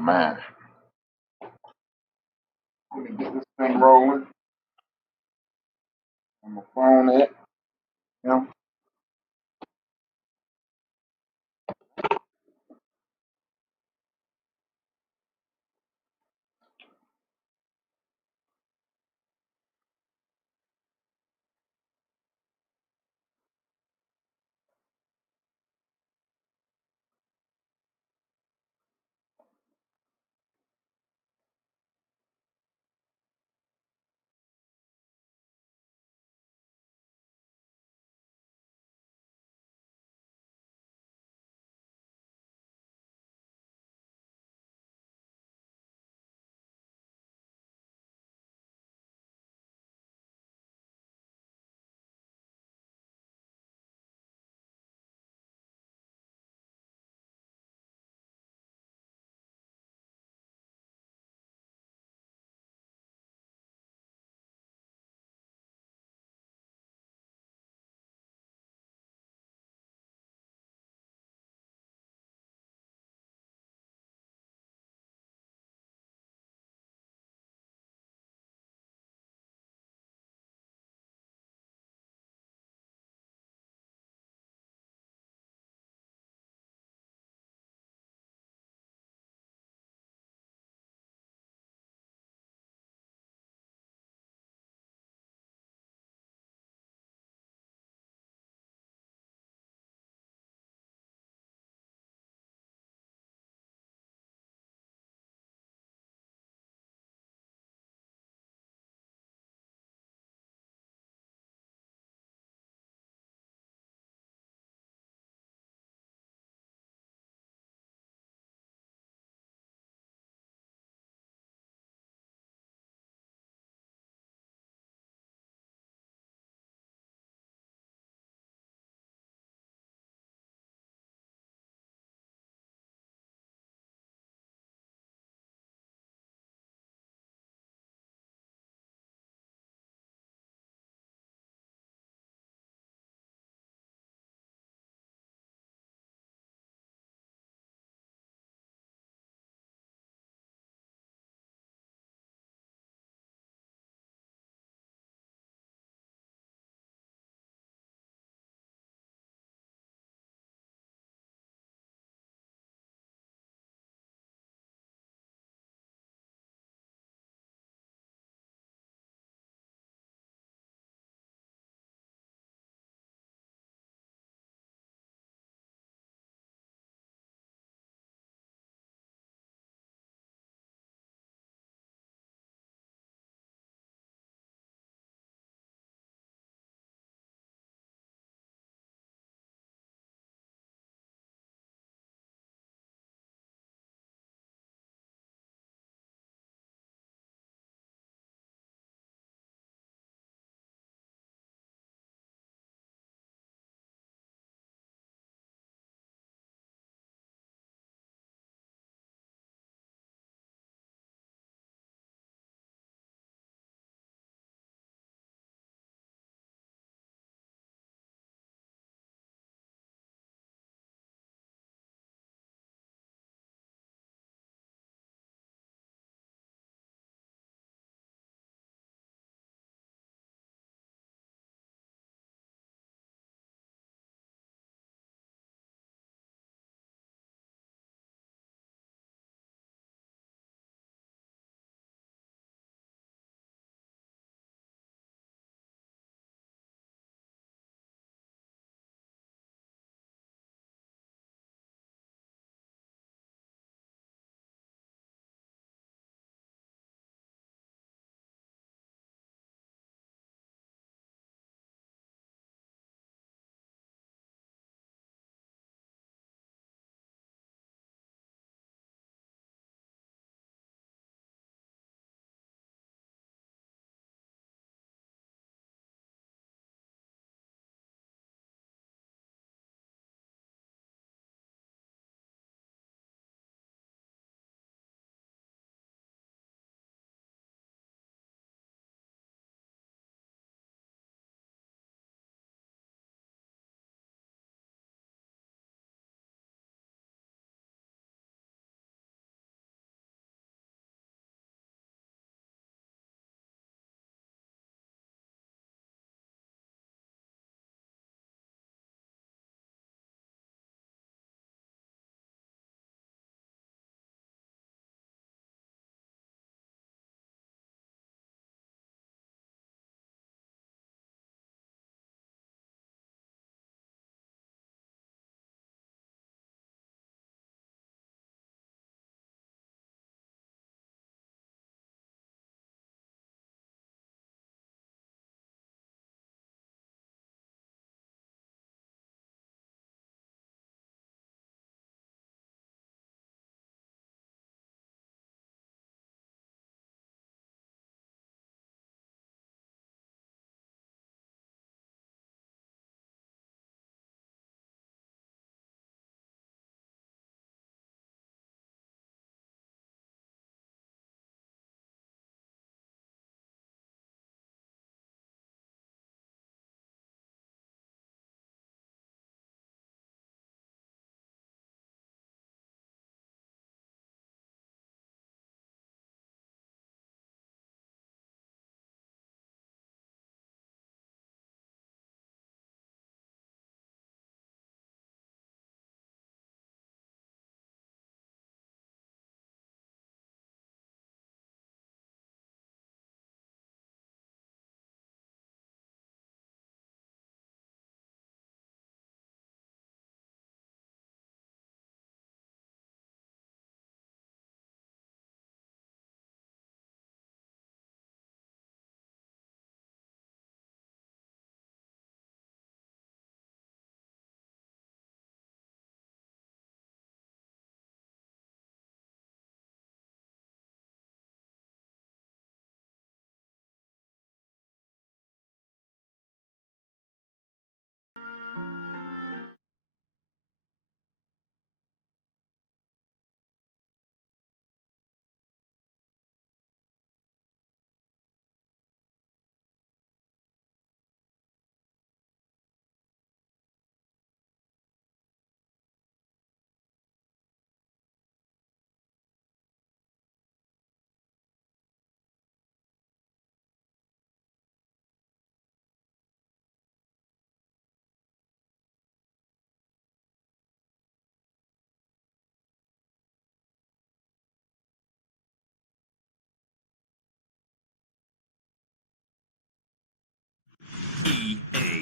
man. Let me get this thing rolling on my phone at. Yeah.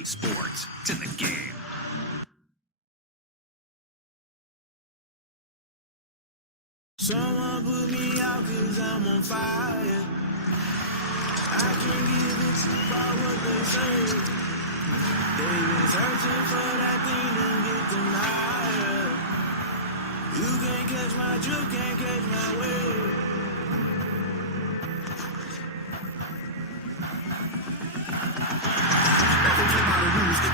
sports. It's in the game. Someone put me out 'cause I'm on fire. I can't give a two about what they say. They've been searching for that thing to get them higher. You can't catch my drift, can't catch my wave.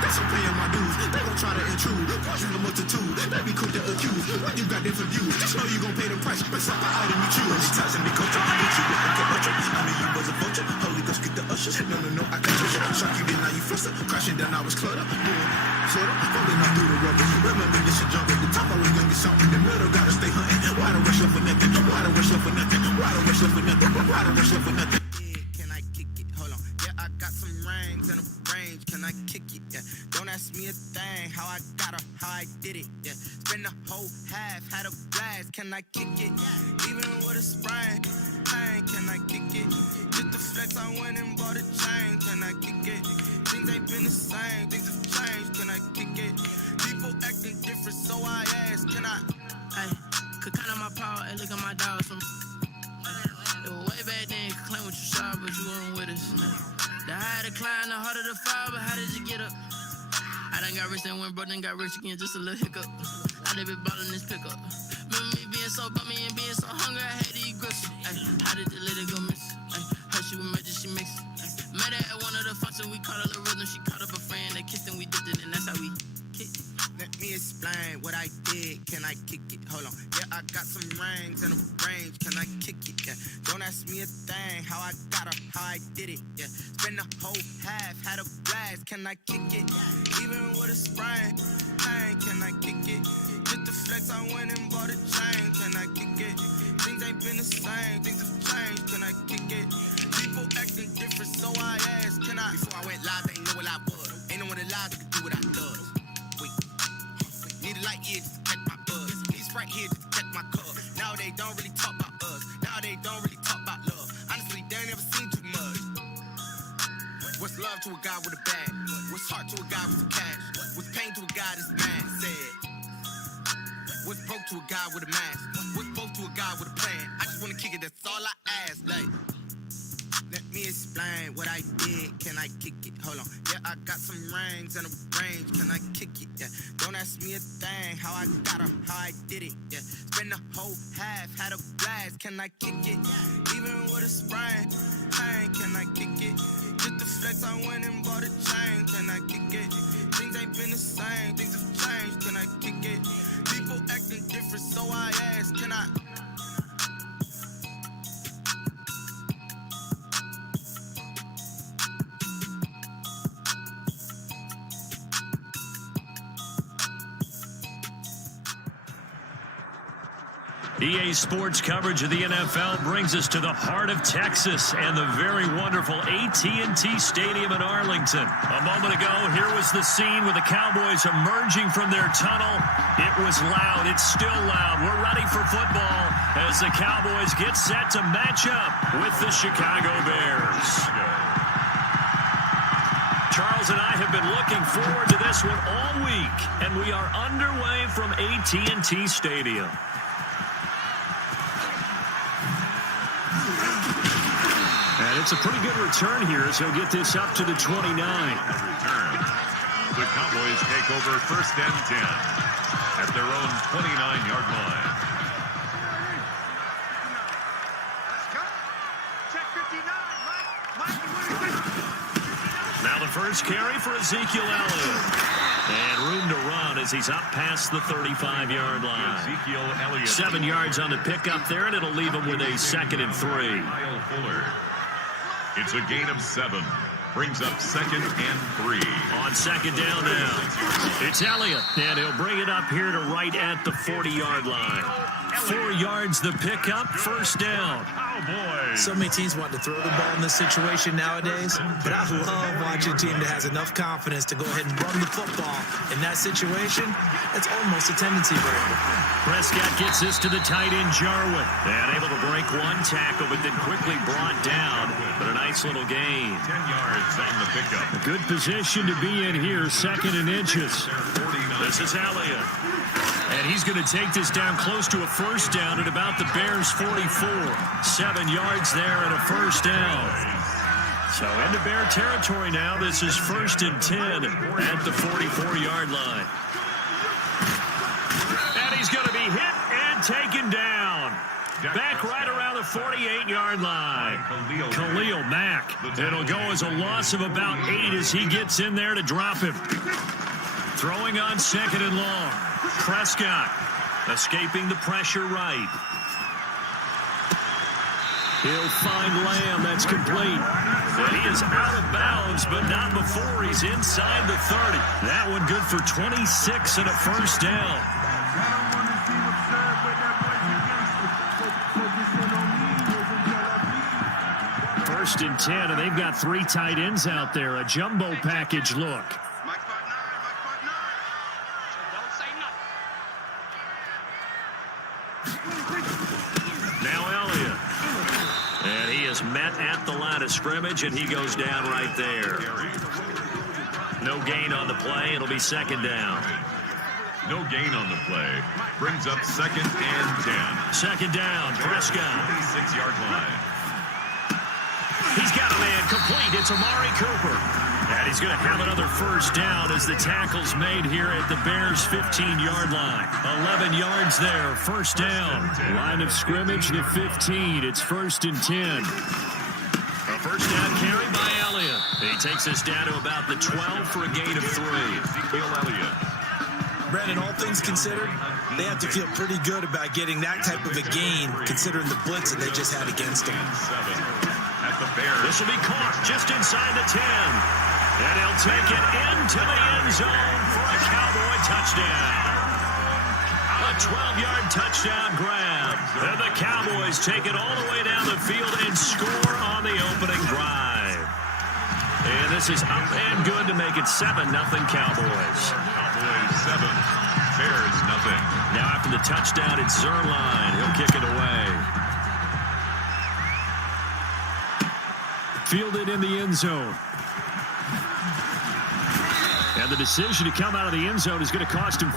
That's I'm paying my dues. They gon' try to intrude, causing the multitude. They be quick to accuse. When you got different views, just know you gon' pay the price. Best up the item you choose. They touching the culture, I get you with like a butcher. I knew you was a vulture. Holy Ghost get the usher. No, I can't touch it. Shock you, then now you fluster. Crashing down, I was clutter. Doing sorta, falling out through the rubber. Remember this shit jump at the top. I was young and something. In the middle, gotta stay hunting. Why the rush up for nothing? Why the rush up for nothing? Why the rush up for nothing? Why the rush up for nothing? Can I kick it? Hold on. Yeah, I got some rings and a range. Can I kick it? Yeah. Don't ask me a thing. How I got her, how I did it. Yeah. Spend the whole half, had a blast. Can I kick it? Even with a sprain. Pain, can I kick it? Just the flex, I went and bought a chain. Can I kick it? Things ain't been the same. Things have changed. Can I kick it? People acting different, so I ask. Can I? Hey, could count on my power. Hey, look at my dogs from. It was way back then. You could claim what you saw, but you weren't with us. The higher the climb, the harder the fall. But how did you get up? I done got rich, then went broke, then got rich again. Just a little hiccup. I done been ballin' this pickup. Remember me being so bummy and being so hungry, I had to eat grits. Ay, how did the lady go miss? Ay, how she was magic, she mixed. Met her at one of the functions, we caught a little rhythm. She caught up a friend, they kissed and we dipped it, and that's how we kicked it. Let me explain what I did. Can I kick it? Hold on. Yeah, I got some rings and a range. Can I kick it? Yeah. Don't ask me a thing. How I got her, how I did it. Yeah. Spend the whole half, had a blast. Can I kick it? Even with a sprain. Pain, can I kick it? Just the flex, I went and bought a chain. Can I kick it? Things ain't been the same. Things have changed. Can I kick it? People acting different, so I asked. Can I? Before I went live, they ain't know what I was. Ain't no one alive that could do what I love. Need a light here just to catch my buzz. Need Sprite here just to catch my cup. Now they don't really talk about us. Now they don't really talk about love. Honestly, they ain't never seen too much. What's love to a guy with a bag? What's heart to a guy with cash? What's pain to a guy that's mad? Said. What's broke to a guy with a mask? What's both to a guy with a plan? I just wanna kick it, that's all I ask. Like, let me explain what I did. Can I kick it? Hold on. Yeah, I got some rings and a range. Can I kick it? Yeah. Don't ask me a thing. How I got her, how I did it. Yeah. Spend the whole half, had a blast. Can I kick it? Even with a sprain. Pain, can I kick it? Just the flex, I went and bought a chain. Can I kick it? Things ain't been the same. Things have changed. Can I kick it? People acting different, so I ask. Can I? EA Sports coverage of the NFL brings us to the heart of Texas and the very wonderful AT&T Stadium in Arlington. A moment ago, here was the scene with the Cowboys emerging from their tunnel. It was loud. It's still loud. We're ready for football as the Cowboys get set to match up with the Chicago Bears. Charles and I have been looking forward to this one all week, and we are underway from AT&T Stadium. And it's a pretty good return here, so he'll get this up to the 29. Return. The Cowboys take over first and 10 at their own 29-yard line. Now the first carry for Ezekiel Elliott. And room to run as he's up past the 35-yard line. Ezekiel Elliott. 7 yards on the pickup there, and it'll leave him with a 2nd and 3. Kyle Fuller. It's a gain of 7. Brings up 2nd and 3. On 2nd down now. It's Elliott, and he'll bring it up here to right at the 40-yard line. 4 yards the pickup, first down. Cowboys. So many teams want to throw the ball in this situation nowadays, but I love watching a team that has enough confidence to go ahead and run the football. In that situation, it's almost a tendency breaker. Prescott gets this to the tight end, Jarwin. And able to break one tackle, but then quickly brought down. But a nice little gain. 10 yards on the pickup. Good position to be in here, 2nd and inches. This is Elliott. And he's going to take this down close to a first down at about the Bears' 44. 7 yards there and a first down. So into Bear territory now. This is 1st and 10 at the 44-yard line. And he's going to be hit and taken down. Back right around the 48-yard line. Khalil Mack. It'll go as a loss of about 8 as he gets in there to drop him. Throwing on 2nd and long. Prescott escaping the pressure right. He'll find Lamb. That's complete. And he is out of bounds, but not before he's inside the 30. That one good for 26 and a first down. 1st and 10, and they've got 3 tight ends out there. A jumbo package look. Now Elliott. And he is met at the line of scrimmage, and he goes down right there. No gain on the play. It'll be 2nd down. No gain on the play. Brings up 2nd and 10. 2nd down, Prescott. 26-yard line. He's got a man complete. It's Amari Cooper. And he's going to have another first down as the tackle's made here at the Bears' 15-yard line. 11 yards there, first down. Line of scrimmage to 15. It's 1st and 10. A first down carry by Elliott. He takes us down to about the 12 for a gain of 3. Ezekiel Elliott. Brandon, all things considered, they have to feel pretty good about getting that type of a gain considering the blitz that they just had against them. 7 at the Bears. This will be caught just inside the 10. And he'll take it into the end zone for a Cowboy touchdown. A 12-yard touchdown grab. And the Cowboys take it all the way down the field and score on the opening drive. And this is up and good to make it 7-0 Cowboys. Cowboys 7, Bears nothing. Now after the touchdown, it's Zerline. He'll kick it away. Fielded in the end zone. And the decision to come out of the end zone is going to cost him.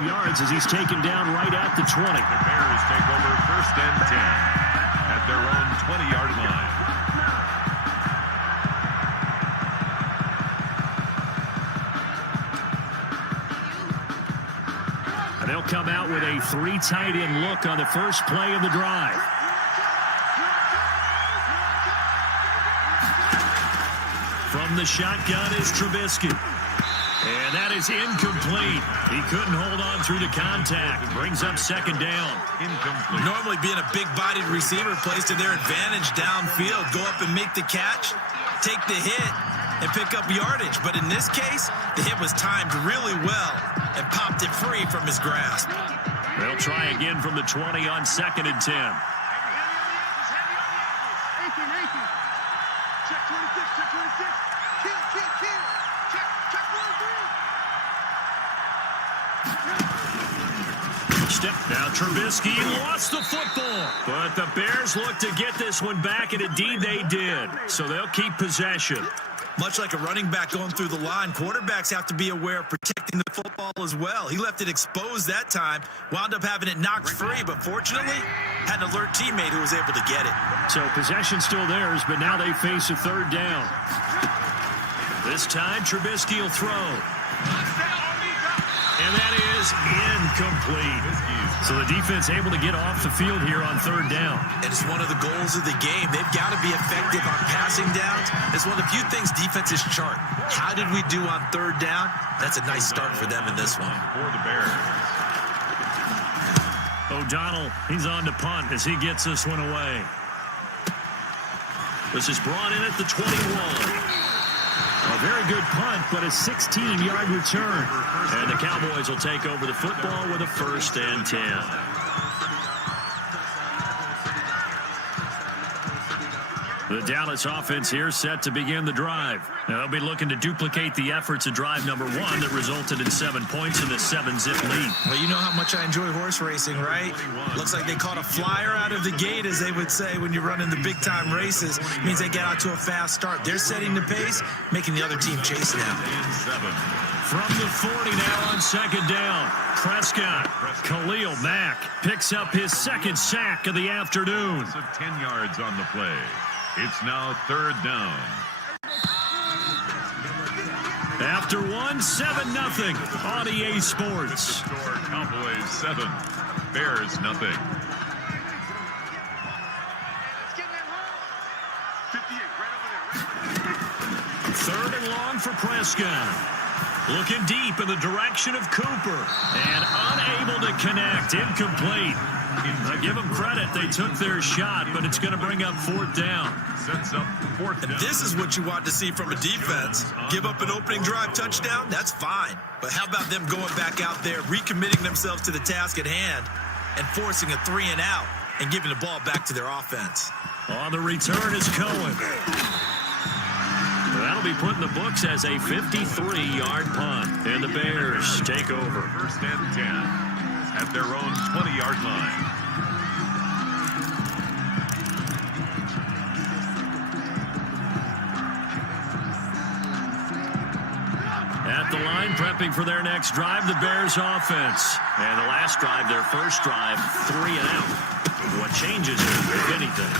Yards as he's taken down right at the 20. The Bears take over 1st and 10 at their own 20-yard line. And they'll come out with a 3 tight end look on the first play of the drive. From the shotgun is Trubisky. And that is incomplete. He couldn't hold on through the contact. Brings up 2nd down. Incomplete. Normally being a big-bodied receiver plays to their advantage downfield. Go up and make the catch, take the hit, and pick up yardage. But in this case, the hit was timed really well and popped it free from his grasp. They'll try again from the 20 on 2nd and 10. Check 26, check 26. Kill, kill, kill. Check 1, 3. Step now, Trubisky lost the football, but the Bears look to get this one back, and indeed they did. So they'll keep possession. Much like a running back going through the line, quarterbacks have to be aware of protecting the football as well. He left it exposed that time, wound up having it knocked free, but fortunately had an alert teammate who was able to get it. So possession still theirs, but now they face a third down. This time, Trubisky will throw. And that is incomplete. So the defense able to get off the field here on third down. And it's one of the goals of the game. They've got to be effective on passing downs. It's one of the few things defenses chart. How did we do on third down? That's a nice start for them in this one. For the Bears. O'Donnell, he's on to punt as he gets this one away. This is brought in at the 21. A very good punt, but a 16-yard return. And the Cowboys will take over the football with a 1st and 10. The Dallas offense here set to begin the drive. Now they'll be looking to duplicate the efforts of drive number 1 that resulted in 7 points in the 7-zip lead. Well, you know how much I enjoy horse racing, right? Looks like they caught a flyer out of the gate, as they would say when you're running the big-time races. It means they get out to a fast start. They're setting the pace, making the other team chase now. From the 40 now on 2nd down. Prescott, Khalil Mack picks up his 2nd sack of the afternoon. 10 yards on the play. It's now 3rd down. After 1, 7-0 on EA Sports. Score Cowboys 7, Bears nothing. Third and long for Prescott. Looking deep in the direction of Cooper. And unable to connect. Incomplete. I give them credit. They took their shot, but it's going to bring up 4th down. Sets up 4th down. And this is what you want to see from a defense. Give up an opening drive touchdown, that's fine. But how about them going back out there, recommitting themselves to the task at hand, and forcing a 3-and-out and giving the ball back to their offense? On the return is Cohen. That'll be put in the books as a 53-yard punt. And the Bears take over. 1st and 10 at their own 20-yard line. At the line, prepping for their next drive, the Bears offense. And the last drive, their first drive, 3-and-out. What changes it, if anything?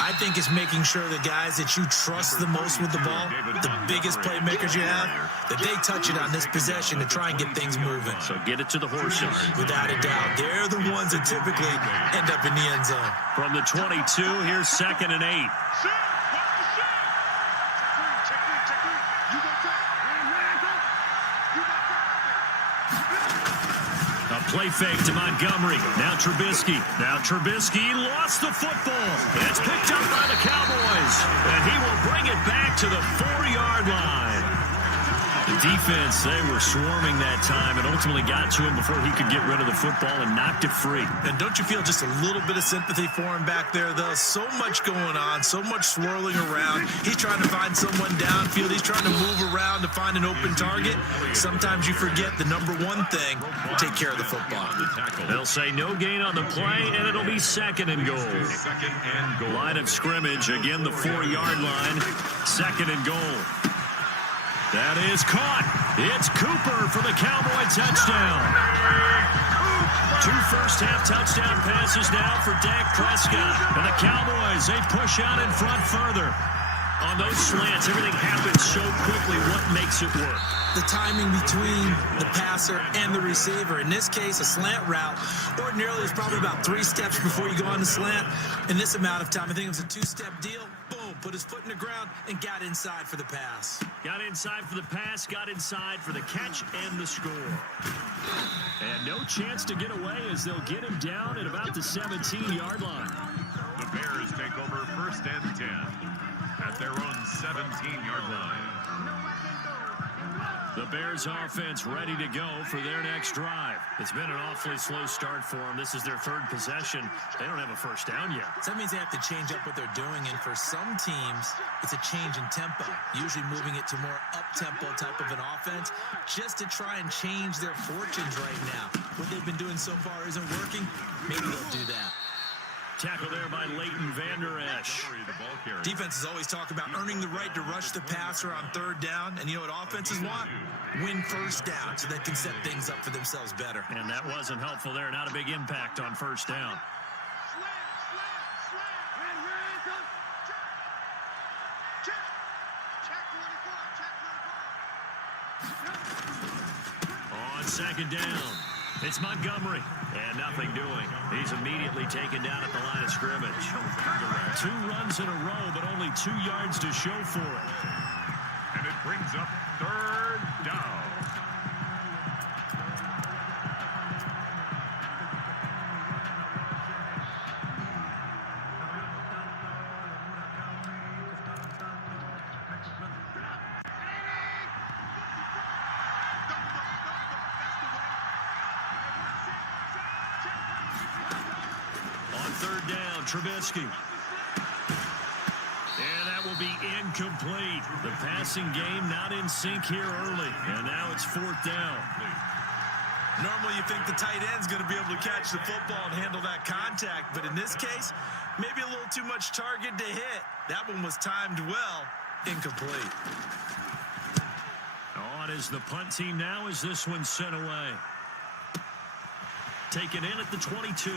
I think it's making sure the guys that you trust the most with the ball, the biggest playmakers you have, that they touch it on this possession to try and get things moving. So get it to the horses. Without a doubt, they're the ones that typically end up in the end zone. From the 22, here's 2nd and 8. Play fake to Montgomery. Now Trubisky. Now Trubisky lost the football. It's picked up by the Cowboys. And he will bring it back to the 4-yard line. The defense, they were swarming that time and ultimately got to him before he could get rid of the football and knocked it free. And don't you feel just a little bit of sympathy for him back there, though? So much going on, so much swirling around. He's trying to find someone downfield. He's trying to move around to find an open target. Sometimes you forget the number one thing, take care of the football. They'll say no gain on the play, and it'll be 2nd and goal. 2nd and goal. Line of scrimmage, again the 4-yard line. 2nd and goal. That is caught. It's Cooper for the Cowboy touchdown. 2 first-half touchdown passes now for Dak Prescott. And the Cowboys, they push out in front further. On those slants, everything happens so quickly. What makes it work? The timing between the passer and the receiver. In this case, a slant route. Ordinarily, it's probably about 3 steps before you go on the slant. In this amount of time, I think it was a 2-step deal. Boom, put his foot in the ground and got inside for the pass. Got inside for the pass, got inside for the catch and the score. And no chance to get away as they'll get him down at about the 17-yard line. The Bears take over 1st and 10 at their own 17-yard line. The Bears offense ready to go for their next drive. It's been an awfully slow start for them. This is their third possession. They don't have a first down yet. So that means they have to change up what they're doing, and for some teams, it's a change in tempo, usually moving it to more up-tempo type of an offense just to try and change their fortunes right now. What they've been doing so far isn't working. Maybe they'll do that. Tackle there by Leighton Vander Esch. Defenses always talk about earning the right to rush the passer on third down, and you know what offenses want? Win first down so they can set things up for themselves better. And that wasn't helpful there. Not a big impact on first down. On second down, it's Montgomery. And nothing doing. He's immediately taken down at the line of scrimmage. 2 runs in a row, but only 2 yards to show for it. And it brings up third down. Third down, Trubisky. And that will be incomplete. The passing game not in sync here early. And now it's 4th down. Normally you think the tight end's going to be able to catch the football and handle that contact. But in this case, maybe a little too much target to hit. That one was timed well. Incomplete. On is the punt team now as this one's sent away. Taken in at the 22.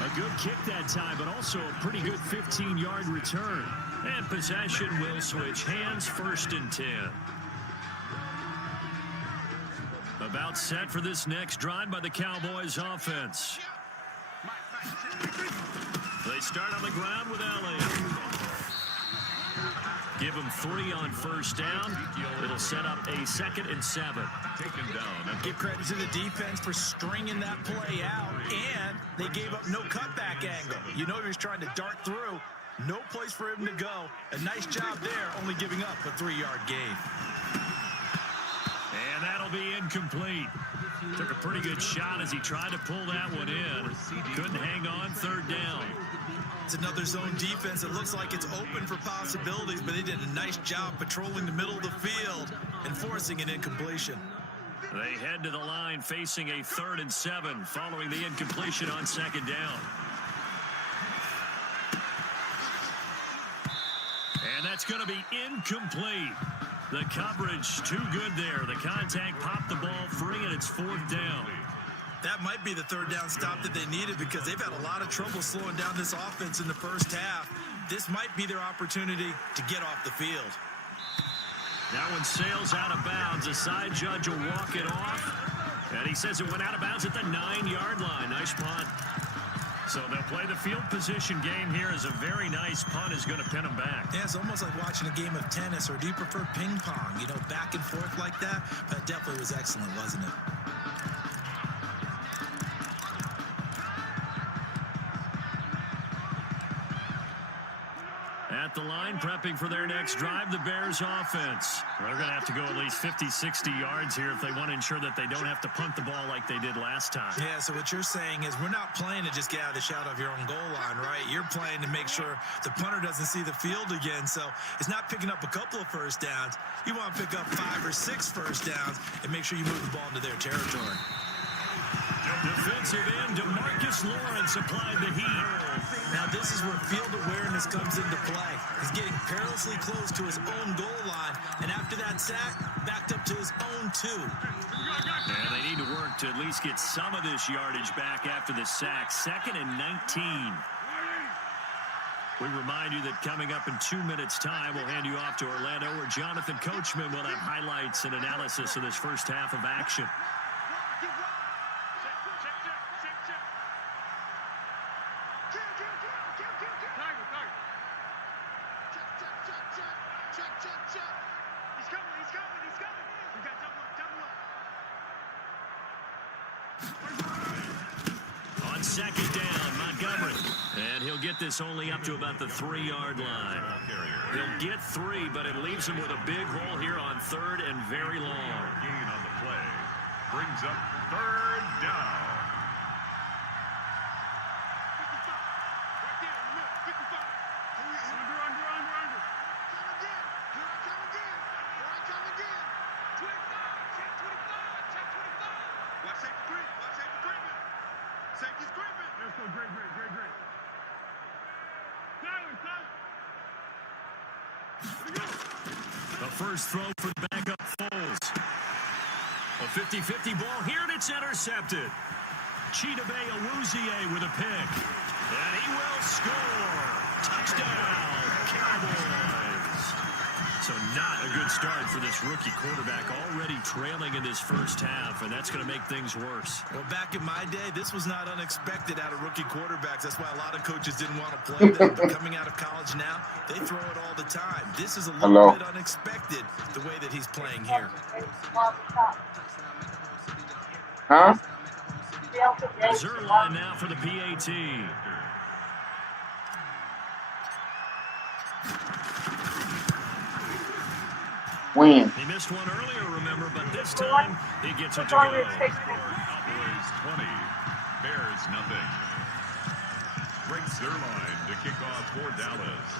A good kick that time, but also a pretty good 15-yard return. And possession will switch hands, 1st and 10. About set for this next drive by the Cowboys offense. They start on the ground with Elliott. Give him 3 on first down. It'll set up a 2nd and 7. Taken down. Give credit to the defense for stringing that play out, and they gave up no cutback angle. You know he was trying to dart through. No place for him to go. A nice job there, only giving up a 3-yard gain. And that'll be incomplete. Took a pretty good shot as he tried to pull that one in. Couldn't hang on, 3rd down. It's another zone defense. It looks like it's open for possibilities, but they did a nice job patrolling the middle of the field and forcing an incompletion. They head to the line facing a 3rd and 7 following the incompletion on 2nd down. And that's going to be incomplete. The coverage too good there. The contact popped the ball free, and it's 4th down. That might be the 3rd down stop that they needed because they've had a lot of trouble slowing down this offense in the first half. This might be their opportunity to get off the field. That one sails out of bounds. The side judge will walk it off. And he says it went out of bounds at the 9-yard line. Nice punt. So they'll play the field position game here as a very nice punt is going to pin them back. Yeah, it's almost like watching a game of tennis, or do you prefer ping pong? You know, back and forth like that? That definitely was excellent, wasn't it? At the line, prepping for their next drive, the Bears offense. They're going to have to go at least 50, 60 yards here if they want to ensure that they don't have to punt the ball like they did last time. Yeah, so what you're saying is we're not playing to just get out of the shadow of your own goal line, right? You're playing to make sure the punter doesn't see the field again. So it's not picking up a couple of first downs. You want to pick up 5 or 6 first downs and make sure you move the ball into their territory. Defensive end DeMarcus Lawrence applied the heat. Now this is where field awareness comes into play. He's getting perilously close to his own goal line, and after that sack, backed up to his own 2. And they need to work to at least get some of this yardage back after the sack. 2nd and 19. We remind you that coming up in 2 minutes' time, we'll hand you off to Orlando, where Jonathan Coachman will have highlights and analysis of this first half of action. On 2nd down, Montgomery. And he'll get get this only up to about the 3-yard line. They'll get 3, but it leaves them with a big hole here on 3rd and very long. Gain on the play brings up 3rd down. The first throw for the backup Foles. A 50-50 ball here, and it's intercepted. Chidobe Awuzie with a pick. And he will score. Touchdown, Cowboys. So not a good start for this rookie quarterback, already trailing in this first half, and that's going to make things worse. Well, back in my day, this was not unexpected out of rookie quarterbacks. That's why a lot of coaches didn't want to play them. But coming out of college now, they throw it all the time. This is a little bit unexpected, the way that he's playing here. Huh? Zerline now for the PAT. Win. He missed one earlier, remember, but this time he gets it to go. Cowboys 20, Bears nothing. Greg Zerline to kick off for Dallas.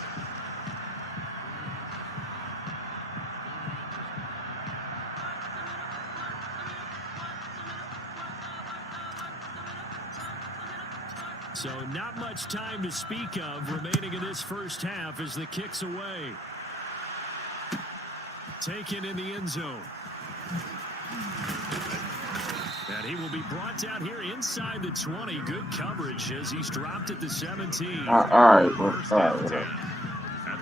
So not much time to speak of remaining in this first half as the kick's away. Taken in the end zone. And he will be brought down here inside the 20. Good coverage as he's dropped at the 17. All right. At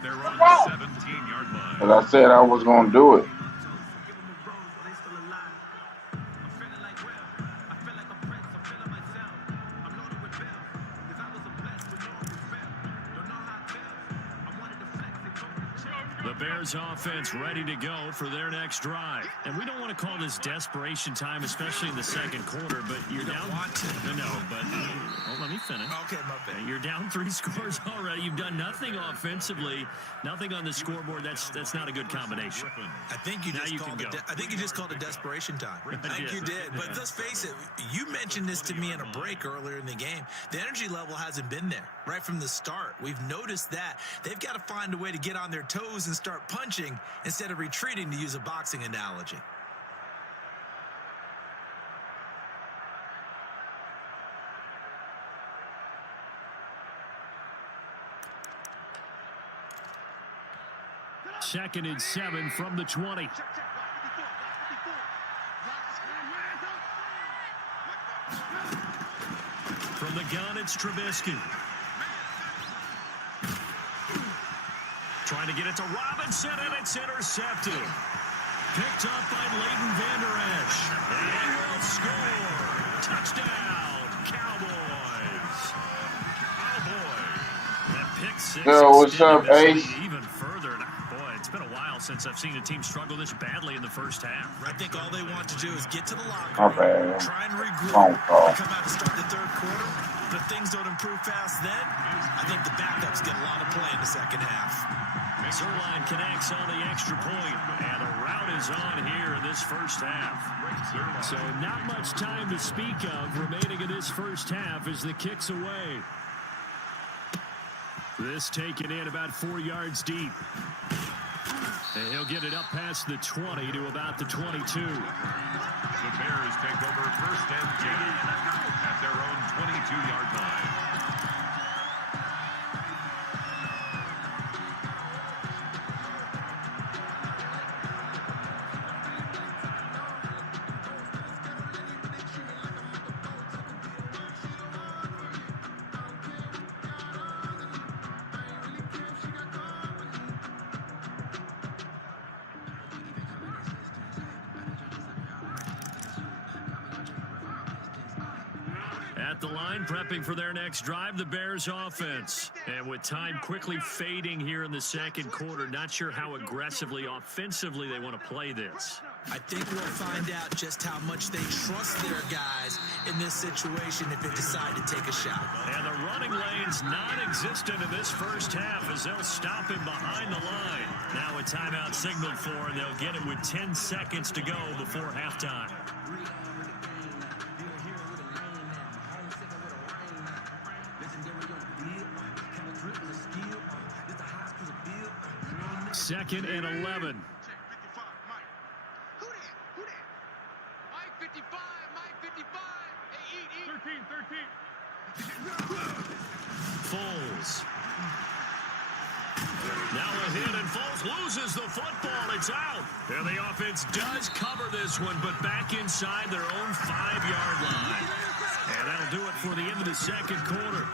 their own 17-yard line. As I said, I was going to do it. Bears offense ready to go for their next drive. And we don't want to call this desperation time, especially in the second quarter, but you're down. No, but let me finish. Okay, my bad. You're down 3 scores already. You've done nothing offensively, nothing on the scoreboard. That's not a good combination. I think you just called it desperation time. I think you did. But let's face it, you mentioned this to me in a break earlier in the game. The energy level hasn't been there right from the start. We've noticed that. They've got to find a way to get on their toes and start punching instead of retreating, to use a boxing analogy. Second and 7 from the 20. From the gun, it's Trubisky. Trying to get it to Robinson, and it's intercepted. Picked up by Leighton Vander Esch. And he will score. Touchdown, Cowboys. Oh, boy. That pick 6 what's up, Ace? Even further. Boy, it's been a while since I've seen a team struggle this badly in the first half. I think all they want to do is get to the locker room, try and regroup, Phone call. and come out and start the third quarter. But if things don't improve fast then, I think the backups get a lot of play in the second half. Zerline connects on the extra point, and the route is on here in this first half. So not much time to speak of remaining in this first half as the kick's away. This taken in about 4 yards deep. And he'll get it up past the 20 to about the 22. The Bears take over first and 10 at their own 22-yard line. At the line, prepping for their next drive, the Bears offense. And with time quickly fading here in the second quarter, not sure how aggressively, offensively they want to play this. I think we'll find out just how much they trust their guys in this situation if they decide to take a shot. And the running lane's non-existent in this first half as they'll stop him behind the line. Now a timeout signaled for, and they'll get it with 10 seconds to go before halftime. Second and 11. Foles. Now a hit, and Foles loses the football. It's out. And the offense does cover this one, but back inside their own 5-yard line. And that'll do it for the end of the second quarter.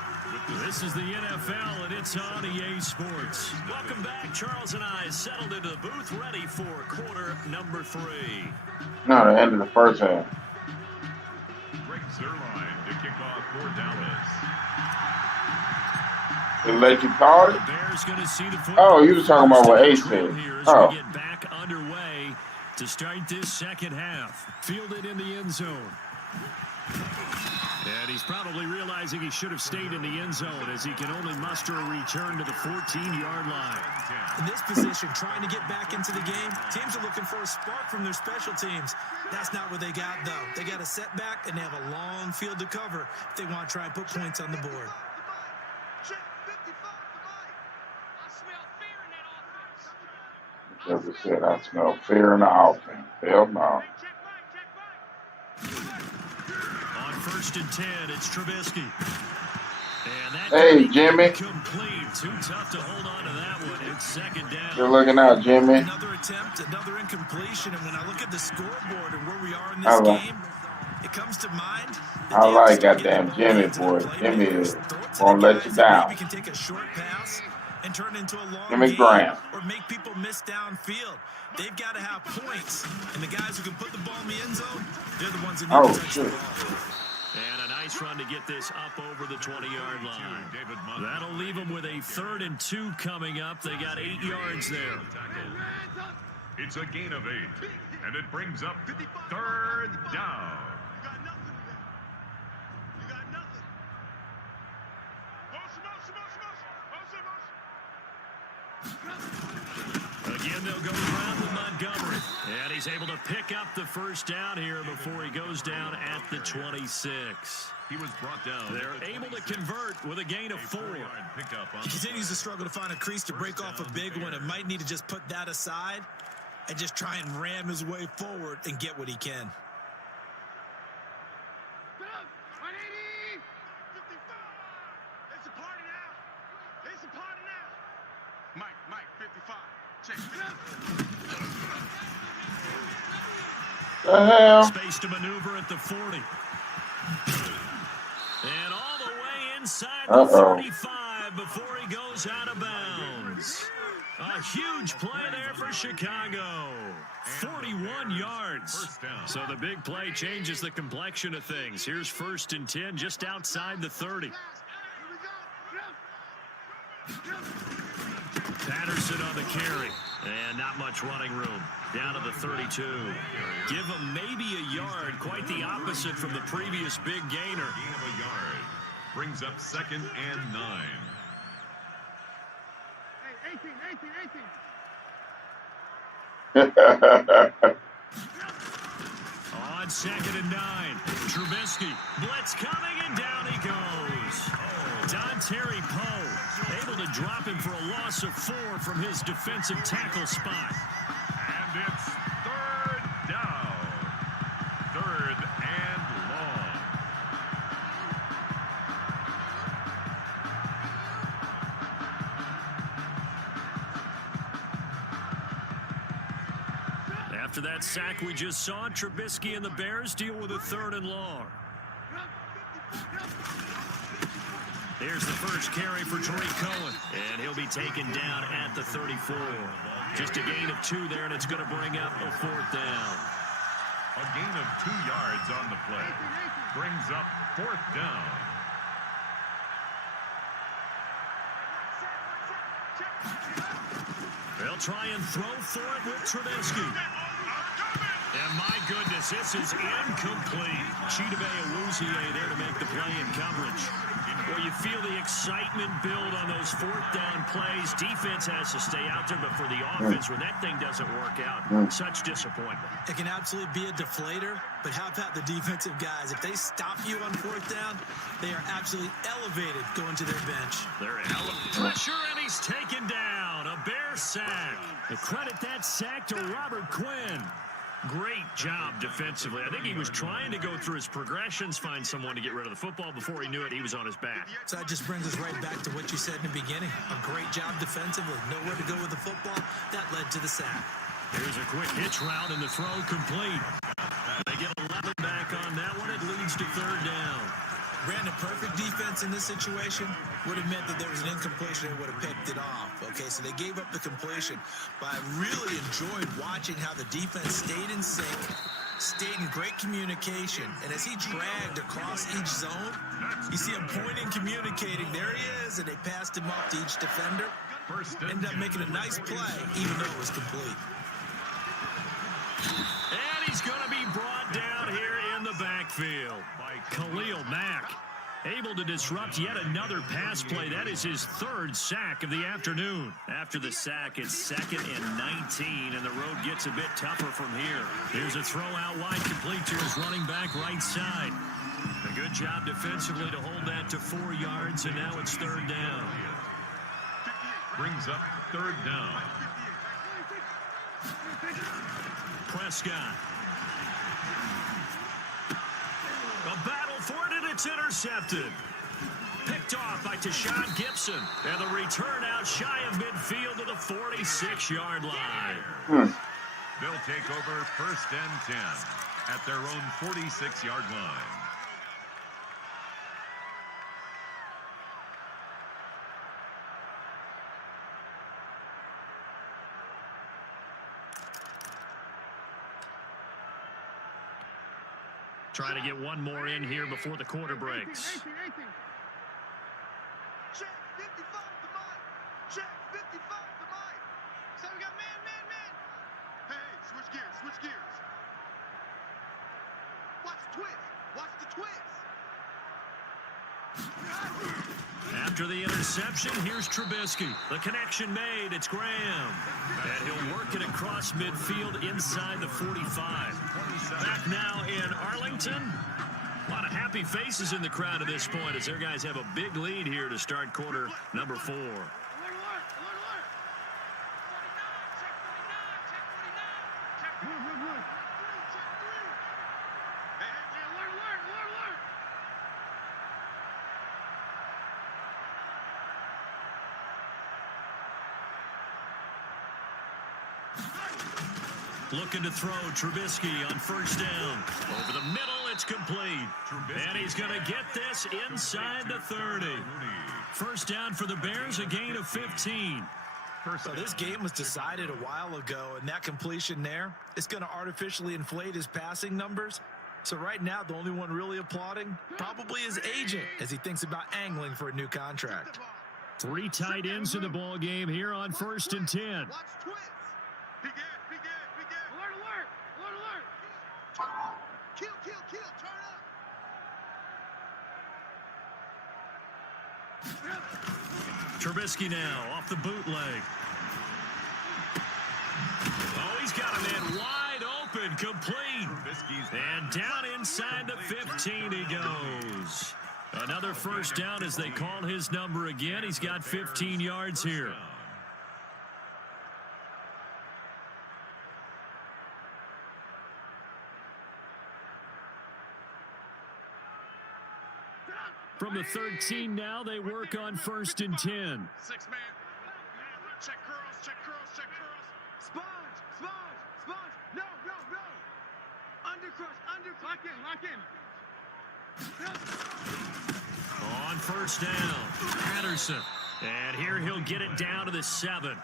This is the NFL, and it's on EA Sports. Welcome back. Charles and I settled into the booth, ready for quarter number 3. No, the end of the first half. Greg Zerline to kick off for Dallas. They let you call it? The Bears going to see the Oh, you was talking about what Ace said. Oh. We get back underway to start this second half. Fielded in the end zone. And he's probably realizing he should have stayed in the end zone as he can only muster a return to the 14-yard line. In this position, trying to get back into the game, teams are looking for a spark from their special teams. That's not what they got, though. They got a setback, and they have a long field to cover if they want to try and put points on the board. As I said, I smell fear in the offense. Hell no. On 1st and 10, it's Trubisky. And that Hey, Jimmy. complete. Too tough to hold on to that one. It's second down. You're looking out, Jimmy. Another attempt, another incompletion, and when I look at the scoreboard and where we are in this game, it comes to mind. I like goddamn Jimmy, boy. Jimmy is won't let you down. We can take a short pass and turn it into a long Jimmy game, Graham. or make people miss downfield. They've got to have points, and the guys who can put the ball in the end zone, they're the ones that need to touch the ball. And a nice run to get this up over the 20-yard line. That'll leave them with a 3rd and 2 coming up. They got 8 yards there. It's a gain of 8, and it brings up 3rd down. Again, they'll go around with Montgomery. And he's able to pick up the first down here before he goes down at the 26. He was brought down. They're able to convert with a gain of 4. He continues to struggle to find a crease to break off a big one, and might need to just put that aside and just try and ram his way forward and get what he can. Mike, 55. Check. The hell? Space to maneuver at the 40. And all the way inside the 35 before he goes out of bounds. A huge play there for Chicago. 41 yards. So the big play changes the complexion of things. Here's 1st and 10 just outside the 30. Patterson on the carry. And not much running room. Down to the 32. Give him maybe a yard. Quite the opposite from the previous big gainer. Gain of a yard. Brings up 2nd and 9. On 2nd and 9. Trubisky. Blitz coming, and down he goes. Don Terry Poe able to drop him for a loss of 4 from his defensive tackle spot. And it's 3rd down. 3rd and long. After that sack we just saw, Trubisky and the Bears deal with a 3rd and long. Here's the first carry for Tariq Cohen, and he'll be taken down at the 34. Just a gain of 2 there, and it's going to bring up a 4th down. A gain of 2 yards on the play. Brings up 4th down. They'll try and throw for it with Trubisky. And my goodness, this is incomplete. Chidobe Awuzie there to make the play in coverage. Well, you feel the excitement build on those fourth down plays. Defense has to stay out there, but for the offense, when that thing doesn't work out, such disappointment. It can absolutely be a deflator, but how about the defensive guys? If they stop you on fourth down, they are absolutely elevated going to their bench. They're pressure, and he's taken down. A Bear sack. And credit that sack to Robert Quinn. Great job defensively. I think he was trying to go through his progressions, find someone to get rid of the football. Before he knew it, he was on his back. So that just brings us right back to what you said in the beginning. A great job defensively. Nowhere to go with the football. That led to the sack. Here's a quick hitch route, and the throw complete. They get 11 back on that one. It leads to third down. Brandon, perfect defense in this situation would have meant that there was an incompletion. They would have picked it off. Okay, so they gave up the completion. But I really enjoyed watching how the defense stayed in sync, stayed in great communication. And as he dragged across each zone, you see him pointing, communicating. There he is, and they passed him off to each defender. Ended up making a nice play, even though it was complete. And he's going to be brought down here in the backfield by Khalil Mack. Able to disrupt yet another pass play. That is his third sack of the afternoon. After the sack, it's 2nd and 19, and the road gets a bit tougher from here. Here's a throw out wide, complete to his running back right side. A good job defensively to hold that to 4 yards, and now it's third down. Brings up third down. Prescott. A battle for it, and it's intercepted. Picked off by Tashawn Gibson. And the return out shy of midfield to the 46-yard line. They'll take over 1st and 10 at their own 46-yard line. Try to get one more in here before the quarter breaks. Check 55 to Mike. Check 55 to Mike. So we got man. Hey, switch gears. Watch the twist. Watch the twist. After the interception, here's Trubisky. The connection made. It's Graham. And he'll work it across midfield inside the 45. Back now in Arlington. A lot of happy faces in the crowd at this point as their guys have a big lead here to start quarter number 4. Looking to throw Trubisky on first down. Over the middle, it's complete. And he's going to get this inside the 30. First down for the Bears, a gain of 15. So this game was decided a while ago, and that completion there, it's going to artificially inflate his passing numbers. So right now, the only one really applauding probably his agent as he thinks about angling for a new contract. 3 tight ends in the ball game here on 1st and 10. Watch twist. Be good. Alert. Kill. Turn up. Trubisky now off the bootleg. Oh, he's got a man wide open, complete. And down inside the 15 he goes. Another first down as they call his number again. He's got 15 yards here. From the 13 now, they work on 1st and 10. 6 man. Check curls. Sponge. No. Undercrush. Lock in. On first down, Patterson. And here he'll get it down to the 7.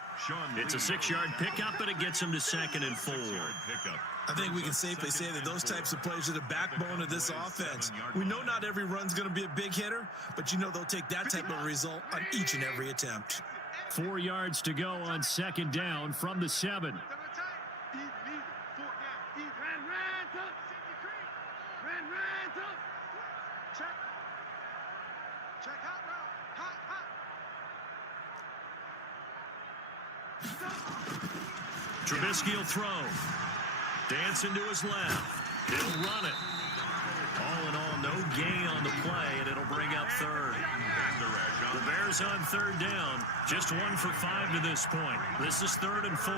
It's a 6-yard pickup, but it gets him to 2nd and 4. I think we can safely say that those types of plays are the backbone of this offense. We know not every run's going to be a big hitter, but you know they'll take that type of result on each and every attempt. 4 yards to go on 2nd down from the 7. Trubisky will throw. Dancing to his left. He'll run it. All in all, no gain on the play, and it'll bring up third. The Bears on third down. Just 1 for 5 to this point. This is 3rd and 4.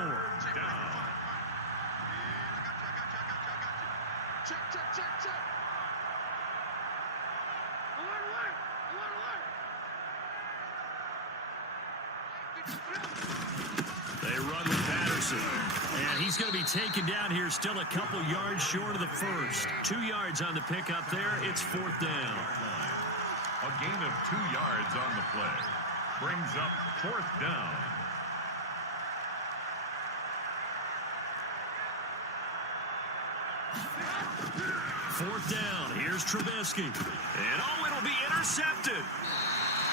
They run with Patterson. And he's going to be taken down here, still a couple yards short of the first. 2 yards on the pickup there. It's 4th down. A gain of 2 yards on the play. Brings up 4th down. Fourth down. Here's Trubisky. And it'll be intercepted.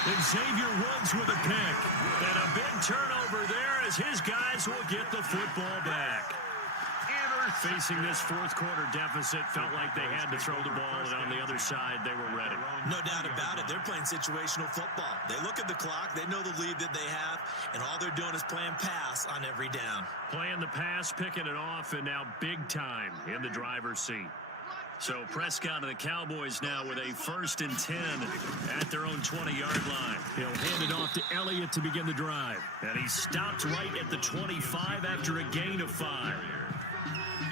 Xavier Woods with a pick. And a big turnover there as his guys will get the football back. Facing this fourth quarter deficit, felt like they had to throw the ball, and on the other side, they were ready. No doubt about it. They're playing situational football. They look at the clock, they know the lead that they have, and all they're doing is playing pass on every down. Playing the pass, picking it off, and now big time in the driver's seat. So Prescott and the Cowboys now with a 1st and 10 at their own 20-yard line. He'll hand it off to Elliott to begin the drive. And he stopped right at the 25 after a gain of 5.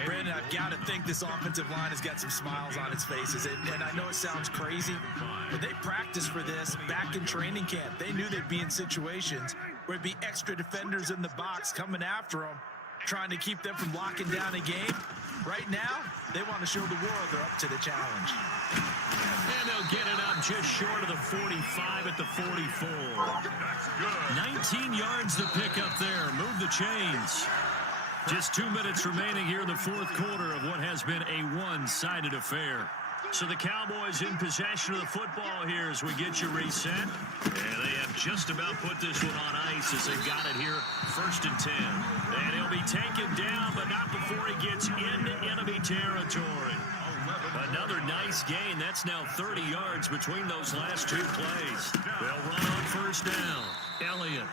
Brandon, I've got to think this offensive line has got some smiles on its faces. And I know it sounds crazy, but they practiced for this back in training camp. They knew they'd be in situations where it'd be extra defenders in the box coming after them, trying to keep them from locking down a game. Right now, they want to show the world they're up to the challenge. And they'll get it up just short of the 45 at the 44. That's good. 19 yards to pick up there. Move the chains. Just 2 minutes remaining here in the fourth quarter of what has been a one-sided affair. So the Cowboys in possession of the football here as we get you reset. And they have just about put this one on ice as they got it here, 1st and 10. And he'll be taken down, but not before he gets into enemy territory. Another nice gain. That's now 30 yards between those last 2 plays. They'll run on 1st down. Elliott.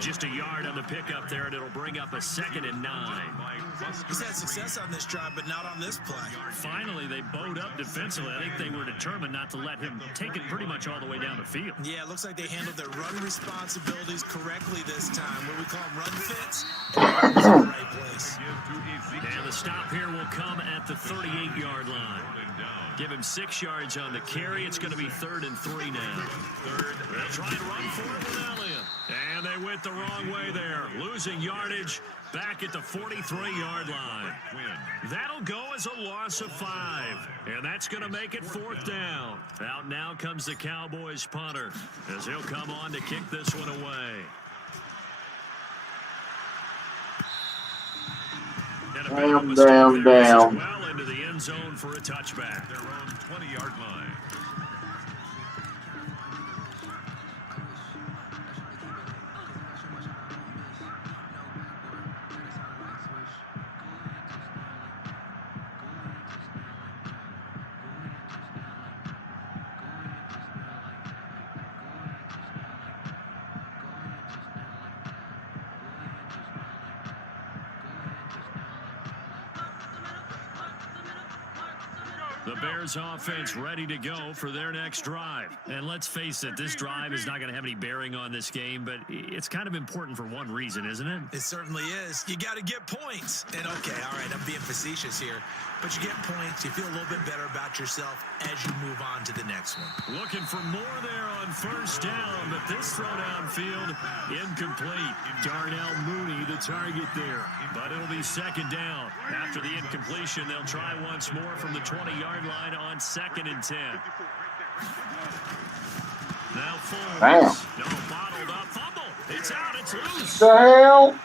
Just a yard on the pickup there, and it'll bring up a 2nd and 9. He's had success on this drive, but not on this play. Finally, they bowed up defensively. I think they were determined not to let him take it pretty much all the way down the field. Yeah, it looks like they handled their run responsibilities correctly this time. What we call them run fits. It's in the right place. And the stop here will come at the 38-yard line. Give him 6 yards on the carry. It's going to be 3rd and 3 now. They'll try and run for it with Elliott. And they went the wrong way there. Losing yardage back at the 43-yard line. That'll go as a loss of 5. And that's going to make it 4th down. Out now comes the Cowboys punter as he'll come on to kick this one away. Damn. Well into the end zone for a touchback. Their own 20-yard line. The Bears offense ready to go for their next drive. And let's face it, this drive is not going to have any bearing on this game, but it's kind of important for one reason, isn't it? It certainly is. You got to get points. And okay, all right, I'm being facetious here, but you get points, you feel a little bit better about yourself as you move on to the next one. Looking for more there on 1st down, but this throw downfield incomplete. Darnell Mooney the target there, but it'll be 2nd down. After the incompletion, they'll try once more from the 20-yard line on 2nd and 10. Now Foles. No, bottled up fumble. It's out. It's loose. The hell?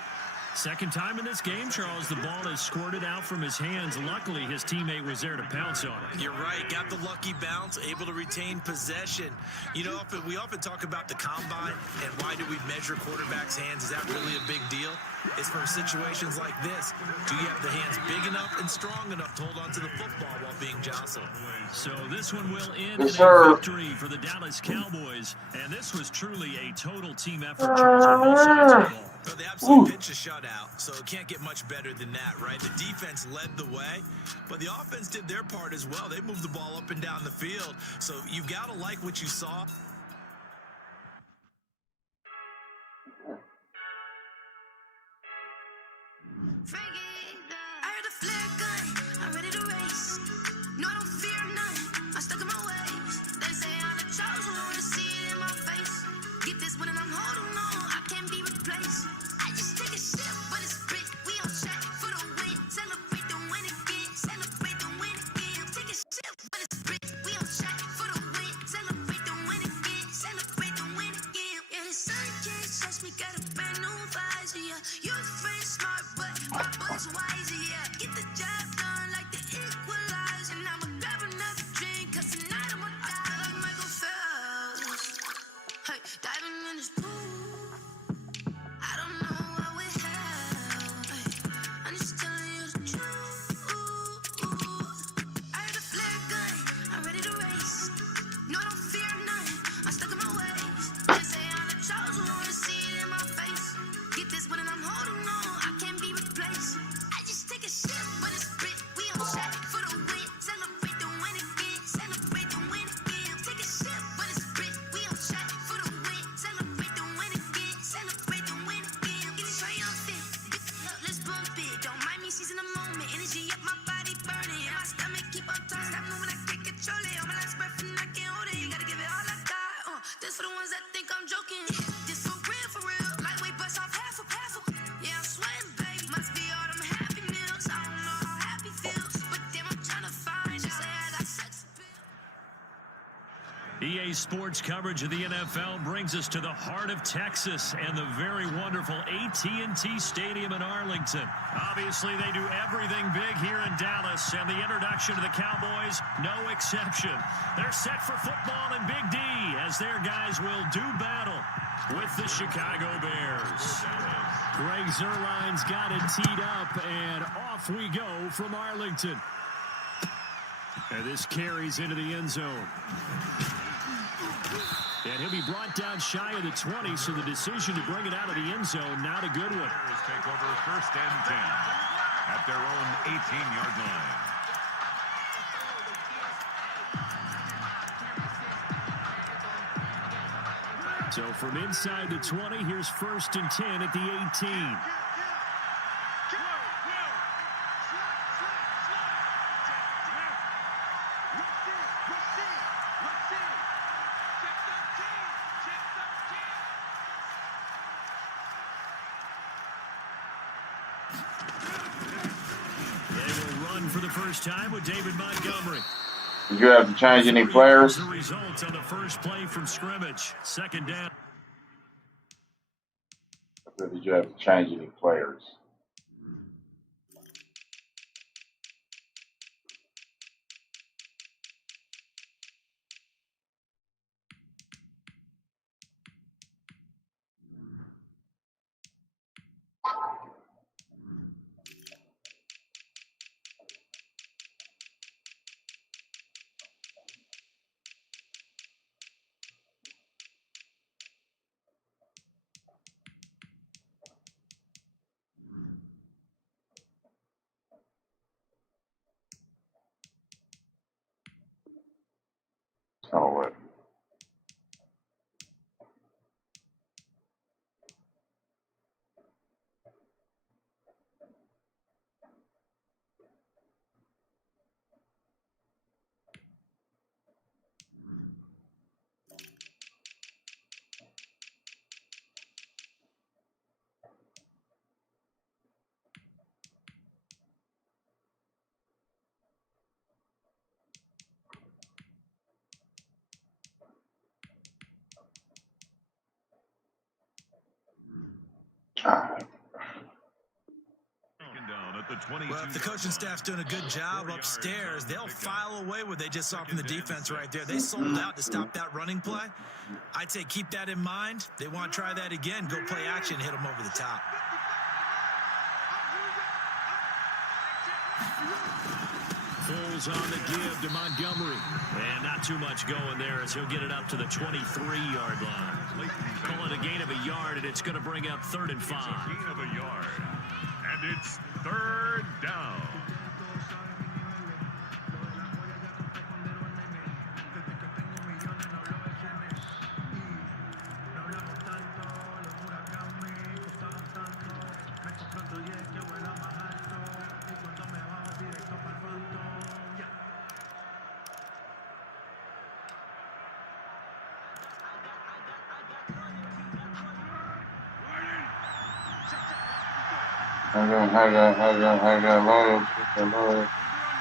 Second time in this game, Charles, the ball has squirted out from his hands. Luckily, his teammate was there to pounce on it. You're right. Got the lucky bounce, able to retain possession. You know, we often talk about the combine and why do we measure quarterbacks' hands? Is that really a big deal? It's for situations like this. Do you have the hands big enough and strong enough to hold on to the football while being jostled? So this one will end Yes, in a sir. victory for the Dallas Cowboys. And this was truly a total team effort, Charles, on both sides of the ball. Well, they absolutely Woo. pitched a shutout, so it can't get much better than that, right? The defense led the way, but the offense did their part as well. They moved the ball up and down the field, so you've got to like what you saw. I heard a flare gun, I'm ready to race. No, I don't fear none, I'm stuck in my ways. They say I'm the chosen one, to see it in my face. Get this one and I'm holding on, I can't be replaced. I just take a sip, but it's spit, we on track for the win. Celebrate the win again, celebrate the win again. Take a sip, but it's spit, we on track for the win. Celebrate the win again, celebrate the win again. Yeah, the sun can't touch me, got a brand new visor, yeah. You're friend smart, but my boy's wiser, yeah. Get the job done like the equalizer. And I'ma grab another drink, cause tonight I'ma die like Michael Phelps. Hey, diving in this pool, I don't know what we have. Hey, I'm just telling you the truth. I heard a flare gun, I'm ready to race. No, I don't fear none, I'm stuck in my ways. They say I'm the chosen one, to see it in my face. Get this one and I'm holding on, I can't be replaced. I just take a sip, but it's spit, we on track for the win. Celebrate the win again, celebrate the win again. Take a sip, but it's spit, we on track for the win. Celebrate the win again, celebrate the win again. Get it triumphant, let's bump it. Don't mind me seizing the moment, energy up my body burning. And my stomach keep on turning, stop moving, I can't control it. On my last breath and I can't hold it, you gotta give it all I got. This for the ones that think I'm joking. This for real, lightweight bust off half a. Yeah, I'm sweating, baby, must be all them happy meals. I don't know how happy feels, but damn, I'm trying to find you. Say I got sex appeal. EA Sports coverage of the NFL brings us to the heart of Texas and the very wonderful AT&T Stadium in Arlington. Obviously, they do everything big here in Dallas, and the introduction to the Cowboys, no exception. They're set for football in Big D as their guys will do battle with the Chicago Bears. Greg Zuerlein's got it teed up, and off we go from Arlington. And this carries into the end zone. And he'll be brought down shy of the 20, so the decision to bring it out of the end zone, not a good one. Bears take over first and 10 at their own 18-yard line. So from inside the 20, here's first and 10 at the 18. For the first time with David Montgomery. Did you have to change any players? The results on the first play from scrimmage. Second down. Did you have to change any players? Oh, what? Well, if the coaching staff's doing a good job upstairs, they'll file away what they just saw from the defense right there. They sold out to stop that running play. I'd say keep that in mind. They want to try that again. Go play action, hit them over the top. Foles on the give to Montgomery. And not too much going there as he'll get it up to the 23-yard line. Call it a gain of a yard, and it's going to bring up 3rd and 5. It's a gain of a yard, and it's 3rd down.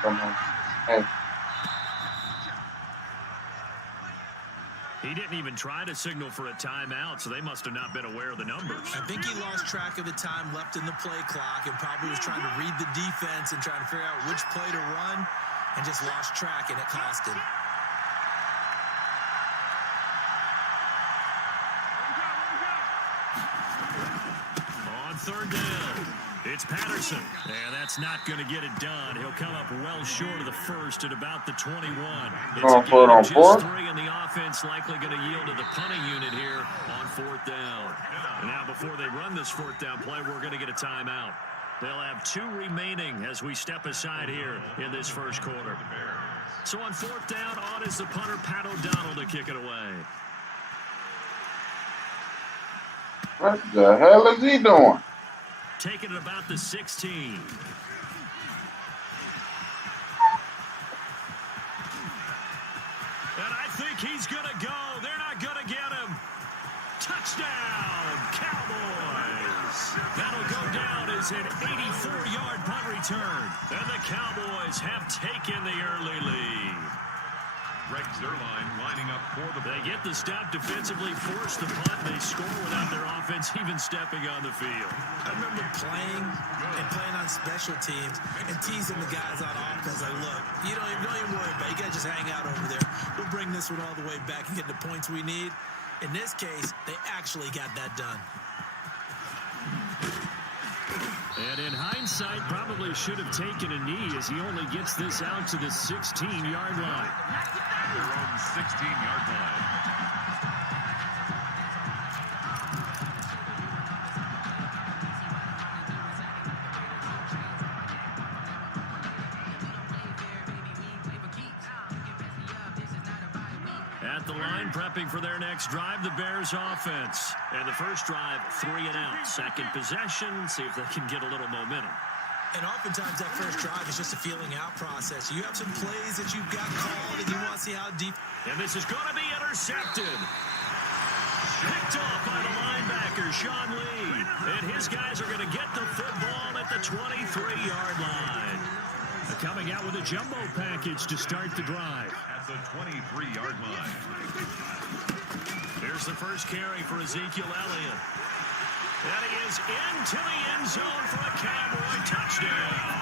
Come on. Hey. He didn't even try to signal for a timeout, so they must have not been aware of the numbers. I think he lost track of the time left in the play clock and probably was trying to read the defense and trying to figure out which play to run and just lost track, and it cost him. On 3rd down, it's Patterson, and that's not going to get it done. He'll come up well short of the first at about the 21. It's a gain of just 3, and the offense likely going to yield to the punting unit here on 4th down. And now before they run this 4th down play, we're going to get a timeout. They'll have 2 remaining as we step aside here in this first quarter. So on 4th down, on is the punter, Pat O'Donnell, to kick it away. What the hell is he doing? Taking it about the 16. And I think he's going to go. They're not going to get him. Touchdown, Cowboys. That'll go down as an 84-yard punt return. And the Cowboys have taken the early lead. Greg Zuerlein lining up for the They get the stop defensively, force the punt, and they score without their offense even stepping on the field. I remember playing on special teams and teasing the guys on offense. Like, look, you don't even worry about it. You got to just hang out over there. We'll bring this one all the way back and get the points we need. In this case, they actually got that done. And in hindsight, probably should have taken a knee as he only gets this out to the 16-yard line. their own 16-yard line. At the line, prepping for their next drive, the Bears offense. And the first drive, 3 and out. Second possession, see if they can get a little momentum. And oftentimes that first drive is just a feeling out process. You have some plays that you've got called and you want to see how deep. And this is going to be intercepted. Picked off by the linebacker, Sean Lee. And his guys are going to get the football at the 23-yard line. Coming out with a jumbo package to start the drive. At the 23-yard line. Here's the first carry for Ezekiel Elliott. And he is into the end zone for a Cowboy touchdown.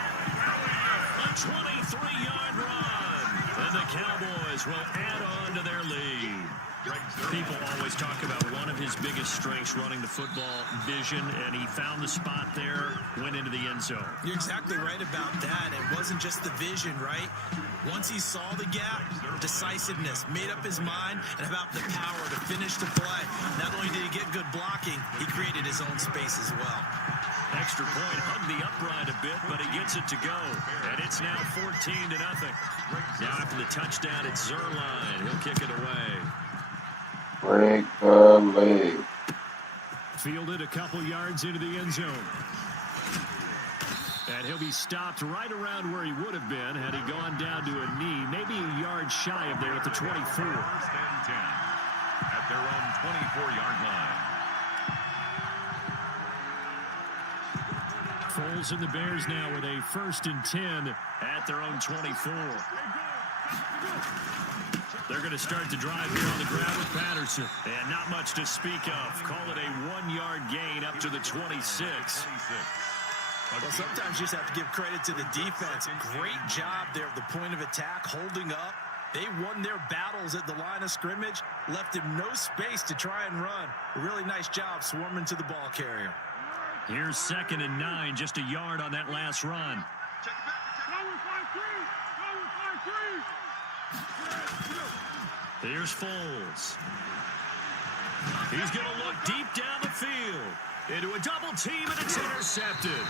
A 23-yard run. And the Cowboys will add on to their lead. People always talk about one of his biggest strengths, running the football, vision, and he found the spot there, went into the end zone. You're exactly right about that. It wasn't just the vision, right? Once he saw the gap, decisiveness, made up his mind, and about the power to finish the play. Not only did he get good blocking, he created his own space as well. Extra point, hugged the upright a bit, but he gets it to go. And it's now 14-0. Now after the touchdown, it's Zuerlein. He'll kick it away. Break the leg. Fielded a couple yards into the end zone. And he'll be stopped right around where he would have been had he gone down to a knee, maybe a yard shy of there at the 24. First and 10 at their own 24-yard line. Foles and the Bears now with a 1st and 10 at their own 24. They're going to start the drive here on the ground with Patterson. And not much to speak of. Call it a 1-yard gain up to the 26. Well, sometimes you just have to give credit to the defense. Great job there at the point of attack, holding up. They won their battles at the line of scrimmage, left him no space to try and run. A really nice job swarming to the ball carrier. Here's 2nd and 9, just a yard on that last run. Here's Foles. He's going to look deep down the field. Into a double team, and it's intercepted.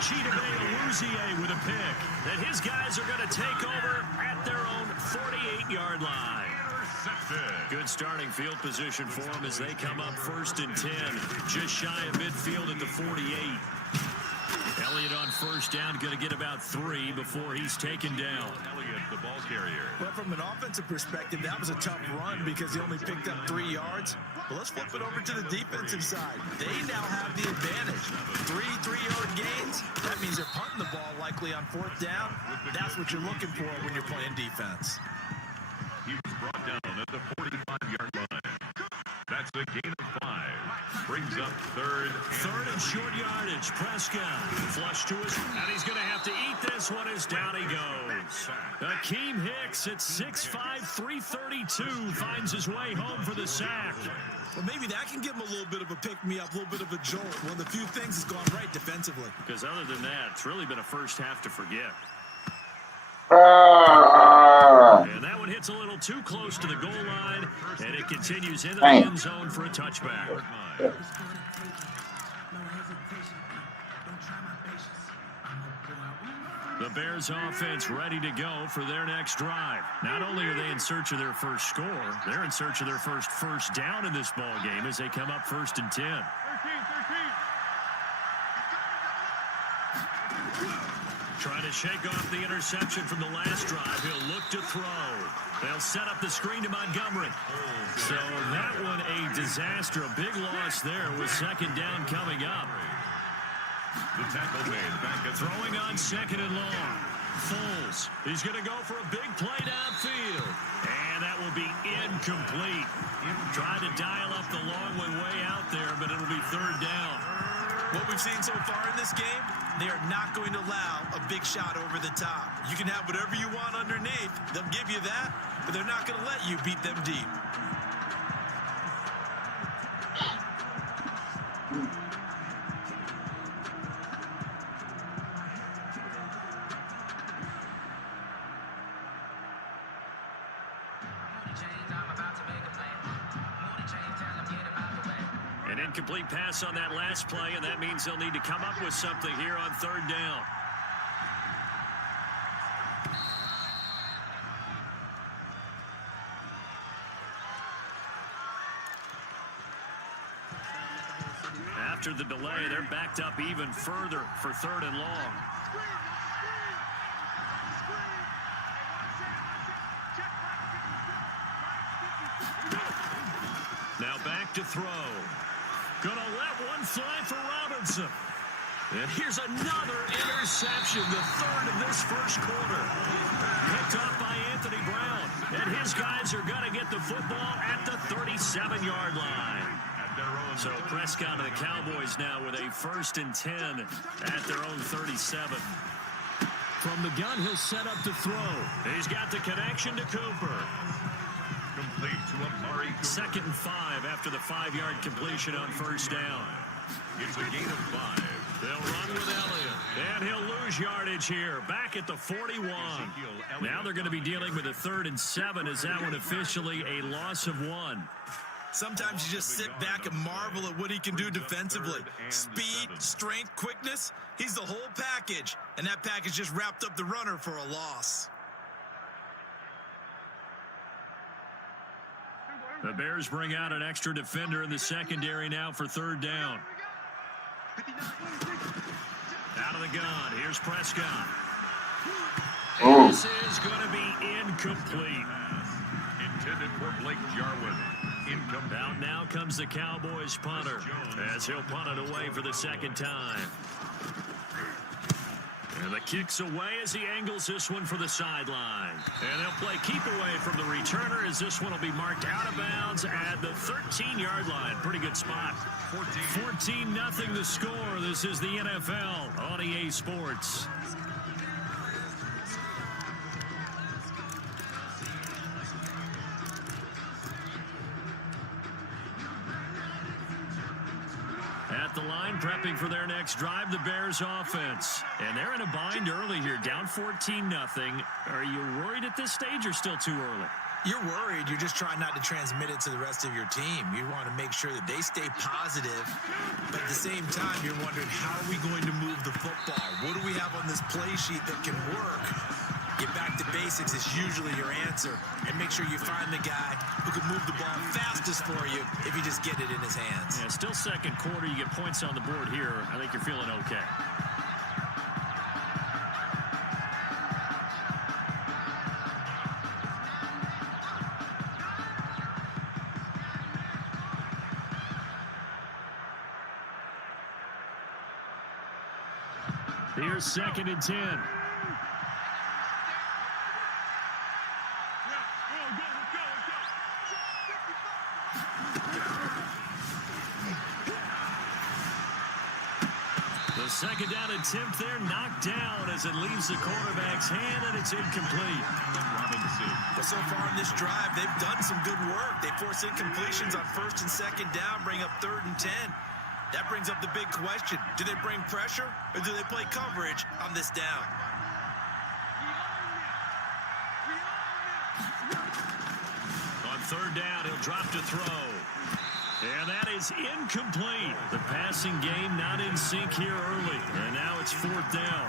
Chidobe with a pick that his guys are going to take over at their own 48-yard line. Good starting field position for them as they come up 1st and 10. Just shy of midfield at the 48. Elliott on 1st down, going to get about 3 before he's taken down. Elliott, the ball carrier. Well, from an offensive perspective, that was a tough run because he only picked up 3 yards. But let's flip it over to the defensive side. They now have the advantage. 3 3-yard gains. That means they're punting the ball likely on 4th down. That's what you're looking for when you're playing defense. He was brought down at the 45-yard line. That's a gain of 5. Brings up 3rd. 3rd and short yardage. Prescott flush to his, and he's going to have to eat this one as down he goes. Akeem Hicks at 6'5", 332 finds his way home for the sack. Well, maybe that can give him a little bit of a pick-me-up, a little bit of a jolt. One of the few things that's gone right defensively. Because other than that, it's really been a first half to forget. And that one hits a little too close to the goal line, and it continues into the end zone for a touchback. The Bears offense ready to go for their next drive. Not only are they in search of their first score, they're in search of their first down in this ball game as they come up 1st and 10. 13. Trying to shake off the interception from the last drive. He'll look to throw. They'll set up the screen to Montgomery. So that one a disaster. A big loss there with 2nd down coming up. The tackle made back at throwing on 2nd and long. Foles. He's going to go for a big play downfield. And that will be incomplete. Tried to dial up the long one way out there, but it'll be 3rd down. What we've seen so far in this game, they are not going to allow a big shot over the top. You can have whatever you want underneath. They'll give you that, but they're not going to let you beat them deep. An incomplete pass on that last play, and that means they'll need to come up with something here on 3rd down. After the delay, they're backed up even further for 3rd and long. Now back to throw. Gonna let one fly for Robinson. And here's another interception, the 3rd of this first quarter. Picked off by Anthony Brown. And his guys are gonna get the football at the 37-yard line. So Prescott and the Cowboys now with a 1st and 10 at their own 37. From the gun, he'll set up to throw. He's got the connection to Cooper. complete to Amari Cooper. 2nd and 5 after the 5-yard completion on 1st down. It's a gain of 5. They'll run with Elliott, and he'll lose yardage here, back at the 41. Now they're going to be dealing with a 3rd and 7. Is that one officially a loss of 1? Sometimes you just sit back and marvel at what he can do defensively. Speed, strength, quickness, he's the whole package. And that package just wrapped up the runner for a loss. The Bears bring out an extra defender in the secondary now for 3rd down. Out of the gun, here's Prescott. And this is going to be incomplete. Intended for Blake Jarwin. Out now comes the Cowboys punter as he'll punt it away for the 2nd time. And the kick's away as he angles this one for the sideline. And they'll play keep away from the returner as this one will be marked out of bounds at the 13-yard line. Pretty good spot. 14-0 the score. This is the NFL on EA Sports. At the line, prepping for their next drive, the Bears offense. And they're in a bind early here, down 14-0. Are you worried at this stage or still too early? You're worried. You're just trying not to transmit it to the rest of your team. You want to make sure that they stay positive, but at the same time, you're wondering, how are we going to move the football? What do we have on this play sheet that can work? Get back to basics is usually your answer, and make sure you find the guy who can move the ball fastest for you if you just get it in his hands. Yeah, still second quarter. You get points on the board here. I think you're feeling okay. Here's 2nd and 10. The second down attempt there knocked down as it leaves the quarterback's hand, and it's incomplete. Well, so far in this drive, they've done some good work. They force incompletions on 1st and 2nd down, bring up 3rd and 10. That brings up the big question. Do they bring pressure, or do they play coverage on this down? On 3rd down, he'll drop to throw. And that is incomplete. The passing game not in sync here early. And now it's 4th down.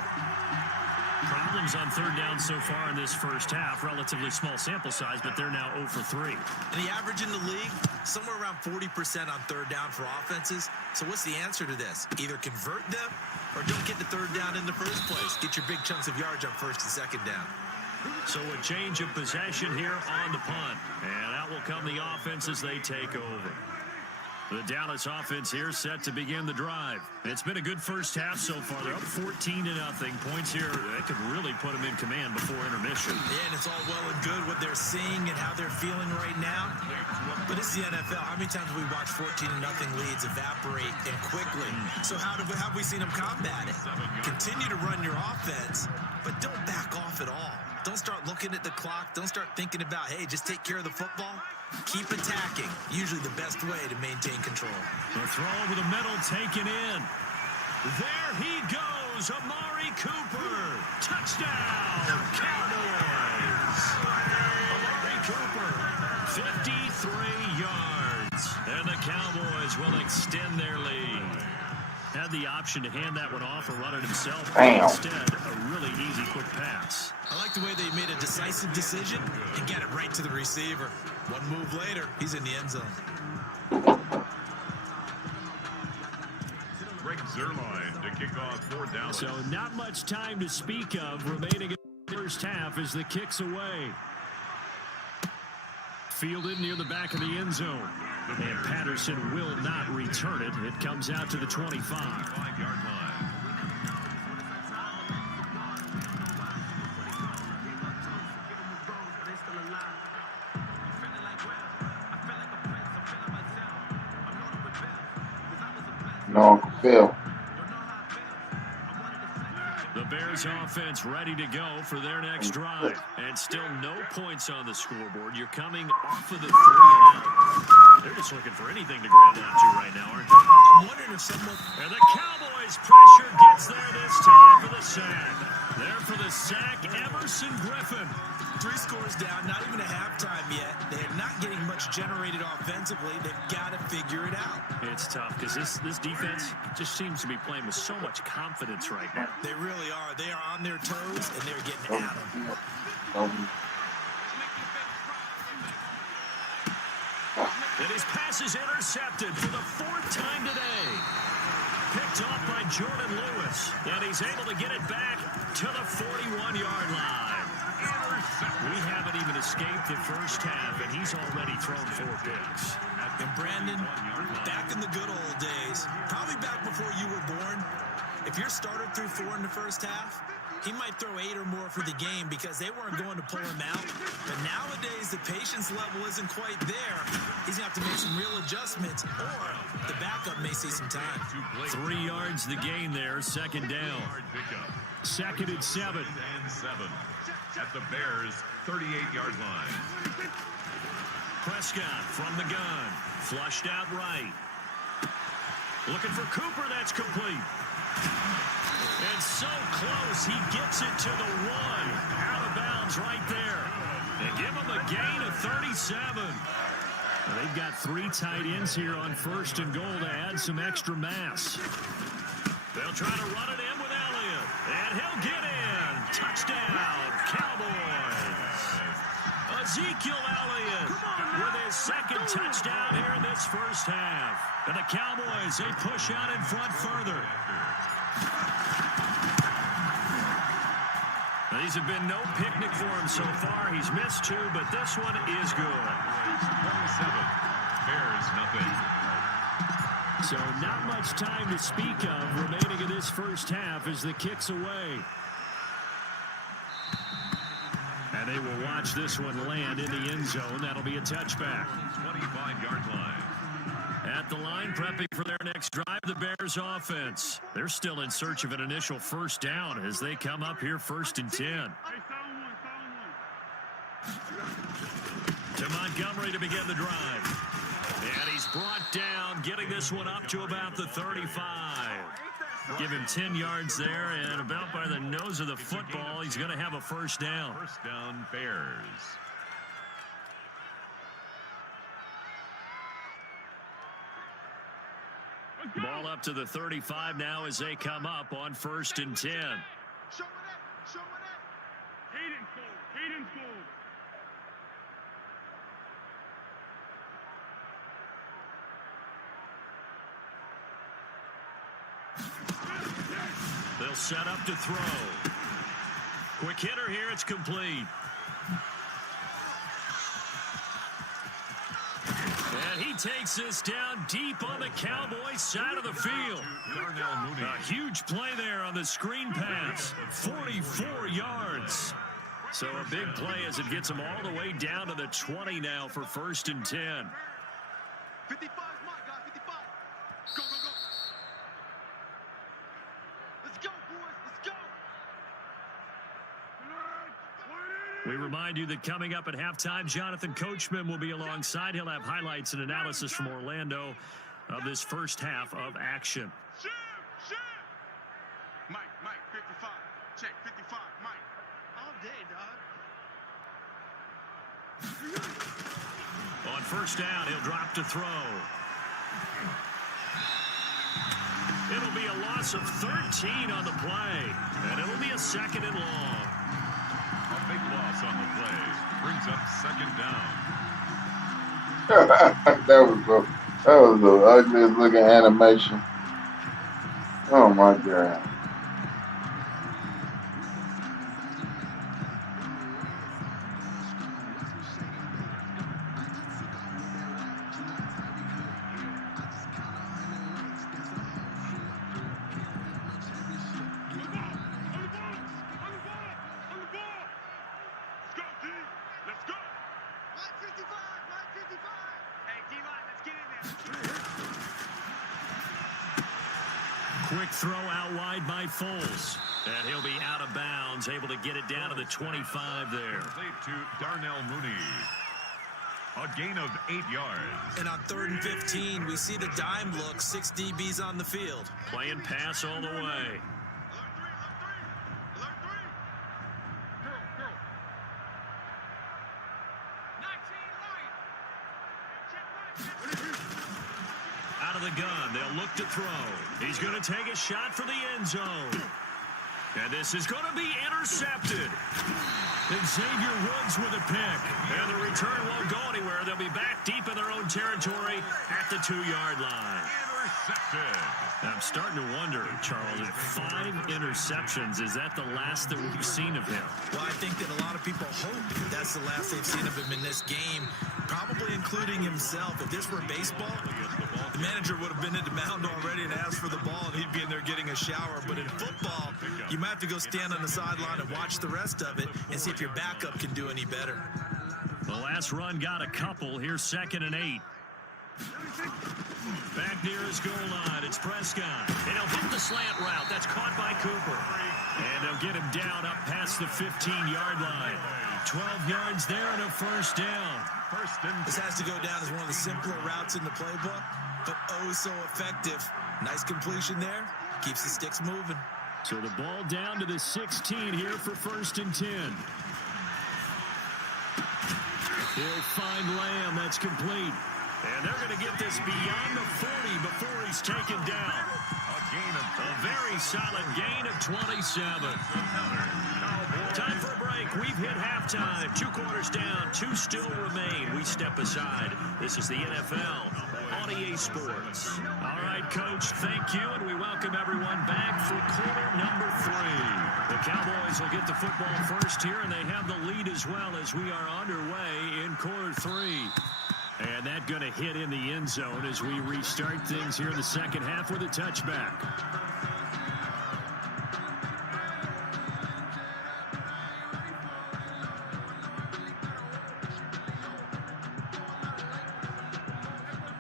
Problems on 3rd down so far in this first half. Relatively small sample size, but they're now 0 for 3. And the average in the league, somewhere around 40% on 3rd down for offenses. So what's the answer to this? Either convert them or don't get the 3rd down in the first place. Get your big chunks of yards on 1st and 2nd down. So a change of possession here on the punt. And out will come the offense as they take over. The Dallas offense here set to begin the drive. It's been a good first half so far. They're up 14-0. Points here, that could really put them in command before intermission. Yeah, and it's all well and good what they're seeing and how they're feeling right now. But it's the NFL. How many times have we watched 14-0 leads evaporate and quickly? So how have we seen them combat it? Continue to run your offense, but don't back off at all. Don't start looking at the clock. Don't start thinking about, hey, just take care of the football. Keep attacking. Usually the best way to maintain control. The throw over the middle taken in. There he goes, Amari Cooper. Touchdown, Cowboys. Amari Cooper, 53 yards. And the Cowboys will extend their lead. Had the option to hand that one off or run it himself. Instead, a really easy, quick pass. I like the way they made a decisive decision and get it right to the receiver. One move later, he's in the end zone. Greg Zuerlein to kick off for Dallas. So not much time to speak of remaining in the first half as the kick's away. Fielded near the back of the end zone. And Patterson will not return it. It comes out to the 25. 5-yard line. No, Uncle Phil. The Bears offense ready to go for their next drive. And still no points on the scoreboard. You're coming off of the 3 and out. They're just looking for anything to grab onto right now, aren't they? I'm wondering if someone... And the Cowboys pressure gets there this time for the sack. There for the sack, Emerson Griffin. 3 scores down, not even a halftime yet. They're not getting much generated offensively. They've got to figure it out. It's tough because this defense just seems to be playing with so much confidence right now. They really are. They are on their toes, and they're getting at them. And his pass is intercepted for the 4th time today. Picked off by Jordan Lewis. And he's able to get it back to the 41-yard line. We haven't even escaped the first half, and he's already thrown 4 picks. And Brandon, back in the good old days, probably back before you were born, if your starter threw 4 in the first half, he might throw 8 or more for the game because they weren't going to pull him out. But nowadays, the patience level isn't quite there. He's going to have to make some real adjustments, or the backup may see some time. 3 yards the gain there, 2nd down. 2nd and 7. At the Bears' 38-yard line. Prescott from the gun. Flushed out right. Looking for Cooper. That's complete. And so close. He gets it to the 1. Out of bounds right there. And give them a gain of 37. They've got 3 tight ends here on 1st and goal to add some extra mass. They'll try to run it in with Elliott. And he'll get in. Touchdown, Cowboys. Ezekiel Elliott with his 2nd touchdown here in this first half. And the Cowboys, they push out in front further. These have been no picnic for him so far. He's missed 2, but this one is good. 27. Bears nothing. So not much time to speak of remaining in this first half as the kick's away. And they will watch this one land in the end zone. That'll be a touchback. 25-yard line. At the line, prepping for their next drive, the Bears offense. They're still in search of an initial first down as they come up here 1st and 10. To Montgomery to begin the drive. And he's brought down, getting this one up to about the 35. Give him 10 yards there, and about by the nose of the football, he's going to have a first down. First down, Bears. Ball up to the 35 now as they come up on 1st and 10. They'll set up to throw. Quick hitter here, it's complete. And he takes this down deep on the Cowboys side of the field. A huge play there on the screen pass. 44 yards. So a big play as it gets them all the way down to the 20 now for 1st and 10. 55, my guy, 55. Go, go, go. Let's go, boys, let's go. We remind you that coming up at halftime, Jonathan Coachman will be alongside. He'll have highlights and analysis from Orlando of this first half of action. Mike, 55. Check, 55, Mike. All day, dog. On first down, he'll drop to throw. It'll be a loss of 13 on the play, and it'll be a 2nd and long. A big loss on the play. Brings up 2nd down. That was the ugliest looking animation. Oh my God. Quick throw out wide by Foles. And he'll be out of bounds, able to get it down to the 25 there. Played to Darnell Mooney. A gain of 8 yards. And on 3rd and 15, we see the dime look, 6 DBs on the field. Playing pass all the way. Out of the gun, they'll look to throw. He's going to take a shot for the end zone. And this is going to be intercepted. And Xavier Woods with a pick. And the return won't go anywhere. They'll be back deep in their own territory at the 2-yard line. Intercepted. I'm starting to wonder, Charles, if 5 interceptions, is that the last that we've seen of him? Well, I think that a lot of people hope that's the last they've seen of him in this game, probably including himself. If this were baseball, the manager would have been in the mound already and asked for the ball, and he'd be in there getting a shower. But in football, you might have to go stand on the sideline and watch the rest of it and see if your backup can do any better. The last run got a couple. Here's 2nd and 8. Back near his goal line, it's Prescott. And he'll hit the slant route. That's caught by Cooper. And they'll get him down up past the 15-yard line. 12 yards there and a first down. This has to go down as one of the simpler routes in the playbook, but oh so effective. Nice completion there. Keeps the sticks moving. So the ball down to the 16 here for 1st and 10. He'll find Lamb. That's complete. And they're going to get this beyond the 40 before he's taken down. A very solid gain of 27. Time for a break. We've hit halftime. 2 quarters down. 2 still remain. We step aside. This is the NFL on EA Sports. All right, Coach, thank you, and we welcome everyone back for quarter number 3. The Cowboys will get the football first here, and they have the lead as well as we are underway in quarter 3. And that going to hit in the end zone as we restart things here in the second half with a touchback.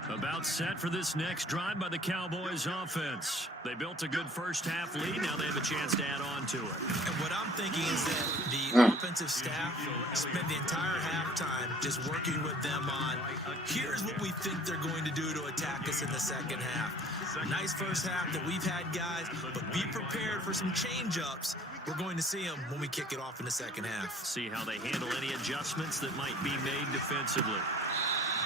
About set for this next drive by the Cowboys offense. They built a good first half lead. Now they have a chance to add on to it. And what I'm thinking is that the offensive staff spent the entire halftime just working with them on, here's what we think they're going to do to attack us in the second half. Nice first half that we've had, guys, but be prepared for some change-ups. We're going to see them when we kick it off in the second half. See how they handle any adjustments that might be made defensively.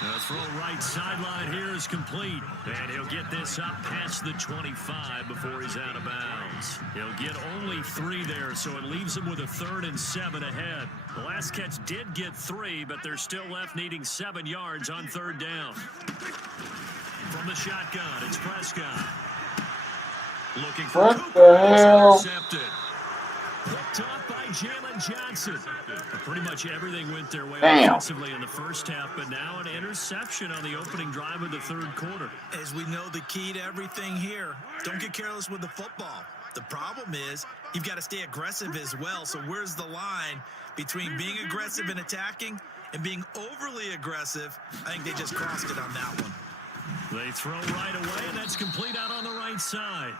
The throw right sideline here is complete. And he'll get this up past the 25 before he's out of bounds. He'll get only 3 there, so it leaves him with a 3rd and 7 ahead. The last catch did get 3, but they're still left needing 7 yards on 3rd down. From the shotgun, it's Prescott. Looking for What the hell? intercepted. Picked off by Jalen Johnson. Pretty much everything went their way offensively in the first half, but now an interception on the opening drive of the 3rd quarter. As we know, the key to everything here, don't get careless with the football. The problem is you've got to stay aggressive as well. So where's the line between being aggressive and attacking and being overly aggressive? I think they just crossed it on that one. They throw right away, and that's complete out on the right side.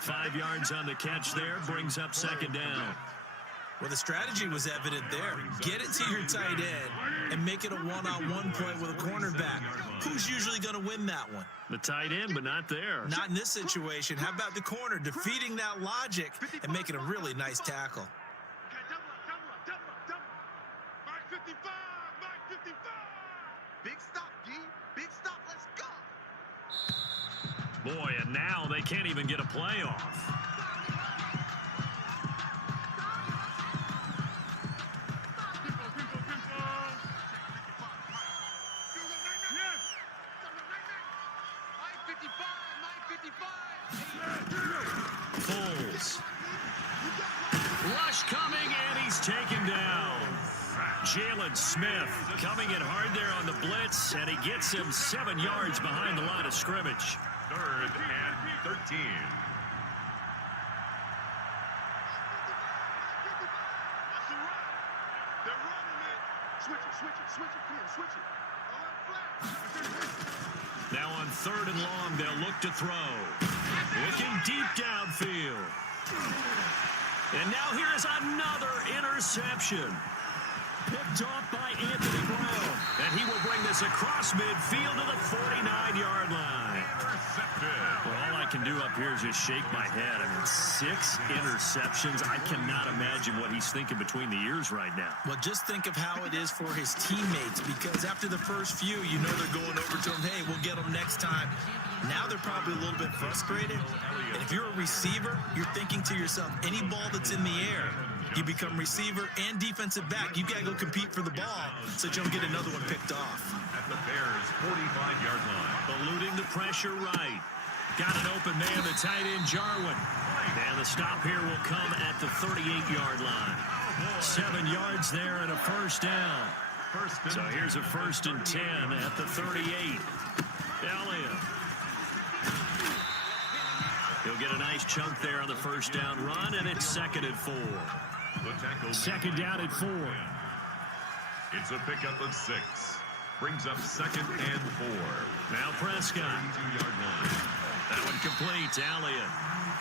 5 yards on the catch there, brings up 2nd down. Well, the strategy was evident there. Get it to your tight end and make it a one-on-one play with a cornerback. Who's usually going to win that one? The tight end, but not there. Not in this situation. How about the corner defeating that logic and making a really nice tackle? Big stop, D. Big stop. Let's go. Boy, and now they can't even get a play off. Foles. Rush coming, and he's taken down. Jalen Smith coming in hard there on the blitz, and he gets him 7 yards behind the line of scrimmage. 3rd and 13. Now on 3rd and long, they'll look to throw. Looking deep downfield. And now here's another interception. Picked off by Anthony Brown. And he will bring this across midfield to the 49-yard line. Well, all I can do up here is just shake my head. I mean, 6 interceptions. I cannot imagine what he's thinking between the ears right now. Well, just think of how it is for his teammates, because after the first few, you know they're going over to him, hey, we'll get them next time. Now they're probably a little bit frustrated. And if you're a receiver, you're thinking to yourself, any ball that's in the air, you become receiver and defensive back. You got to go compete for the ball so that you don't get another one picked off. At the Bears' 45-yard line. Eluding the pressure right. Got an open man, the tight end, Jarwin. And the stop here will come at the 38-yard line. 7 yards there and a 1st down. So here's a 1st and 10 at the 38. Elliott. He'll get a nice chunk there on the 1st down run, and it's 2nd and 4. 2nd down at 4. It's a pickup of 6. Brings up 2nd and 4. Now Prescott. 2-yard line. That one complete. Elliott.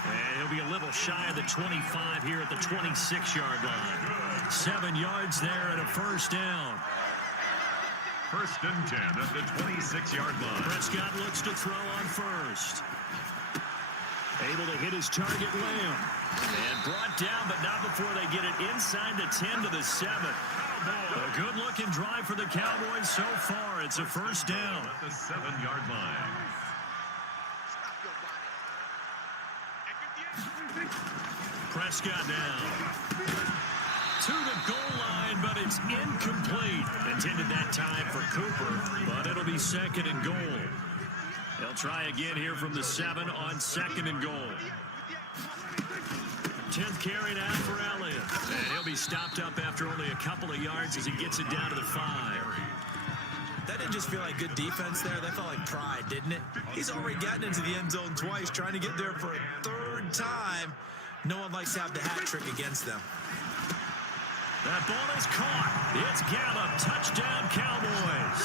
And he'll be a little shy of the 25 here at the 26-yard line. 7 yards there and a 1st down. 1st and 10 at the 26-yard line. Prescott looks to throw on 1st. Able to hit his target, Lamb. And brought down, but not before they get it inside the 10 to the 7. A good-looking drive for the Cowboys so far. It's a first down. At the 7-yard line. Prescott down. To the goal line, but it's incomplete. Intended that time for Cooper, but it'll be second and goal. They'll try again here from the 7 on second and goal. 10th carry now for Elliott. And he'll be stopped up after only a couple of yards as he gets it down to the 5. That didn't just feel like good defense there. That felt like pride, didn't it? He's already gotten into the end zone twice, trying to get there for a third time. No one likes to have the hat trick against them. That ball is caught. It's Gallup. Touchdown, Cowboys.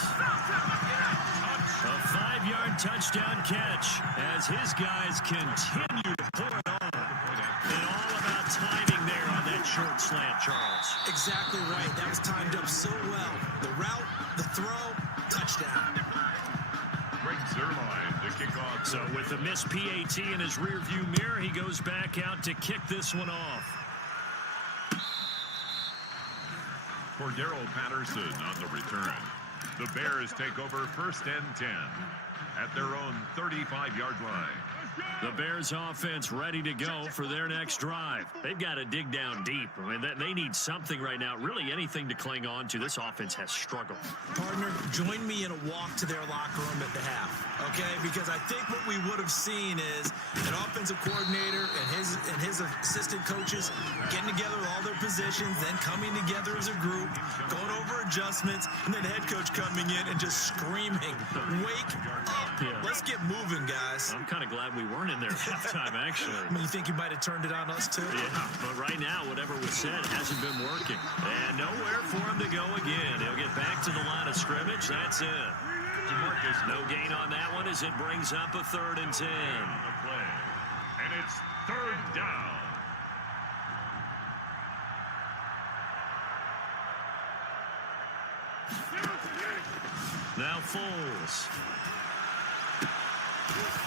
A 5-yard touchdown catch as his guys continue to pour it on. And all about timing there on that short slant, Charles. Exactly right. That was timed up so well. The route, the throw, touchdown. Greg Zuerlein to kick off. So with the missed PAT in his rearview mirror, he goes back out to kick this one off. Cordero Patterson on the return. The Bears take over first and 10 at their own 35-yard line. The Bears offense ready to go for their next drive. They've got to dig down deep. I mean, they need something right now, really anything to cling on to. This offense has struggled. Partner, join me in a walk to their locker room at the half, okay? Because I think what we would have seen is an offensive coordinator and his assistant coaches getting together with all their positions, then coming together as a group, going over adjustments, and then the head coach coming in and just screaming, "Wake up! Yeah. Let's get moving, guys." I'm kind of glad we weren't in there at halftime, actually. I mean, you think you might have turned it on us, too? Yeah, but right now, whatever was said hasn't been working. And nowhere for him to go again. He'll get back to the line of scrimmage. That's it. No gain on that one as it brings up a 3rd and 10. And it's 3rd down. Now Foles.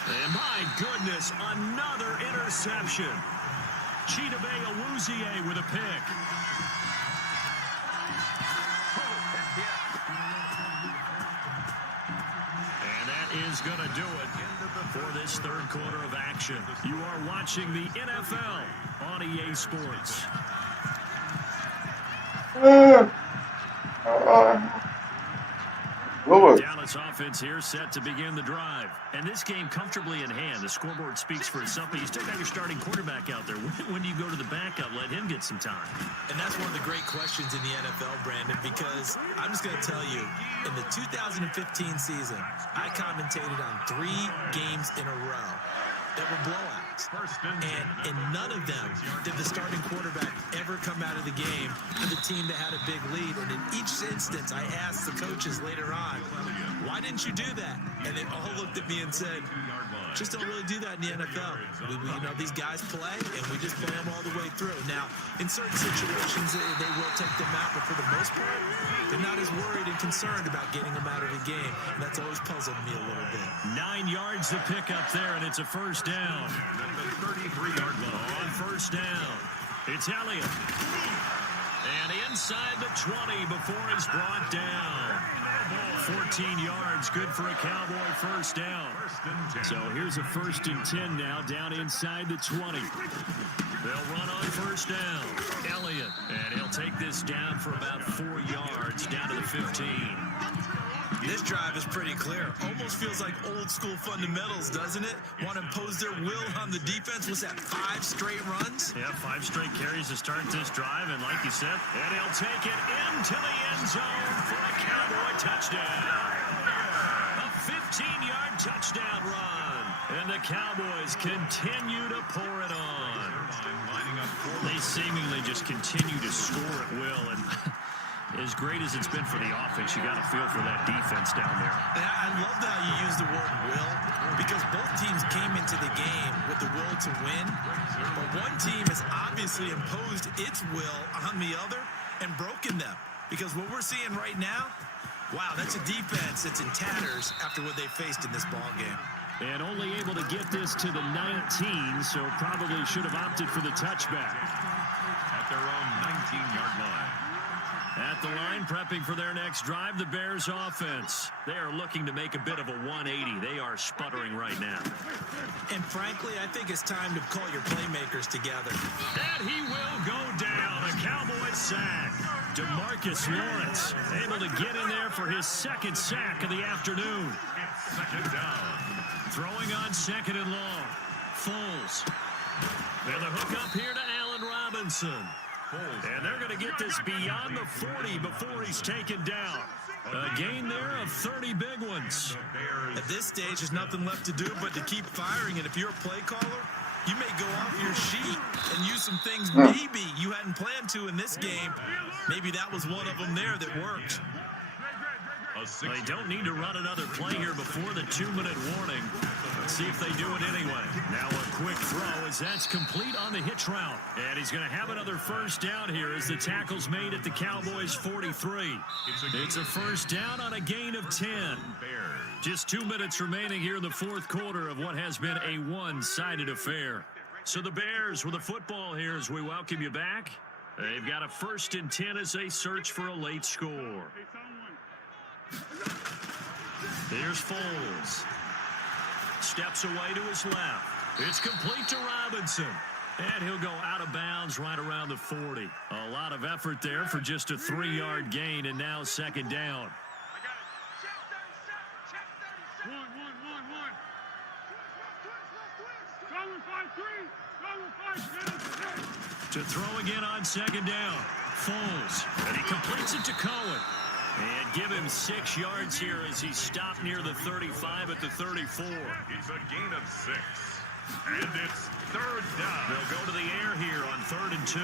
And my goodness, another interception. Chidobe Awuzie with a pick. And that is going to do it for this 3rd quarter of action. You are watching the NFL on EA Sports. Dallas offense here set to begin the drive. And this game comfortably in hand. The scoreboard speaks for itself, but you still got your starting quarterback out there. When do you go to the backup? Let him get some time. And that's one of the great questions in the NFL, Brandon, because I'm just going to tell you, in the 2015 season, I commentated on 3 games in a row that were blowouts. And in none of them did the starting quarterback ever come out of the game for the team that had a big lead. And in each instance, I asked the coaches later on, why didn't you do that? And they all looked at me and said, just don't really do that in the NFL. These guys play, and we just play them all the way through. Now, in certain situations, they will take them out, but for the most part, they're not as worried and concerned about getting them out of the game. And that's always puzzled me a little bit. 9 yards to pick up there, and it's a first down. At the 33-yard line. On first down, it's Elliott. And inside the 20 before he's brought down. 14 yards, good for a Cowboy first down. So here's a 1st and 10 now, down inside the 20. They'll run on first down. Elliott, and he'll take this down for about 4 yards, down to the 15. This drive is pretty clear. Almost feels like old school fundamentals, doesn't it? Want to impose their will on the defense. Was that 5 straight runs? Yeah, 5 straight carries to start this drive, and like you said, and he'll take it into the end zone for a Cowboy touchdown. A 15-yard touchdown run, and the Cowboys continue to pour it on. They seemingly just continue to score at will, and as great as it's been for the offense, you got to feel for that defense down there. And I love that you use the word will, because both teams came into the game with the will to win, but one team has obviously imposed its will on the other and broken them. Because what we're seeing right now, wow, that's a defense that's in tatters after what they faced in this ball game. And only able to get this to the 19, so probably should have opted for the touchback. At their own 19-yard line. At the line, prepping for their next drive, the Bears offense. They are looking to make a bit of a 180. They are sputtering right now. And frankly, I think it's time to call your playmakers together. And he will go down. A Cowboy sack. DeMarcus Lawrence able to get in there for his second sack of the afternoon. Second down. Throwing on second and long. Foles. And the hook up here to Allen Robinson. And they're going to get this beyond the 40 before he's taken down. A gain there of 30 big ones. At this stage, there's nothing left to do but to keep firing. And if you're a play caller, you may go off your sheet and use some things maybe you hadn't planned to in this game. Maybe that was one of them there that worked. They don't need to run another play here before the 2-minute warning. Let's see if they do it anyway. Now a quick throw as that's complete on the hitch route. And he's going to have another first down here as the tackle's made at the Cowboys' 43. It's a first down on a gain of 10. Just 2 minutes remaining here in the fourth quarter of what has been a one-sided affair. So the Bears with a football here as we welcome you back. They've got a 1st and 10 as they search for a late score. Here's Foles. Steps away to his left. It's complete to Robinson. And he'll go out of bounds right around the 40. A lot of effort there for just a 3-yard gain, and now second down. To throw again on second down. Foles. And he completes it to Cohen. And give him 6 yards here as he stopped near the 35 at the 34. It's a gain of 6. And it's third down. They'll go to the air here on 3rd and 2.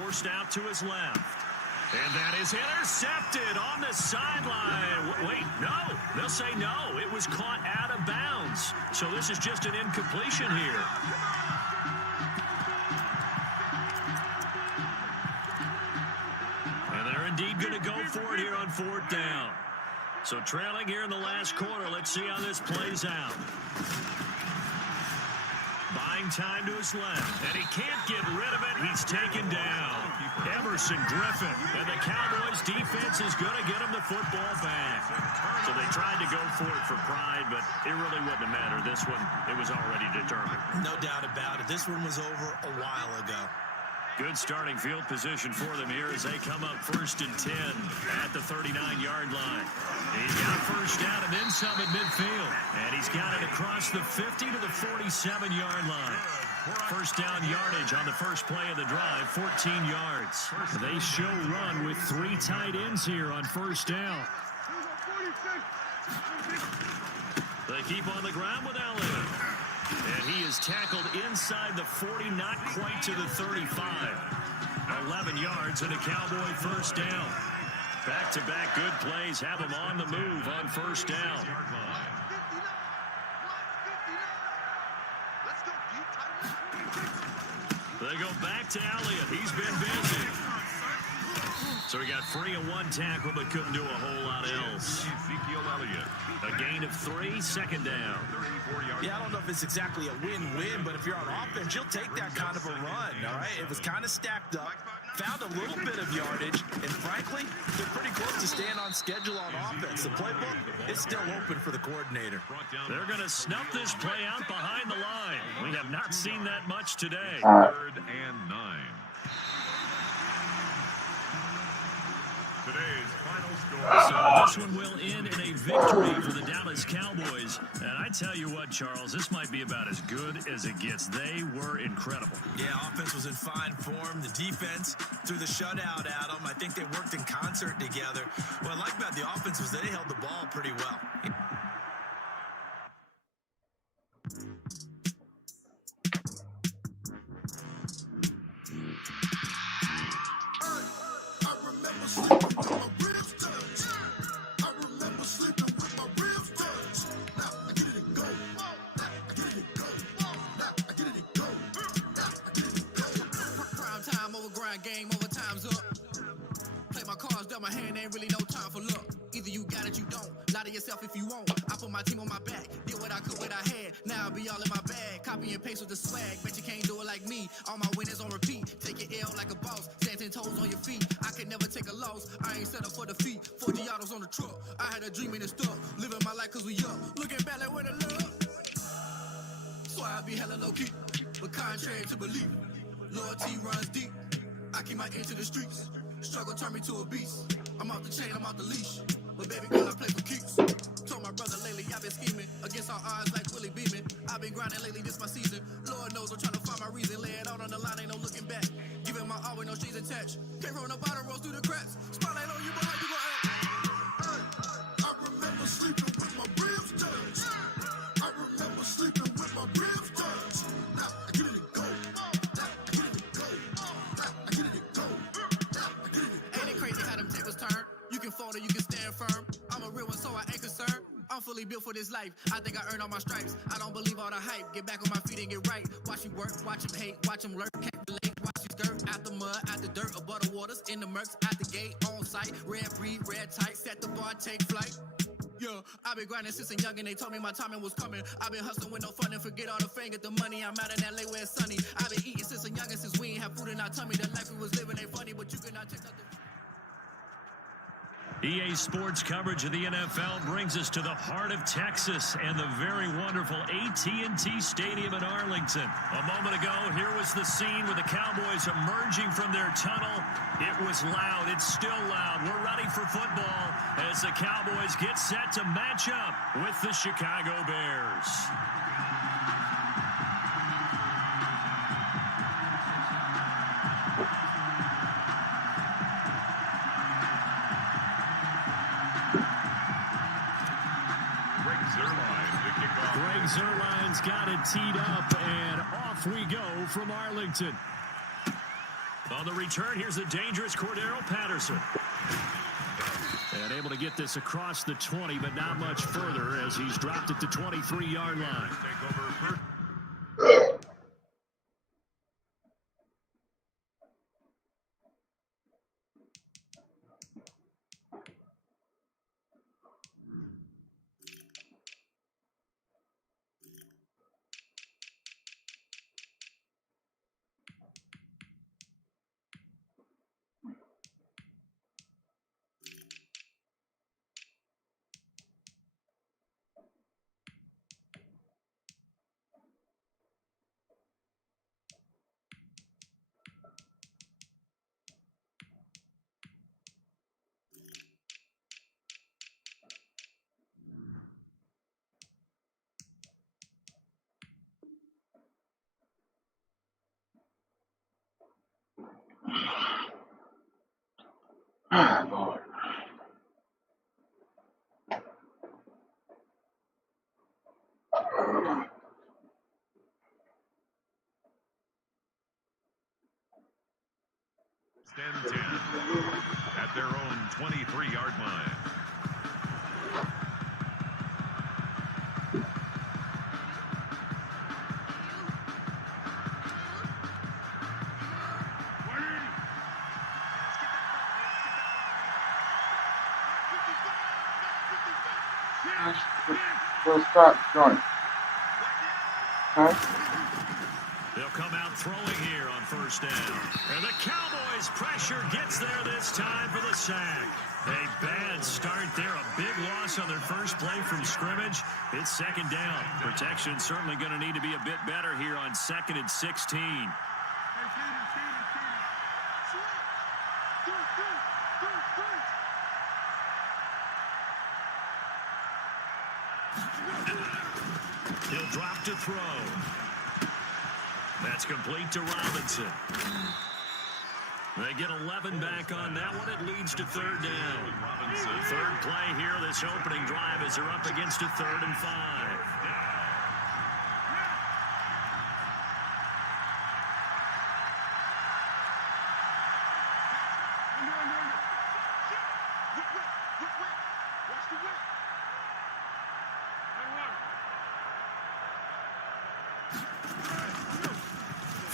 Forced out to his left. And that is intercepted on the sideline. Wait, no. They'll say no. It was caught out of bounds. So this is just an incompletion here. Indeed going to go for it here on 4th down. So trailing here in the last quarter. Let's see how this plays out. Buying time to his left. And he can't get rid of it. He's taken down. Emerson Griffin. And the Cowboys defense is going to get him the football back. So they tried to go for it for pride, but it really wouldn't have mattered. This one, it was already determined. No doubt about it. This one was over a while ago. Good starting field position for them here as they come up 1st and 10 at the 39-yard line. He's got first down and then some at midfield. And he's got it across the 50 to the 47-yard line. First down yardage on the first play of the drive, 14 yards. They show run with 3 tight ends here on first down. They keep on the ground with Elliott. And he is tackled inside the 40, not quite to the 35. 11 yards and a Cowboy first down. Back-to-back good plays have him on the move on first down. They go back to Elliott. He's been busy. So he got free of 1 tackle, but couldn't do a whole lot else. Ezekiel Elliott. A gain of 3, second down. Yeah, I don't know if it's exactly a win-win, but if you're on offense, you'll take that kind of a run, all right? It was kind of stacked up, found a little bit of yardage, and frankly, they're pretty close to staying on schedule on offense. The playbook is still open for the coordinator. They're going to snuff this play out behind the line. We have not seen that much today. 3rd and 9. Today's final score. So this one will end in a victory for the Dallas Cowboys. And I tell you what, Charles, this might be about as good as it gets. They were incredible. Yeah, offense was in fine form. The defense threw the shutout at them. I think they worked in concert together. What I like about the offense was they held the ball pretty well. Game over, time's up. Play my cards, dealt my hand, ain't really no time for luck. Either you got it, you don't. Lie to yourself if you won't. I put my team on my back. Did what I could, what I had. Now I be all in my bag. Copy and paste with the swag. Bet you can't do it like me. All my winners on repeat. Take your L like a boss. Stand 10 toes on your feet. I could never take a loss. I ain't set up for defeat. 40 autos on the truck. I had a dream and it's stuck. Living my life cause we up. Looking back like where the love. So I be hella low key. But contrary to belief, loyalty runs deep. I keep my ear to the streets. Struggle turned me to a beast. I'm off the chain, I'm off the leash. But baby girl, I play for keeps. Told my brother lately I've been scheming. Against all odds like Willie Beeman. I've been grinding lately, this my season. Lord knows I'm trying to find my reason. Lay it out on the line, ain't no looking back. Giving my all with no strings attached. Came from the bottom, rose through the cracks. Spotlight on you, but how you gon' act? I remember sleeping with my ribs touched. I remember sleeping with my ribs touched. Now I get it to go. Now I get it to go. Now I get it to go. Now I get it to go. Ain't it crazy how them tables turn? You can fold or you can stand firm. I'm a real one, so I ain't concerned. I'm fully built for this life. I think I earned all my stripes. I don't believe all the hype. Get back on my feet and get right. Watch you work, watch him hate, watch him lurk. Can't relate, watch you skirt. Out the mud, out the dirt, above the waters, in the murks, out the gate, on site. Red breed, red tight, set the bar, take flight. Yeah, I've been grinding since a youngin', they told me my timing was coming. I've been hustling with no fun and forget all the fame, get the money. I'm out in LA where it's sunny. I've been eating since a youngin', since we ain't have food in our tummy. The life we was living ain't funny, but you cannot take nothing. EA Sports coverage of the NFL brings us to the heart of Texas and the very wonderful AT&T Stadium in Arlington. A moment ago, here was the scene with the Cowboys emerging from their tunnel. It was loud. It's still loud. We're ready for football as the Cowboys get set to match up with the Chicago Bears. Greg Zuerlein's got it teed up, and off we go from Arlington. On the return, here's the dangerous Cordero Patterson. And able to get this across the 20, but not much further as he's dropped it to 23-yard line. Take over first. Lord. Stand 10 at their own 23-yard line. We'll start joint. Huh? They'll come out throwing here on first down. And the Cowboys' pressure gets there this time for the sack. A bad start there. A big loss on their first play from scrimmage. It's second down. Protection certainly going to need to be a bit better here on 2nd and 16. He'll drop to throw. That's complete to Robinson. They get 11 back on that one. It leads to third down. Third play here, this opening drive, as they're up against a 3rd and 5.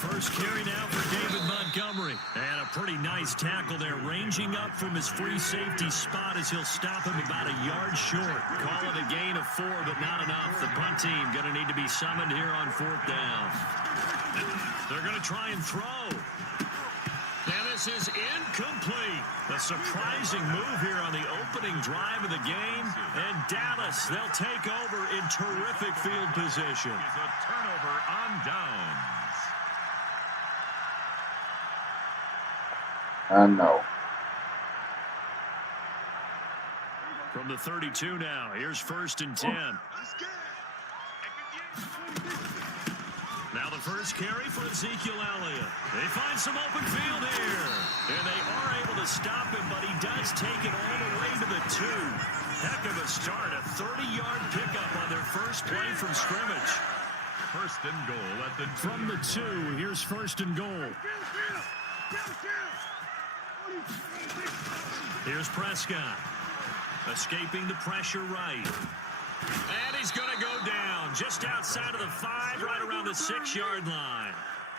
First carry now for David Montgomery. And a pretty nice tackle there, ranging up from his free safety spot as he'll stop him about a yard short. Call it a gain of 4, but not enough. The punt team going to need to be summoned here on 4th down. They're going to try and throw. And this is incomplete. A surprising move here on the opening drive of the game. And Dallas, they'll take over in terrific field position. It's a turnover on downs. I know. From the 32 now, here's 1st and 10. Now the first carry for Ezekiel Elliott. They find some open field here. And they are able to stop him, but he does take it all the way to the 2. Heck of a start, a 30-yard pickup on their first play from scrimmage. First and goal at the From the 2, here's 1st and goal. Here's Prescott. Escaping the pressure right. And he's going to go down just outside of the 5, right around the 6-yard line.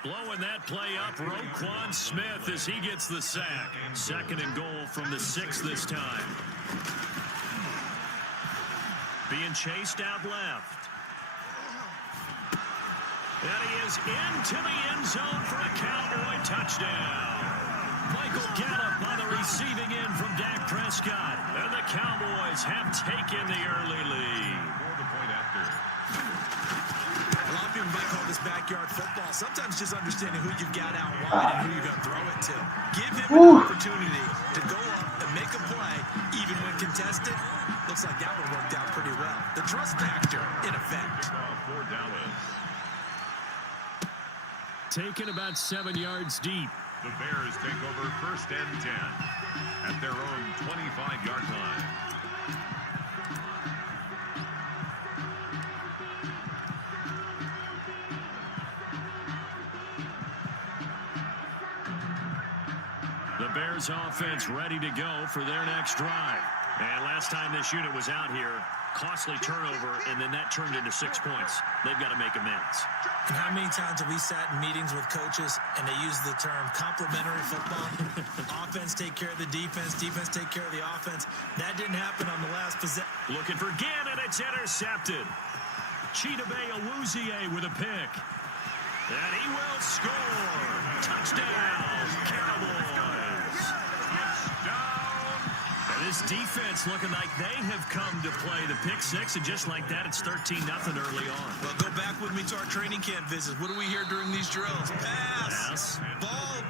Blowing that play up, Roquan Smith as he gets the sack. 2nd and goal from the 6 this time. Being chased out left. And he is into the end zone for a Cowboy touchdown. Michael Gallup on the receiving end from Dak Prescott. And the Cowboys have taken the early lead. For the point after. A lot of people might call this backyard football. Sometimes just understanding who you've got out wide and who you're going to throw it to. Give him an opportunity to go up and make a play, even when contested. Looks like that one worked out pretty well. The trust factor in effect. For Dallas. Taken about 7 yards deep. The Bears take over 1st and 10 at their own 25-yard line. The Bears offense ready to go for their next drive. And last time this unit was out here, costly turnover, and then that turned into 6 points. They've got to make amends. And how many times have we sat in meetings with coaches and they use the term complementary football? Offense take care of the defense, defense take care of the offense. That didn't happen on the last possession. Looking for Gannon, it's intercepted. Chidobe Awuzie with a pick. And he will score. Touchdown, Cowboys. This defense looking like they have come to play the pick 6, and just like that, it's 13-0 early on. Well, go back with me to our training camp visits. What do we hear during these drills? Pass.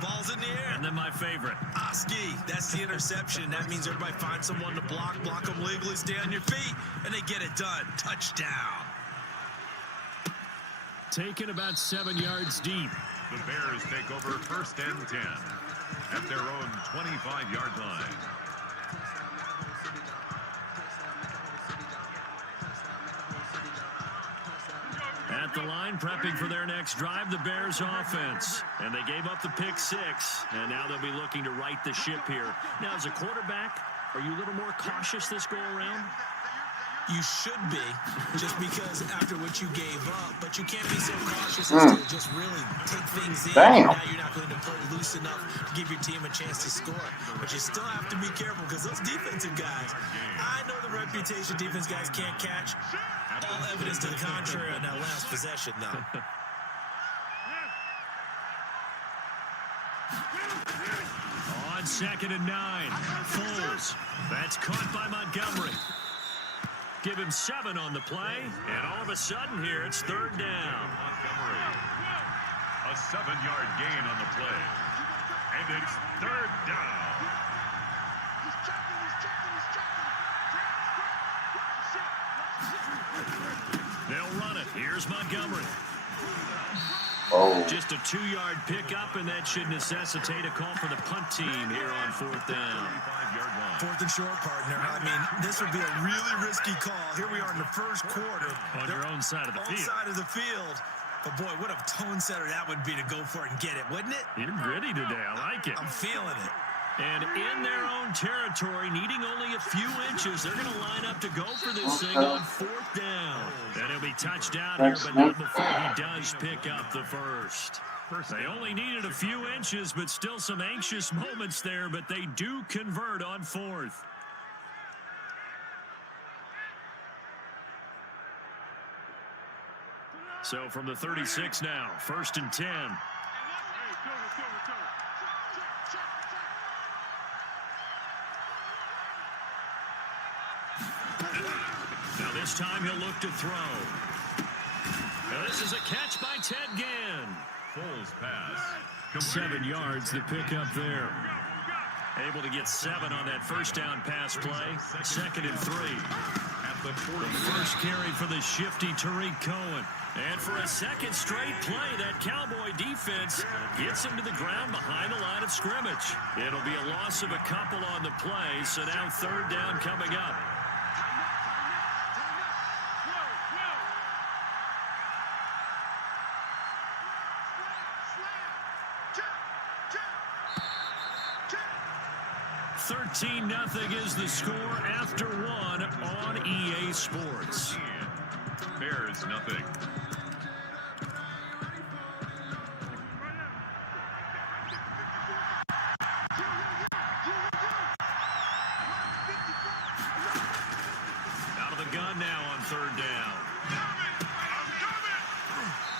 Ball's in the air. And then my favorite. Oski, that's the interception. That means everybody finds someone to block them legally, stay on your feet, and they get it done. Touchdown. Taken about 7 yards deep. The Bears take over 1st and 10 at their own 25-yard line. At the line, prepping for their next drive, the Bears offense. And they gave up the pick 6, and now they'll be looking to right the ship here. Now, as a quarterback, are you a little more cautious this go-around? You should be, just because after what you gave up, but you can't be so cautious as to just really take things in. Damn. Now you're not going to play loose enough to give your team a chance to score. But you still have to be careful because those defensive guys, I know the reputation defense guys can't catch. All evidence to the contrary on that last possession, though. On 2nd and 9, Foles. That's caught by Montgomery. Give him 7 on the play, and all of a sudden here, it's 3rd down. Montgomery. A 7-yard gain on the play. And it's 3rd down. They'll run it. Here's Montgomery. Oh. Just a 2-yard pickup, and that should necessitate a call for the punt team here on 4th down. 5-yard line. 4th and short, partner. I mean, this would be a really risky call. Here we are in the first quarter. On your own side of the field. Side of the field. But, boy, what a tone setter that would be to go for it and get it, wouldn't it? You're gritty today. I like it. I'm feeling it. And in their own territory, needing only a few inches, they're going to line up to go for this thing on 4th down. And he'll be touched down here, but not before he does pick up the first. They only needed a few inches, but still some anxious moments there, but they do convert on 4th. So from the 36 now, 1st and 10. Now this time he'll look to throw. Now this is a catch by Ted Ginn. Foles pass. 7 yards the pickup there. Able to get 7 on that first down pass play. 2nd and 3. At the 40. First carry for the shifty Tariq Cohen. And for a second straight play, that Cowboy defense gets him to the ground behind the line of scrimmage. It'll be a loss of a couple on the play, so now 3rd down coming up. Nothing is the score after 1 on EA Sports. Bears nothing. Out of the gun now on 3rd down.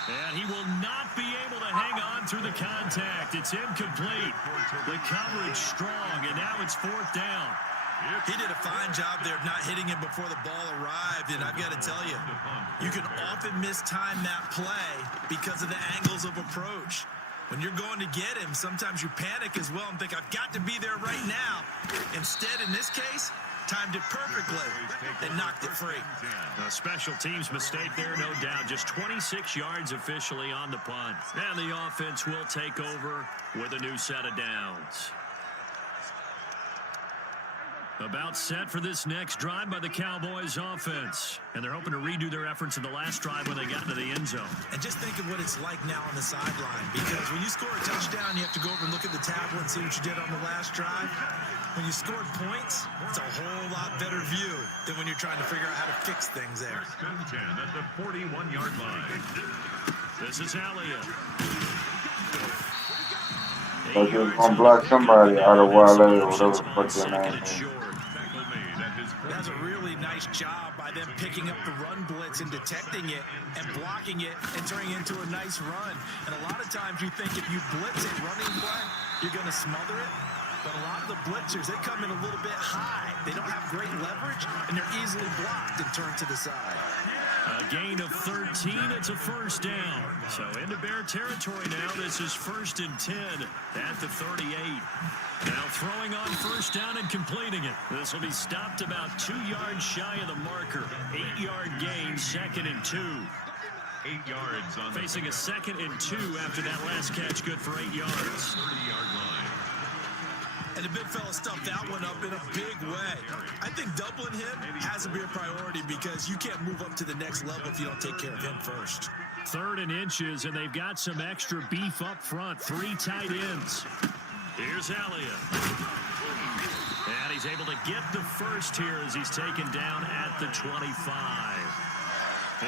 And he will not be able to hang on through the contact. It's incomplete. The coverage strong, and now it's 4th down. He did a fine job there of not hitting him before the ball arrived, and I've got to tell you, you can often mistime that play because of the angles of approach. When you're going to get him, sometimes you panic as well and think, I've got to be there right now. Instead, in this case, timed it perfectly and knocked it free. A special teams mistake there, no doubt. Just 26 yards officially on the punt. And the offense will take over with a new set of downs. About set for this next drive by the Cowboys offense. And they're hoping to redo their efforts in the last drive when they got into the end zone. And just think of what it's like now on the sideline. Because when you score a touchdown, you have to go over and look at the tablet and see what you did on the last drive. When you scored points, it's a whole lot better view than when you're trying to figure out how to fix things there. 1st and 10 at the 41-yard line. This is Elliott. So just gonna block somebody out of Wale or whatever the fuck their name is. That's a really nice job by them picking up the run blitz and detecting it and blocking it and turning it into a nice run. And a lot of times you think if you blitz a running play, you're going to smother it. But a lot of the blitzers, they come in a little bit high. They don't have great leverage, and they're easily blocked and turned to the side. A gain of 13. It's a 1st down. So into Bear territory now. This is 1st and 10 at the 38. Now throwing on 1st down and completing it. This will be stopped about 2 yards shy of the marker. 8-yard gain, 2nd and 2. 8 yards on facing a 2nd and 2 after that last catch, good for 8 yards. 30-yard line. And the big fella stuffed that one up in a big way. I think doubling him has to be a priority because you can't move up to the next level if you don't take care of him first. 3rd and inches, and they've got some extra beef up front. 3 tight ends. Here's Elliott. And he's able to get the first here as he's taken down at the 25.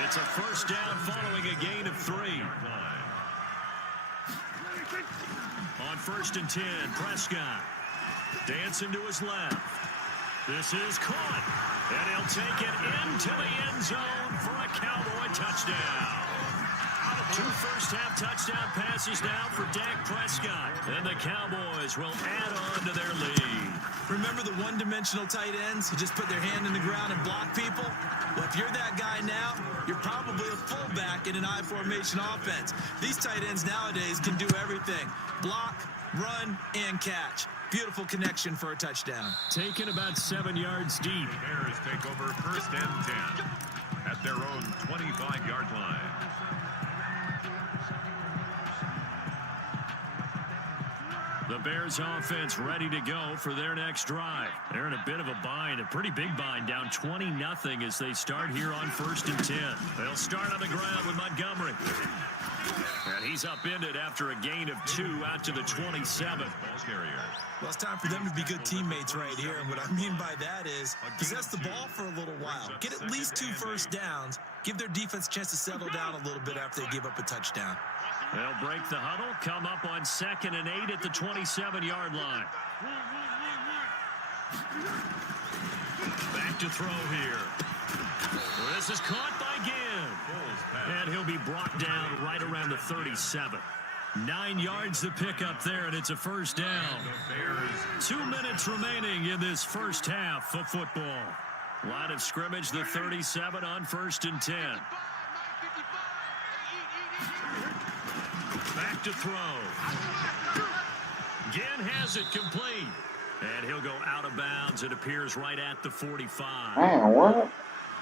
It's a 1st down following a gain of 3. On 1st and 10, Prescott. Dancing to his left. This is caught. And he'll take it into the end zone for a Cowboy touchdown. 2 first-half touchdown passes now for Dak Prescott. And the Cowboys will add on to their lead. Remember the one-dimensional tight ends who just put their hand in the ground and block people? Well, if you're that guy now, you're probably a fullback in an I formation offense. These tight ends nowadays can do everything. Block, run, and catch. Beautiful connection for a touchdown. Taken about 7 yards deep. Bears take over 1st and 10 at their own 25-yard line. The Bears offense ready to go for their next drive. They're in a bit of a bind, a pretty big bind, down 20-0 as they start here on 1st and 10. They'll start on the ground with Montgomery. And he's upended after a gain of 2 out to the 27. Well, it's time for them to be good teammates right here. And what I mean by that is possess the ball for a little while. Get at least 2 first downs. Give their defense a chance to settle down a little bit after they give up a touchdown. They'll break the huddle, come up on 2nd and 8 at the 27-yard line. Back to throw here. This is caught by Ginn. And he'll be brought down right around the 37. 9 yards to pick up there, and it's a first down. 2 minutes remaining in this first half of football. Line of scrimmage, the 37 on 1st and 10. Back to throw. Ginn has it complete. And he'll go out of bounds. It appears right at the 45. Man, what?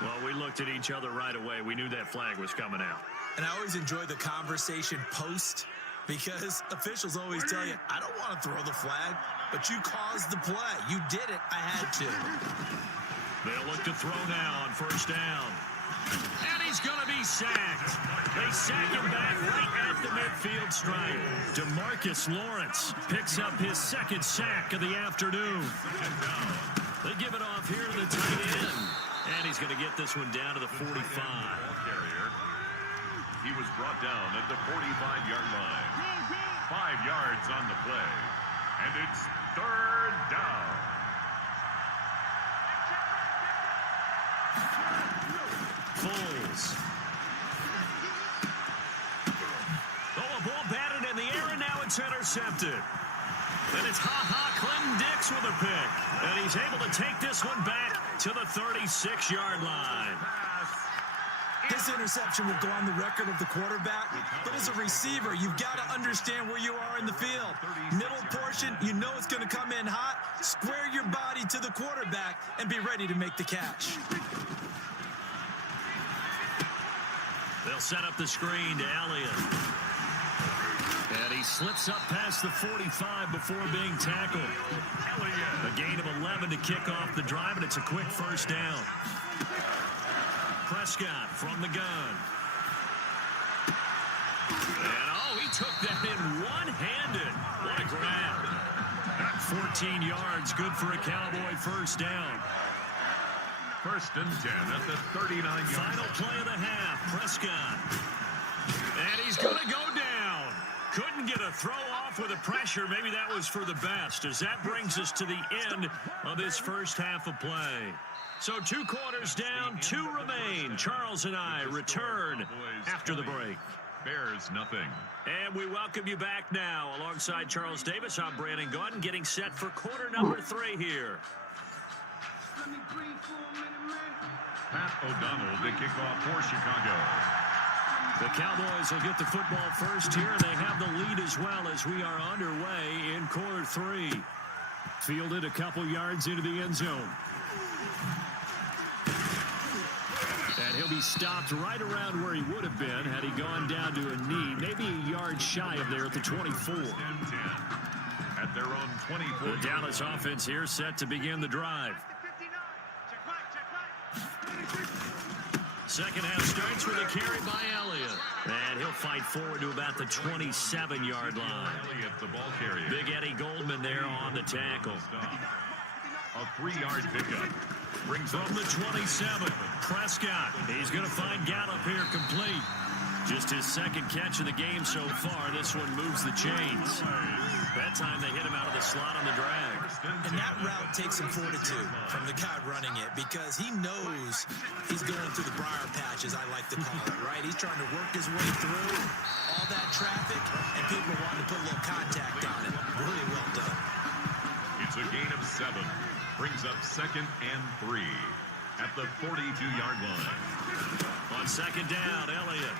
Well, we looked at each other right away. We knew that flag was coming out. And I always enjoy the conversation post because officials always tell you, I don't want to throw the flag, but you caused the play. You did it. I had to. They'll look to throw now on 1st down. And he's going to be sacked. They sack him back right at the midfield stripe. DeMarcus Lawrence picks up his 2nd sack of the afternoon. They give it off here to the tight end. And he's going to get this one down to the 45. He was brought down at the 45-yard line. 5 yards on the play. And it's 3rd down. Foles. Oh, a ball batted in the air, and now it's intercepted. And it's Clinton Dix with a pick. And he's able to take this one back to the 36-yard line. This interception will go on the record of the quarterback, but as a receiver, you've got to understand where you are in the field. Middle portion, you know it's going to come in hot. Square your body to the quarterback and be ready to make the catch. They'll set up the screen to Elliott. And he slips up past the 45 before being tackled. A gain of 11 to kick off the drive, and it's a quick first down. Prescott from the gun. And, he took that in one-handed. What a grab. 14 yards, good for a Cowboy first down. 1st and 10 at the 39-yard line. Final play of the half, Prescott. And he's going to go down. Couldn't get a throw off with the pressure. Maybe that was for the best, as that brings us to the end of this first half of play. So 2 quarters down, 2 remain. Charles and I return after the break. Bears nothing. And we welcome you back now. Alongside Charles Davis, I'm Brandon Gaudin, getting set for quarter number 3 here. Pat O'Donnell to kick off for Chicago. The Cowboys will get the football first here, and they have the lead as well as we are underway in quarter 3. Fielded a couple yards into the end zone. And he'll be stopped right around where he would have been had he gone down to a knee, maybe a yard shy of there at the 24. At their own 24. The Dallas offense here set to begin the drive. Second half starts with a carry by Elliott. And he'll fight forward to about the 27-yard line. Elliott, the ball carrier. Big Eddie Goldman there on the tackle. A 3-yard pickup. Brings from the 27. Prescott. He's going to find Gallup here complete. Just his 2nd catch of the game so far. This one moves the chains. That time they hit him out of the slot on the drag. And that route takes some fortitude from the guy running it because he knows he's going through the briar patch, as I like to call it, right? He's trying to work his way through all that traffic, and people wanting to put a little contact on it. Really well done. It's a gain of 7. Brings up 2nd and 3 at the 42-yard line. On 2nd down, Elliott.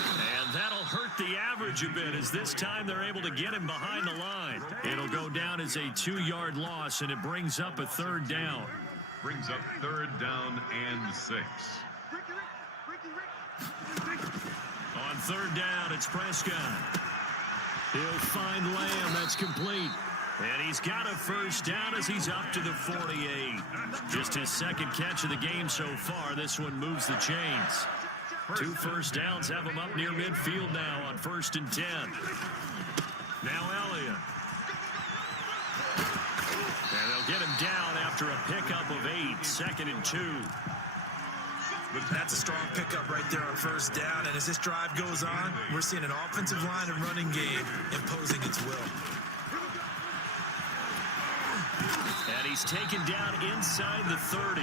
And that'll hurt the average a bit, as this time they're able to get him behind the line. It'll go down as a 2-yard loss, and it brings up a 3rd down. Brings up 3rd down and 6. On 3rd down, it's Prescott. He'll find Lamb. That's complete. And he's got a first down as he's up to the 48. Just his 2nd catch of the game so far. This one moves the chains. 2 first downs have him up near midfield now on 1st and 10. Now Elliott. And they'll get him down after a pickup of 8. 2nd and 2. That's a strong pickup right there on first down. And as this drive goes on, we're seeing an offensive line and running game imposing its will. And he's taken down inside the 30.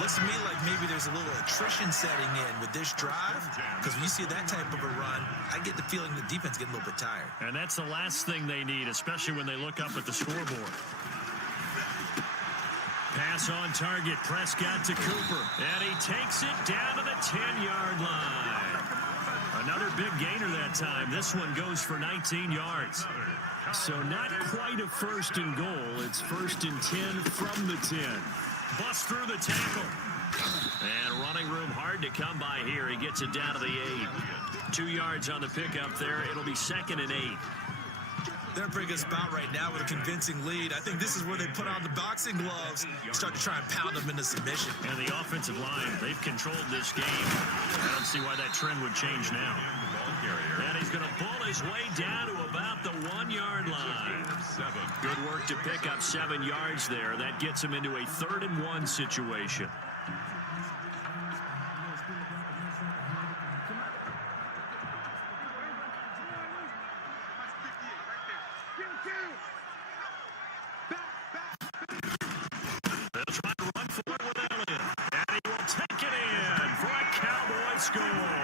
Looks to me like maybe there's a little attrition setting in with this drive, because when you see that type of a run, I get the feeling the defense getting a little bit tired. And that's the last thing they need, especially when they look up at the scoreboard. Pass on target, Prescott to Cooper, and he takes it down to the 10-yard line. Another big gainer that time. This one goes for 19 yards. So not quite a first and goal. It's first and 10 from the 10. Bust through the tackle. And running room hard to come by here. He gets it down to the 8. 2 yards on the pickup there. It'll be 2nd and 8. They're in a pretty good spot right now with a convincing lead. I think this is where they put on the boxing gloves, start to try and pound them into submission. And the offensive line, they've controlled this game. I don't see why that trend would change now. And he's going to pull his way down to about the 1-yard line. Good work to pick up 7 yards there. That gets him into a 3rd and 1 situation. They'll try to run for it with Elliott. And he will take it in for a Cowboy score.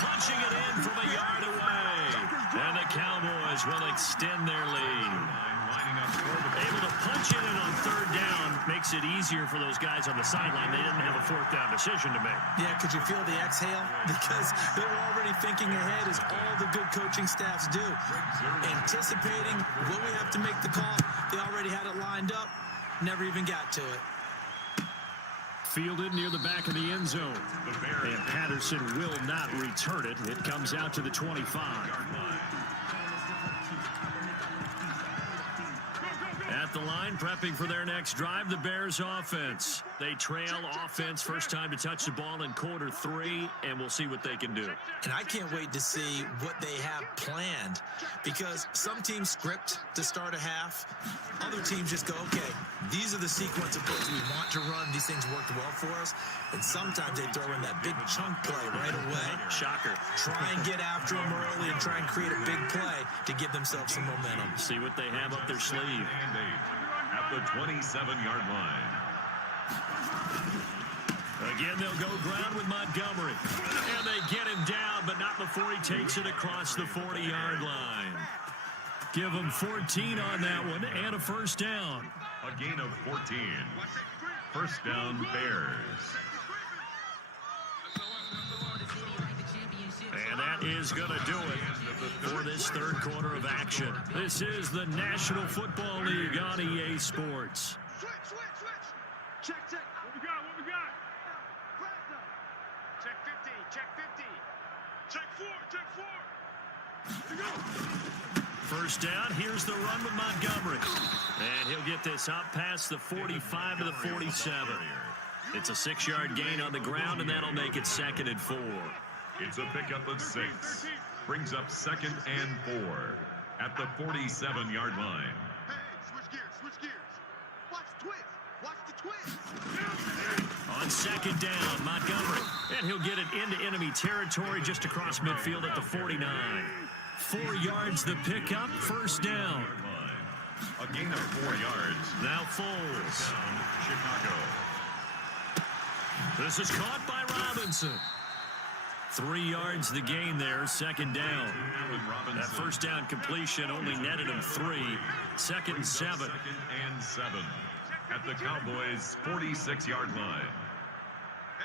Punching it in from a yard away. And the Cowboys will extend their lead. Able to punch it in on 3rd down makes it easier for those guys on the sideline. They didn't have a 4th down decision to make. Yeah, could you feel the exhale? Because they were already thinking ahead, as all the good coaching staffs do. Anticipating, will we have to make the call? They already had it lined up. Never even got to it. Fielded near the back of the end zone. And Patterson will not return it. It comes out to the 25. At the line, prepping for their next drive, the Bears offense. They trail offense, first time to touch the ball in quarter 3, and we'll see what they can do. And I can't wait to see what they have planned, because some teams script to start a half. Other teams just go, okay, these are the sequence of plays we want to run. These things worked well for us. And sometimes they throw in that big chunk play right away. Shocker. Try and get after them early and try and create a big play to give themselves some momentum. See what they have up their sleeve. At the 27-yard line. Again, they'll go ground with Montgomery. And they get him down, but not before he takes it across the 40-yard line. Give him 14 on that one and a first down. A gain of 14. First down, Bears. And that is going to do it for this 3rd quarter of action. This is the National Football League on EA Sports. Switch. Check. What we got? Check 50. Check 4. Here we go. First down, here's the run with Montgomery. And he'll get this up past the 45 to the 47. It's a 6-yard gain on the ground, and that'll make it 2nd and 4. It's a pickup of 6. Brings up 2nd and 4 at the 47-yard line. Hey, switch gears. Watch the twist. On 2nd down, Montgomery. And he'll get it into enemy territory just across midfield at the 49. 4 yards the pickup, first down. A gain of 4 yards. Now Foles. Chicago. This is caught by Robinson. 3 yards the gain there, 2nd down. That first down completion only netted him 3. 2nd and 7. 2nd and 7 at the Cowboys' 46-yard line. Hey,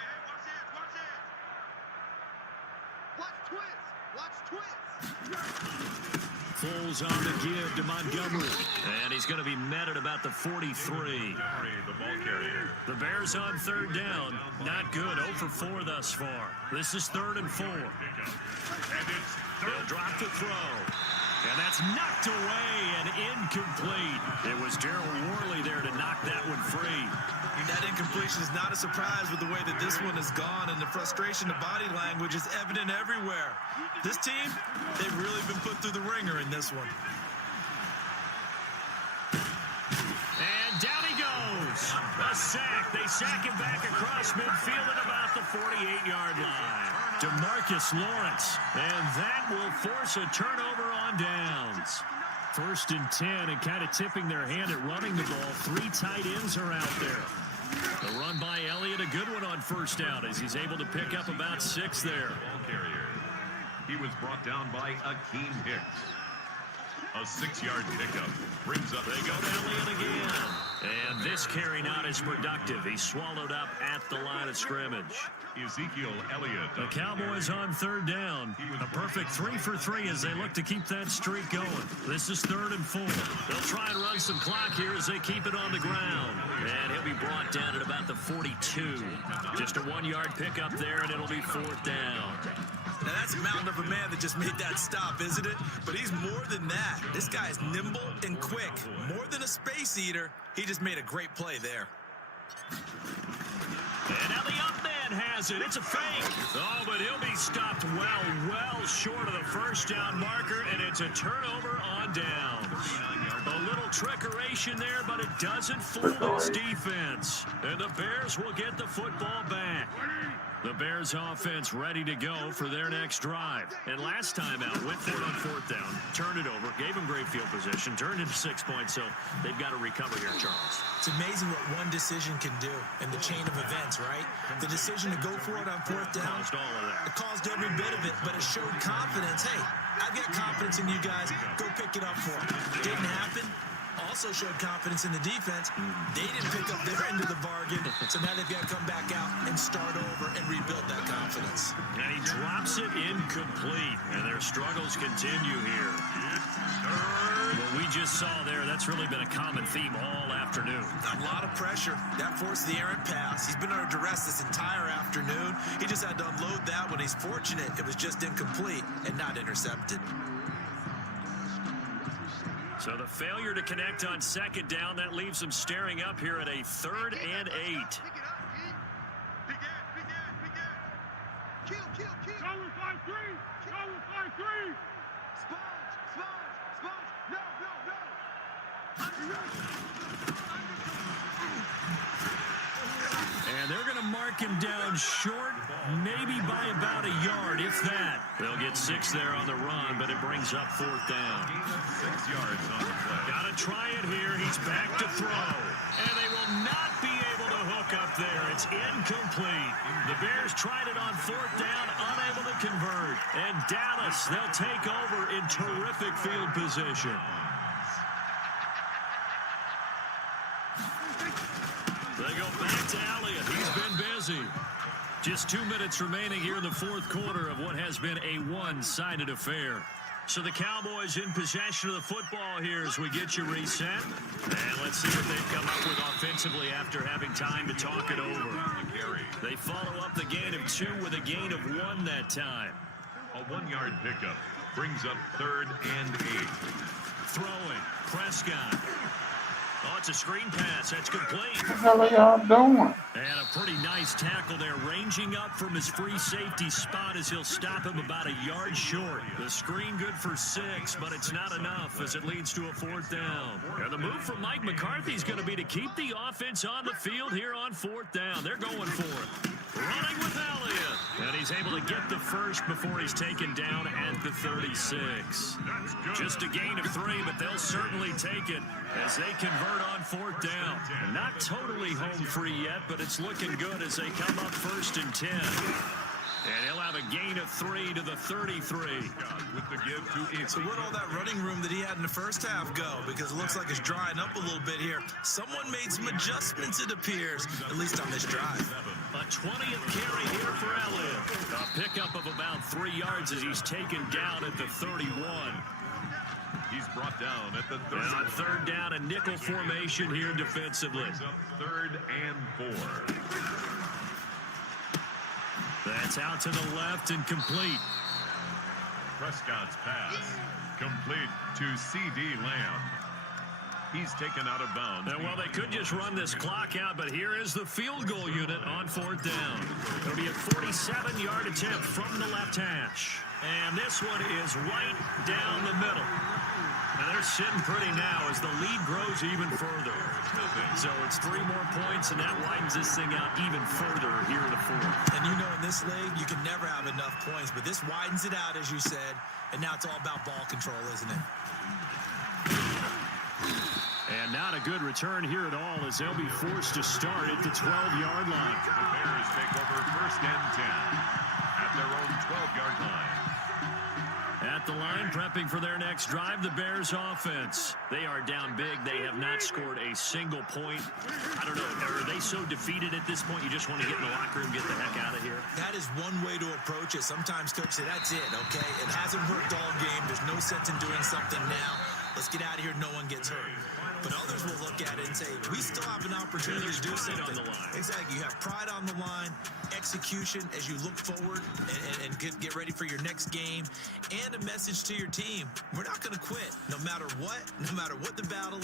watch twist. Foles on the give to Montgomery. And he's going to be met at about the 43. The ball carrier. The Bears on 3rd down. Not good. 0 for 4 thus far. This is 3rd and 4. And it's They'll drop the throw. And that's knocked away and incomplete. It was Daryl Worley there to knock that one free. That incompletion is not a surprise with the way that this one has gone, and the frustration, the body language is evident everywhere. This team, they've really been put through the ringer in this one. And down he goes. goes. A sack. They sack him back across midfield at about the 48-yard line. DeMarcus Lawrence. And that will force a turnover on downs. 1st and 10, and kind of tipping their hand at running the ball. 3 tight ends are out there. The run by Elliott, a good one on 1st down as he's able to pick up about 6 there. Ball carrier. He was brought down by Akeem Hicks. A 6-yard pickup brings up. They go to Elliott again. And this carry not as productive. He's swallowed up at the line of scrimmage. Ezekiel Elliott. The Cowboys on 3rd down. A perfect 3 for 3 as they look to keep that streak going. This is 3rd and 4. They'll try and run some clock here as they keep it on the ground. And he'll be brought down at about the 42. Just a 1-yard pickup there, and it'll be 4th down. Now, that's a mountain of a man that just made that stop, isn't it? But he's more than that. This guy is nimble and quick. More than a space eater. He just made a great play there. And now the up man has it. It's a fake. Oh, but he'll be stopped well short of the 1st down marker, and it's a turnover on downs. A little trickeration there, but it doesn't fool this defense. And the Bears will get the football back. The Bears offense ready to go for their next drive. And last time out, went for it on 4th down, turned it over, gave them great field position, turned into 6 points, so they've got to recover here, Charles. It's amazing what one decision can do in the chain of events, right? The decision to go for it on 4th down. Caused all of that. It caused every bit of it, but it showed confidence. Hey, I've got confidence in you guys. Go pick it up for me. Didn't happen. Also showed confidence in the defense. They didn't pick up their end of the bargain, so now they've got to come back out and start over and rebuild that confidence. And he drops it incomplete, and their struggles continue here. What we just saw there, that's really been a common theme all afternoon. A lot of pressure. That forced the errant pass. He's been under duress this entire afternoon. He just had to unload that when he's fortunate it was just incomplete and not intercepted. So the failure to connect on 2nd down, that leaves them staring up here at a 3rd and 8. Kill. Go with 5-3. Sponge. And they're going to mark him down short, maybe by about a yard, if that. They'll get 6 there on the run, but it brings up 4th down. 6 yards on the play. Got to try it here. He's back to throw. And they will not be able to hook up there. It's incomplete. The Bears tried it on 4th down, unable to convert. And Dallas, they'll take over in terrific field position. They go back to Elliott. He's been busy. Just 2 minutes remaining here in the 4th quarter of what has been a one-sided affair. So the Cowboys in possession of the football here as we get you reset. And let's see what they've come up with offensively after having time to talk it over. They follow up the gain of 2 with a gain of 1 that time. A 1-yard pickup brings up 3rd and 8. Throwing. Prescott. Oh, it's a screen pass. That's complete. What the hell are y'all doing? And a pretty nice tackle there, ranging up from his free safety spot as he'll stop him about a yard short. The screen good for 6, but it's not enough as it leads to a 4th down. And the move from Mike McCarthy is going to be to keep the offense on the field here on 4th down. They're going for it. Running with Elliott. And he's able to get the first before he's taken down at the 36. Just a gain of 3, but they'll certainly take it as they convert on 4th down. Not totally home free yet, but it's looking good as they come up 1st and 10. And he'll have a gain of 3 to the 33. With the give to So where'd all that running room that he had in the first half go? Because it looks like it's drying up a little bit here. Someone made some adjustments, it appears, at least on this drive. A 20th carry here for Elliott. A pickup of about 3 yards as he's taken down at the 31. He's brought down at the 30. And on 3rd down, a nickel formation here defensively. 3rd and 4. That's out to the left and complete. Prescott's pass complete to C.D. Lamb. He's taken out of bounds. Well, they could just run this clock out, but here is the field goal unit on 4th down. It'll be a 47-yard attempt from the left hash. And this one is right down the middle. Now they're sitting pretty now as the lead grows even further. So it's 3 more points, and that widens this thing out even further here in the 4th. And you know, in this league, you can never have enough points, but this widens it out, as you said, and now it's all about ball control, isn't it? And not a good return here at all as they'll be forced to start at the 12-yard line. The Bears take over 1st and 10 at their own 12-yard line. At the line, prepping for their next drive, the Bears offense. They are down big. They have not scored a single point. I don't know. Are they so defeated at this point you just want to get in the locker room, get the heck out of here? That is one way to approach it. Sometimes coach say, that's it, okay? It hasn't worked all game. There's no sense in doing something now. Let's get out of here. No one gets hurt. But others will look at it and say, we still have an opportunity to do something. On the line. Exactly. You have pride on the line, execution as you look forward and get ready for your next game, and a message to your team. We're not going to quit no matter what the battle.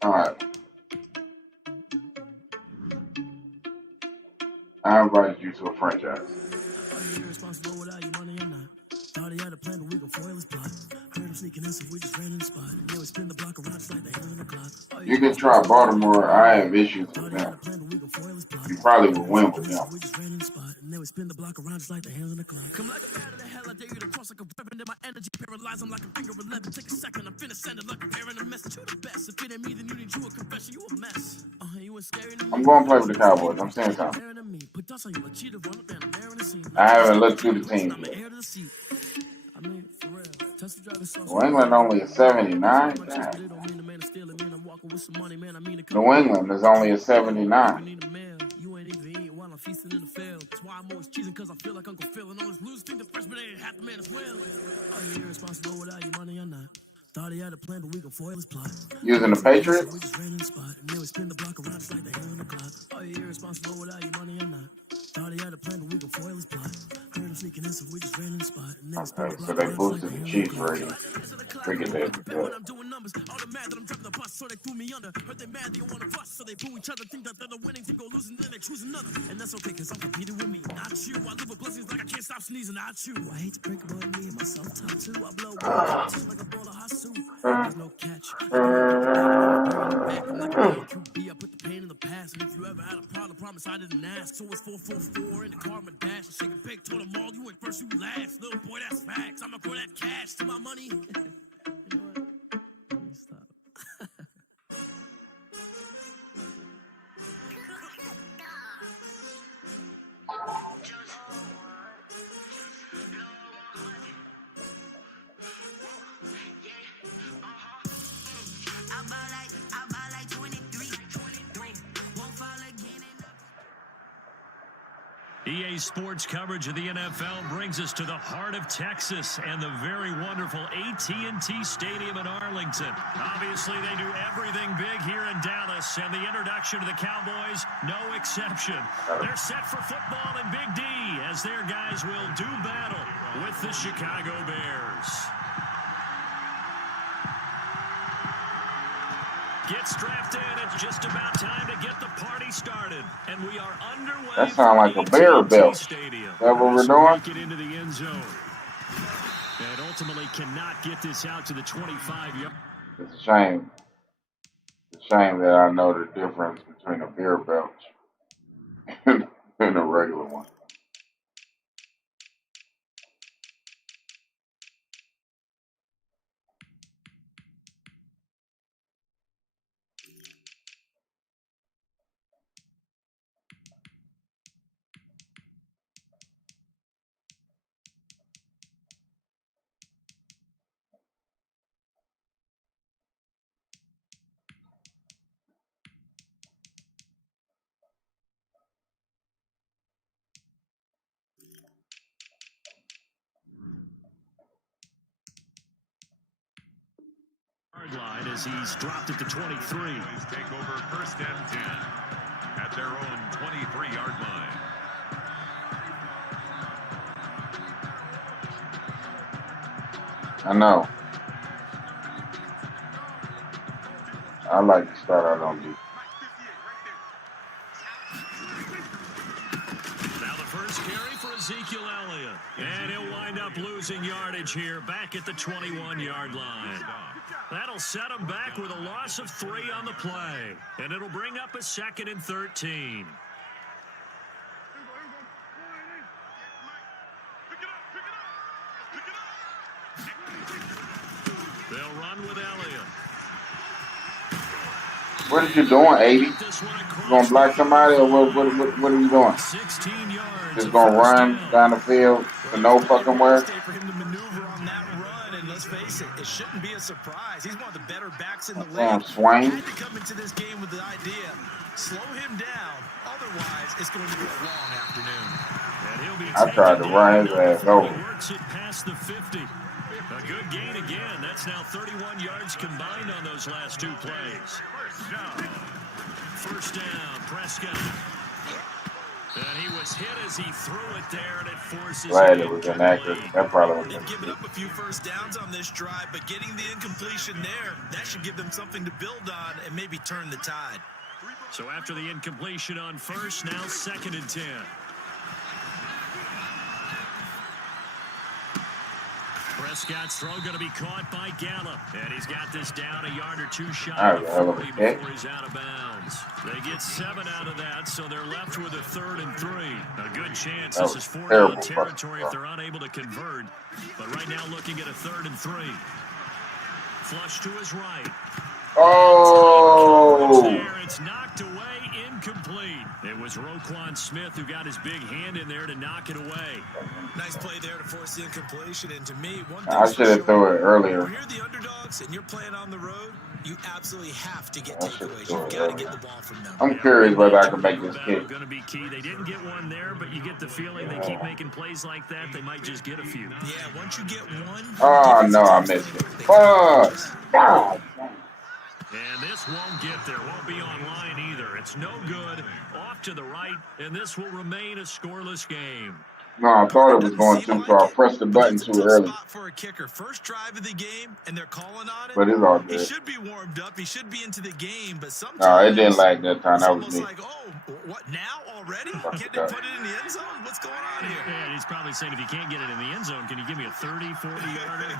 All right. I invited you to a franchise. You can try Baltimore. I have issues with them. You probably will win with them. I'm going to play with the Cowboys. I'm saying something. I haven't looked through the teams yet. New England only a 79? Damn. New England is only a 79. Using the Patriots? Okay, so they boosted the Chiefs rating. Freaking they be good. Promise I didn't ask, so it's 444 in the car, my dash. I shake a pic, told them all, you went first, you last. Little boy, that's facts. I'ma grow that cash to my money. You know what? Let me stop. EA Sports coverage of the NFL brings us to the heart of Texas and the very wonderful AT&T Stadium in Arlington. Obviously, they do everything big here in Dallas, and the introduction to the Cowboys, no exception. They're set for football in Big D as their guys will do battle with the Chicago Bears. Get strapped in. It's just about time to get the party started. And we are underway. That sounds like a bear belt. Is that what we're doing? Get into the end zone. And ultimately cannot get this out to the 25-yard. It's a shame. It's a shame that I know the difference between a beer belt and a regular one. Line as he's dropped it to 23. Take over 1st and 10 at at their own 23-yard line. I know. I like to start out on defense. Now the first carry for Ezekiel Elliott. And he'll wind up losing yardage here back at the 21-yard line. That'll set him back with a loss of 3 on the play. And it'll bring up a 2nd and 13. They'll run with Elliott. What are you doing, 80? You gonna block somebody or what are you doing? 16 yards. Just gonna run down the field to no fucking where? For him to maneuver on that run, and let's face it, it shouldn't be a surprise. He's one of the better backs in the league. Damn, Swain. Had to come into this game with the idea, slow him down. Otherwise, it's going to be a long afternoon. I tried to run his ass over. He works it past the 50. A good gain again. That's now 31 yards combined on those last 2 plays. First down, Prescott. And he was hit as he threw it there, and it forces Glad it was inaccurate. That probably was. They've given up a few first downs on this drive, but getting the incompletion there, that should give them something to build on and maybe turn the tide. So after the incompletion on first, now 2nd and 10. Prescott's throw going to be caught by Gallup. And he's got this down a yard or 2 shy of 40 before he's out of bounds. They get 7 out of that, so they're left with a 3rd and 3. A good chance this is 4-down territory if they're unable to convert. But right now looking at a 3rd and 3. Flush to his right. Oh! It's knocked away, incomplete. It was Roquan Smith who got his big hand in there to knock it away. Nice play there to force the incompletion. And to me, one I should have threw it earlier. When you're the underdogs and you're playing on the road, you absolutely have to get takeaways. You've got to get the ball from them. I'm curious whether I can make this kick. Going to be key. They didn't get one there, but you get the feeling they keep making plays like that. They might just get a few. Yeah, once you get one. Oh no, I missed it. Fuck! God. And this won't get there. Won't be online either. It's no good. Off to the right, and this will remain a scoreless game. No, I thought it was going to, so I pressed the button too early. For a kicker, first drive of the game, and they're calling on it. But it's all good. He should be warmed up. He should be into the game, but sometimes. No, it didn't like that time. That was me. Like, oh, what now already? Can't they put it in the end zone? What's going on here? Yeah, he's probably saying if you can't get it in the end zone, can you give me a 30, 40-yarder?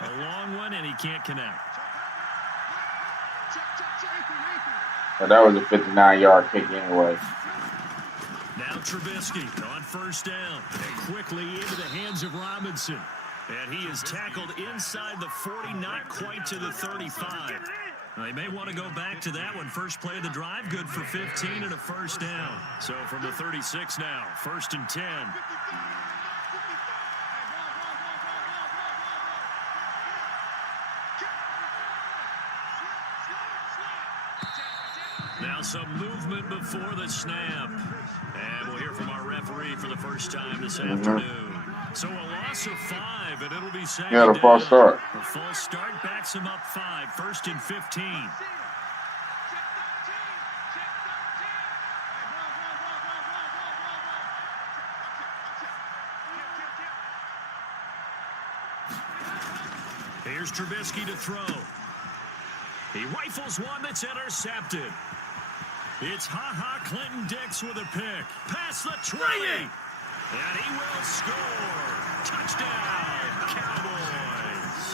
A long one, and he can't connect. But that was a 59-yard kick anyway. Now Trubisky on first down. And quickly into the hands of Robinson. And he is tackled inside the 40, not quite to the 35. They may want to go back to that one. First play of the drive, good for 15 and a first down. So from the 36 now, 1st and 10. Now some movement before the snap. And we'll hear from our referee for the first time this afternoon. So a loss of 5, and it'll be second down. Yeah, the false start. The false start backs him up 5, 1st and 15. Here's Trubisky to throw. He rifles one that's intercepted. It's Ha-Ha Clinton-Dix with a pick. Past the 20. And he will score. Touchdown, Cowboys.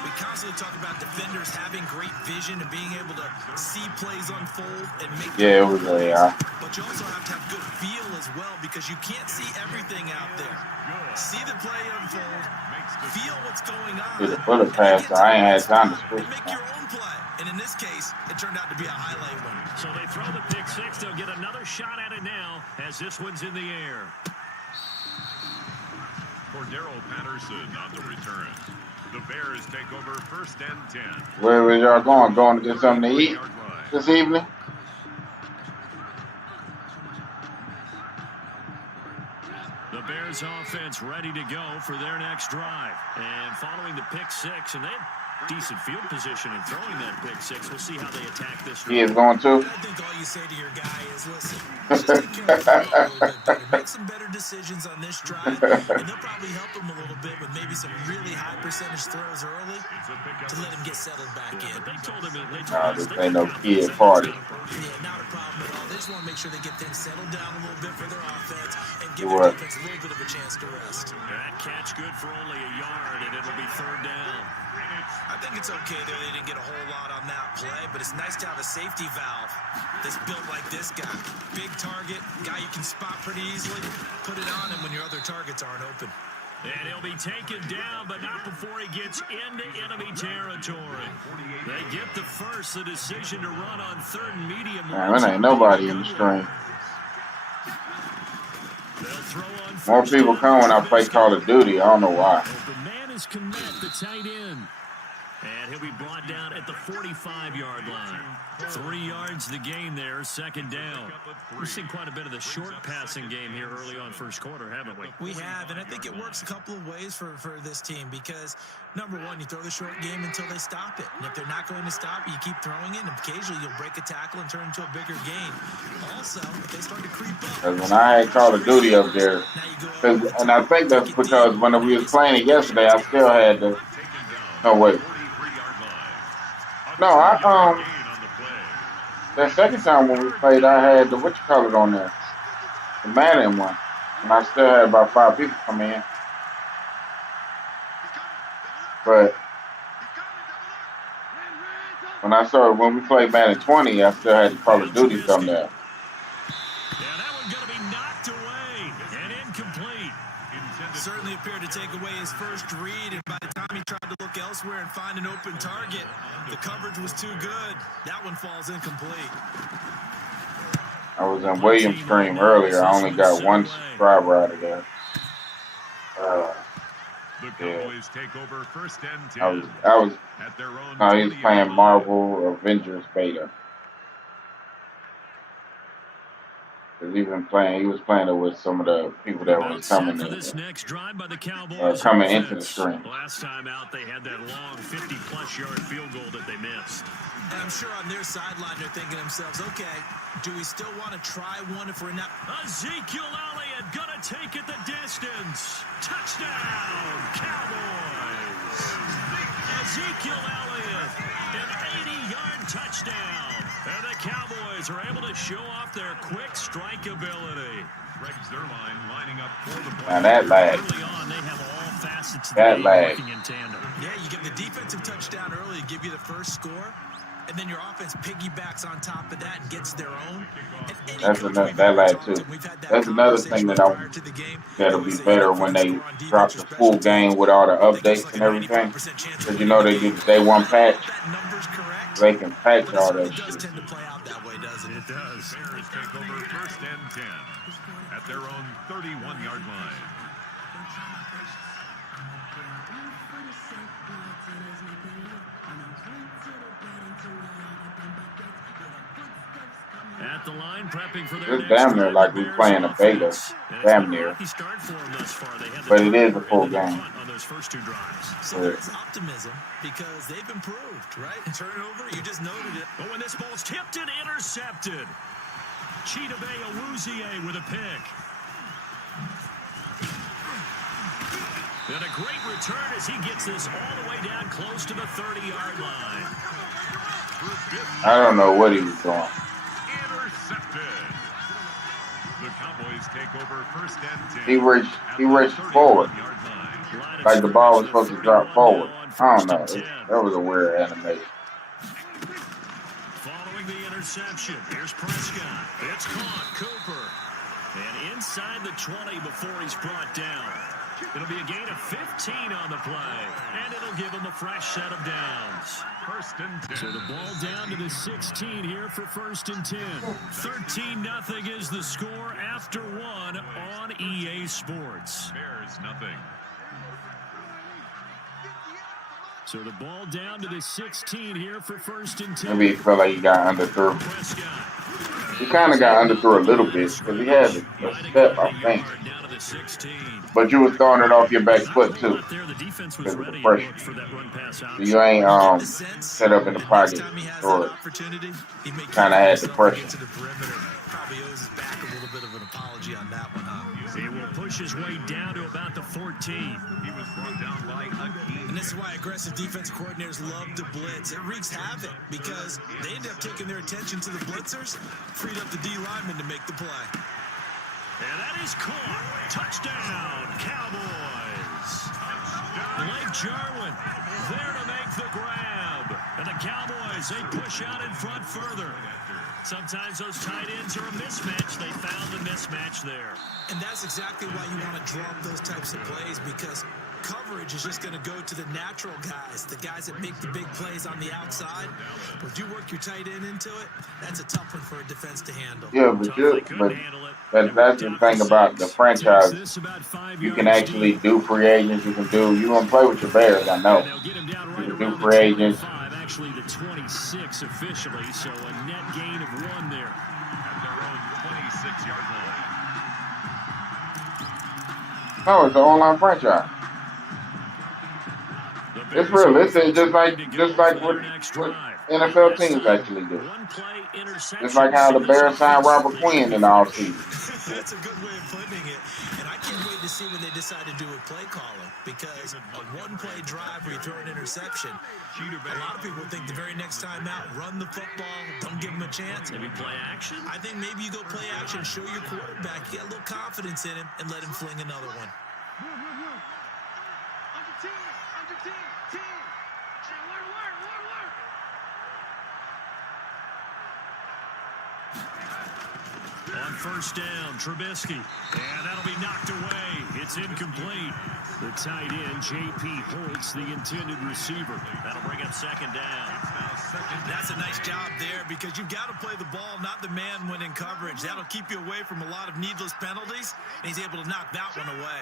We constantly talk about defenders having great vision and being able to see plays unfold and make. Yeah, it was a. But you also have to have good feel as well because you can't see everything out there. See the play unfold, feel what's going on. It's a bullet pass, so I ain't had time to switch. Make your own play. And in this case, it turned out to be a highlight one. So they throw the pick 6. They'll get another shot at it now as this one's in the air. Cordero Patterson on the return. The Bears take over 1st and 10. Where was y'all going? Going to get something to eat this evening? The Bears offense ready to go for their next drive. And following the pick 6, and decent field position and throwing that pick six. We'll see how they attack this. He is going to. I think all you say to your guy is, listen, just take care of the ball a little bit better. Make some better decisions on this drive, and they'll probably help him a little bit with maybe some really high percentage throws early to let him get settled back in. They told him This ain't no kid party. Yeah, not a problem at all. They just want to make sure they get things settled down a little bit for their offense and give their defense a little bit of a chance to rest. That catch good for only a yard, and it'll be third down. I think it's okay there. They didn't get a whole lot on that play, but it's nice to have a safety valve that's built like this guy. Big target, guy you can spot pretty easily. Put it on him when your other targets aren't open. And he'll be taken down, but not before he gets into enemy territory. They get the first, the decision to run on third and medium. Man, there ain't nobody in the stream. More people come when I play Call of Duty. I don't know why. The man is Komet, the tight end. And he'll be brought down at the 45-yard line. 3 yards the gain there, second down. We've seen quite a bit of the short passing game here early on first quarter, haven't we? We have, and I think it works a couple of ways for this team because, number one, you throw the short game until they stop it. And if they're not going to stop it, you keep throwing it, and occasionally you'll break a tackle and turn into a bigger gain. Also, if they start to creep up. Because when I had Call of Duty up there, and I think that's because when we was playing it yesterday, I still had the... No, wait. No, that second time when we played, I had the on there, the Madden one, and I still had about 5 people come in. But when we played Madden 20, I still had the Call of Duty come there. Yeah, that one's going to be knocked away and incomplete. Certainly appeared to take away his first read, and by the time he tried to look elsewhere and find an open target, the coverage was too good. That one falls incomplete. I was in Williams stream earlier. I only got 1 subscriber out of there. The Cowboys take over first and 10. I was at their own. No, he was playing Marvel Avengers Beta. He was playing it with some of the people that was coming into the stream. Last time out, they had that long 50-plus yard field goal that they missed. And I'm sure on their sideline they're thinking to themselves, okay, do we still want to try one if we're not? Ezekiel Elliott gonna take it the distance. Touchdown, Cowboys. Ezekiel Elliott, an 80-yard touchdown. And the Cowboys are able to show off their quick strike ability. Greg Zerline lining up for the play. Now that lag. Early on, they have all facets of that the game lag. working in tandem. Yeah, you get the defensive touchdown early, give you the first score, and then your offense piggybacks on top of that and gets their own. That's another that lag too. That's another thing that'll be better when they drop the full game with all the updates and everything. Because you know they do the day one patch. They can patch all that shit. It does Bears take over first and 10 at their own 31-yard line. At the line, prepping for their It's damn near like we playing a beta. Damn near. But it is a full game. On those first 2 drives. So there's optimism because they've improved, right? Turnover, you just noted it. But when this ball's tipped and intercepted, Chidobe Awuzie with a pick. And a great return as he gets this all the way down close to the 30-yard line. I don't know what he was doing. Intercepted. The Cowboys take over first and 10. He reached forward. Like the ball was supposed to drop forward. I don't know. That was a weird animation. Following the interception, here's Prescott. It's caught. Cooper. And inside the 20 before he's brought down. It'll be a gain of 15 on the play. And it'll give him a fresh set of downs. First and 10. So the ball down to the 16 here for first and 10. 13-0 is the score after 1 on EA Sports. Bears nothing. So the ball down to the 16 here for first and 10. Maybe he felt like he got underthrown. Prescott. He kind of got underthrew a little bit because he had a step, I think. But you was throwing it off your back foot too because of the pressure. So you ain't set up in the pocket to throw it. Kind of had the pressure. Probably owes his back a little bit of an apology on that one, huh? He will push his way down to about the 14. He was brought down by a And this is why aggressive defensive coordinators love to blitz. It wreaks havoc because they end up taking their attention to the blitzers, freed up the D lineman to make the play. And that is caught. Touchdown, Cowboys. Blake Jarwin there to make the grab. And the Cowboys, they push out in front further. Sometimes those tight ends are a mismatch. They found the mismatch there. And that's exactly why you want to drop those types of plays, because coverage is just going to go to the natural guys, the guys that make the big plays on the outside. But if you work your tight end into it, that's a tough one for a defense to handle. Yeah, but that's the thing about the franchise. You can actually do free agents. You can play with your Bears, I know. You can do free agents. Actually the 26 officially, so a net gain of 1 there. At their own 26-yard line. No, it's an online franchise. It's realistic, just like what NFL teams actually do. It's like how the Bears signed Robert Quinn in the offseason. That's a good way of putting it. And I can't wait to see when they decide to do a play calling, because a one-play drive where you throw an interception, a lot of people think the very next time out, run the football, don't give them a chance. Maybe play action? I think maybe you go play action, show your quarterback, get a little confidence in him, and let him fling another one. On first down, Trubisky. And that'll be knocked away. It's incomplete. The tight end, J.P. Holtz, the intended receiver. That'll bring up second down. That's a nice job there, because you've got to play the ball, not the man when in coverage. That'll keep you away from a lot of needless penalties, and he's able to knock that one away.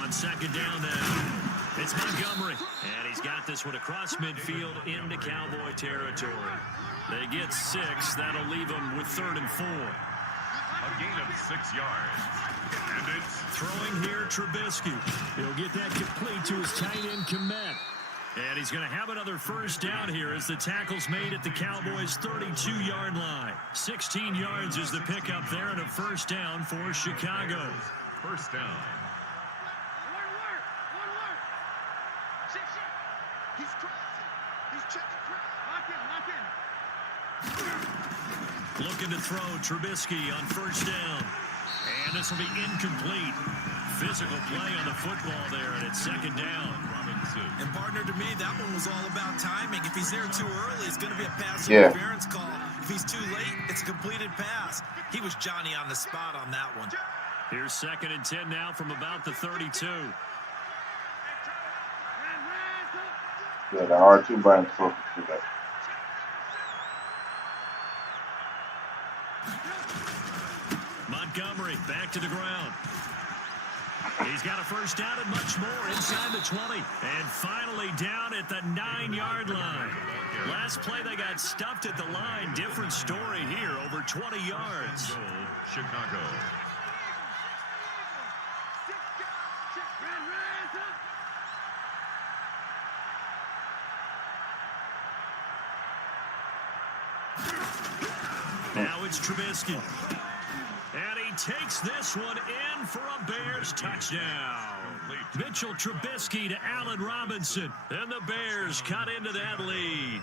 On second down now. It's Montgomery, and he's got this one across midfield into Cowboy territory. They get 6. That'll leave them with 3rd and 4. A gain of 6 yards. And it's throwing here, Trubisky. He'll get that complete to his tight end, Komet. And he's going to have another first down here as the tackle's made at the Cowboys' 32-yard line. 16 yards is the pickup there, and a first down for Chicago. First down. He's crossing. He's checking. Lock in. Looking to throw, Trubisky on first down. And this will be incomplete. Physical play on the football there, and it's second down. And partner, to me, that one was all about timing. If he's there too early, it's going to be a pass interference call. If he's too late, it's a completed pass. He was Johnny on the spot on that one. Here's 2nd and 10 now from about the 32. Yeah, the R2 button's supposed to do that. Montgomery back to the ground. He's got a first down and much more inside the 20. And finally down at the 9-yard line. Last play they got stuffed at the line. Different story here, over 20 yards. Chicago. Now it's Trubisky. And he takes this one in for a Bears touchdown. Mitchell Trubisky to Allen Robinson. And the Bears cut into that lead.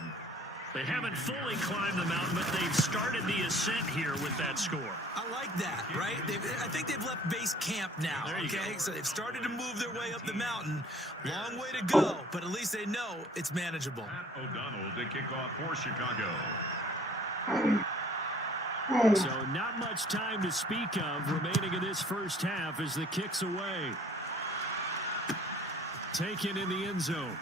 They haven't fully climbed the mountain, but they've started the ascent here with that score. I like that, right? I think they've left base camp now, okay? So they've started to move their way up the mountain. Long way to go, but at least they know it's manageable. O'Donnell to kick off for Chicago. So not much time to speak of remaining in this first half as the kick's away. Taken in the end zone.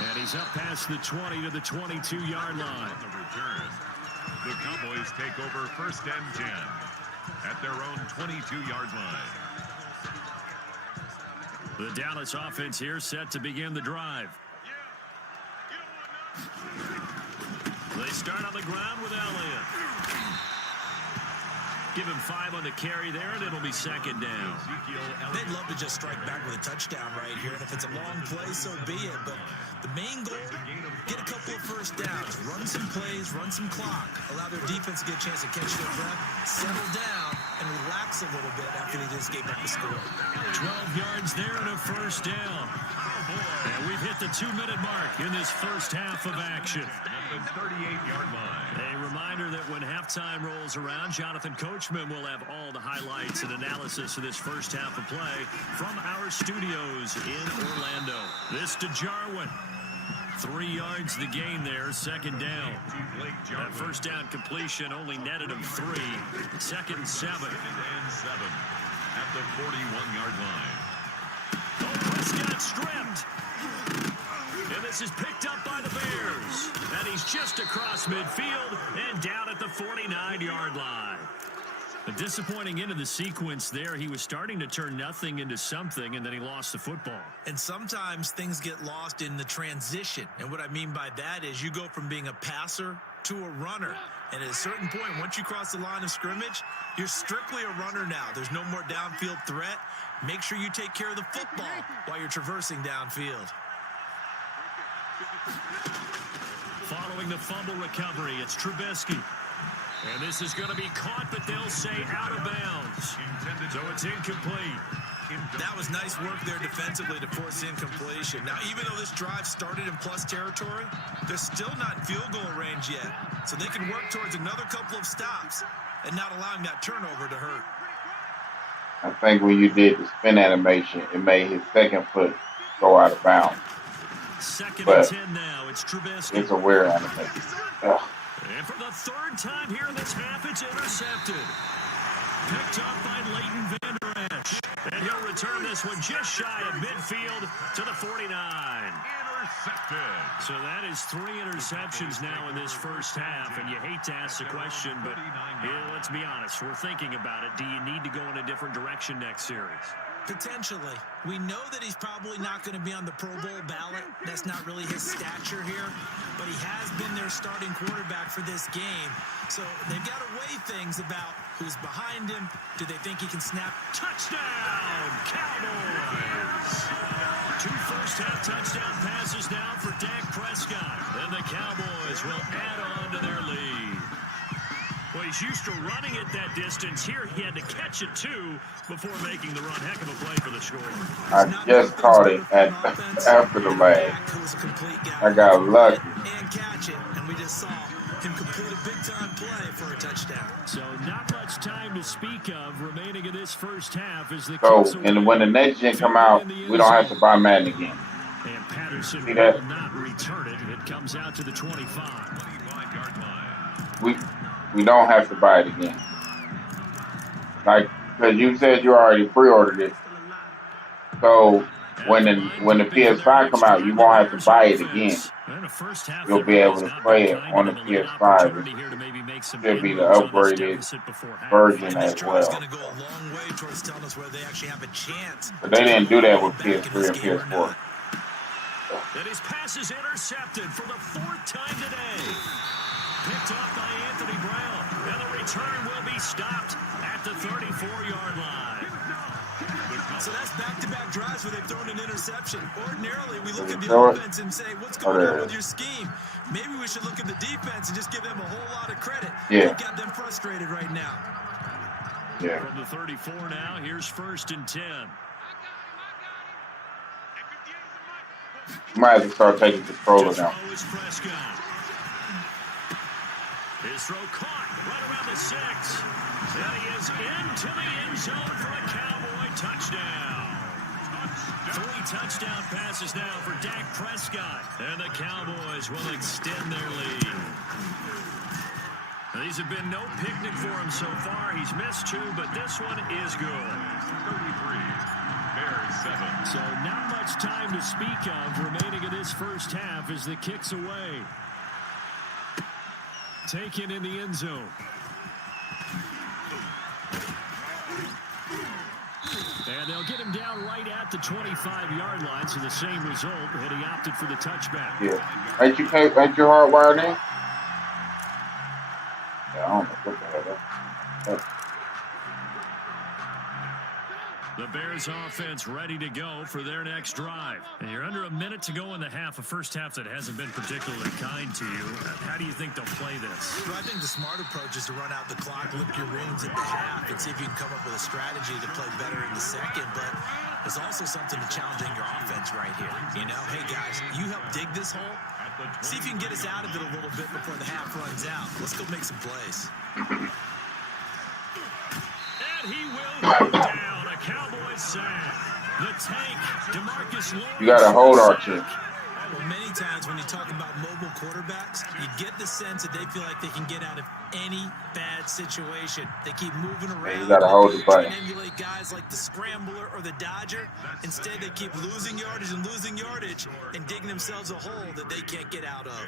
And he's up past the 20 to the 22-yard line. On the return, the Cowboys take over 1st and 10 at their own 22-yard line. The Dallas offense here set to begin the drive. They start on the ground with Elliott. Give him 5 on the carry there, and it'll be second down. They'd love to just strike back with a touchdown right here, and if it's a long play, so be it. But the main goal, get a couple of first downs, run some plays, run some clock, allow their defense to get a chance to catch their breath, settle down, and relax a little bit after they just gave up the score. 12 yards there and a first down. And we've hit the 2-minute mark in this first half of action. At the 38-yard line. A reminder that when halftime rolls around, Jonathan Coachman will have all the highlights and analysis of this first half of play from our studios in Orlando. This to Jarwin. 3 yards the gain there, second down. That first down completion only netted him 3. Second and 7. Second and 7 at the 41-yard line. Oh, Prescott stripped. And this is picked up by the Bears. And he's just across midfield and down at the 49-yard line. A disappointing end of the sequence there. He was starting to turn nothing into something, and then he lost the football. And sometimes things get lost in the transition. And what I mean by that is you go from being a passer to a runner. And at a certain point, once you cross the line of scrimmage, you're strictly a runner now. There's no more downfield threat. Make sure you take care of the football while you're traversing downfield. Following the fumble recovery, it's Trubisky. And this is going to be caught, but they'll say out of bounds. So it's incomplete. That was nice work there defensively to force incompletion. Now, even though this drive started in plus territory, they're still not in field goal range yet. So they can work towards another couple of stops and not allowing that turnover to hurt. I think when you did the spin animation, it made his second foot go out of bounds. Second But and 10 now. It's Trubisky. it's a weird animation. Ugh. And for the third time here in this half, it's intercepted. Picked up by Leighton Vander Esch. And he'll return this one just shy of midfield to the 49. Intercepted. So that is 3 interceptions now in this first half. And you hate to ask the question, but let's be honest. We're thinking about it. Do you need to go in a different direction next series? Potentially. We know that he's probably not going to be on the Pro Bowl ballot. That's not really his stature here. But he has been their starting quarterback for this game. So they've got to weigh things about who's behind him. Do they think he can snap? Touchdown, Cowboys! 2 first-half touchdown passes now for Dak Prescott. And the Cowboys will add on to their lead. Well, he's used to running it that distance. Here he had to catch it, too, before making the run. Heck of a play for the score. I just caught it after the lag. I got lucky. And catch it, and we just saw him complete a big-time play for a touchdown. So not much time to speak of remaining in this first half as the And when the next gen come out, we don't have to buy Madden again. And Patterson See that? will not return it. It comes out to the 25. 25-yard line. We don't have to buy it again. Like, because you said you already pre-ordered it. So when the PS5 come out, you won't have to buy it again. You'll be able to play it on the PS5. It'll be the upgraded version as well. But they didn't do that with PS3 and PS4. And his pass is intercepted for the 4th time today. Picked up by Anthony Brown. And the return will be stopped at the 34-yard line. So that's back-to-back drives where they've thrown an interception. Ordinarily, we look at the offense and say, what's going on with your scheme? Maybe we should look at the defense and just give them a whole lot of credit. Yeah. We've got them frustrated right now. Yeah. From the 34 now, here's 1st and 10. You might have to start taking control of now. His throw caught right around the 6. And he is into the end zone for a Cowboy touchdown. 3 touchdown passes now for Dak Prescott. And the Cowboys will extend their lead. These have been no picnic for him so far. He's missed 2, but this one is good. 33. Bears 7. So not much time to speak of remaining in this first half as the kick's away. Taken in the end zone. And they'll get him down right at the 25-yard line, so the same result, and he opted for the touchback. Yeah. Ain't you hardwired in? Yeah, I don't know what the hell that. The Bears offense ready to go for their next drive. And you're under a minute to go in the half, a first half that hasn't been particularly kind to you. How do you think they'll play this? Well, I think the smart approach is to run out the clock, lick your wounds at the half, and see if you can come up with a strategy to play better in the second. But there's also something to challenging your offense right here. You know, hey, guys, you help dig this hole. See if you can get us out of it a little bit before the half runs out. Let's go make some plays. And he will go down. A Cowboys sack. The tank, DeMarcus Lawrence. You got to hold our chip. Well, many times when you talk about mobile quarterbacks, you get the sense that they feel like they can get out of any bad situation. They keep moving around. Yeah, you got to hold the button. And emulate guys like the Scrambler or the Dodger. Instead, they keep losing yardage and digging themselves a hole that they can't get out of.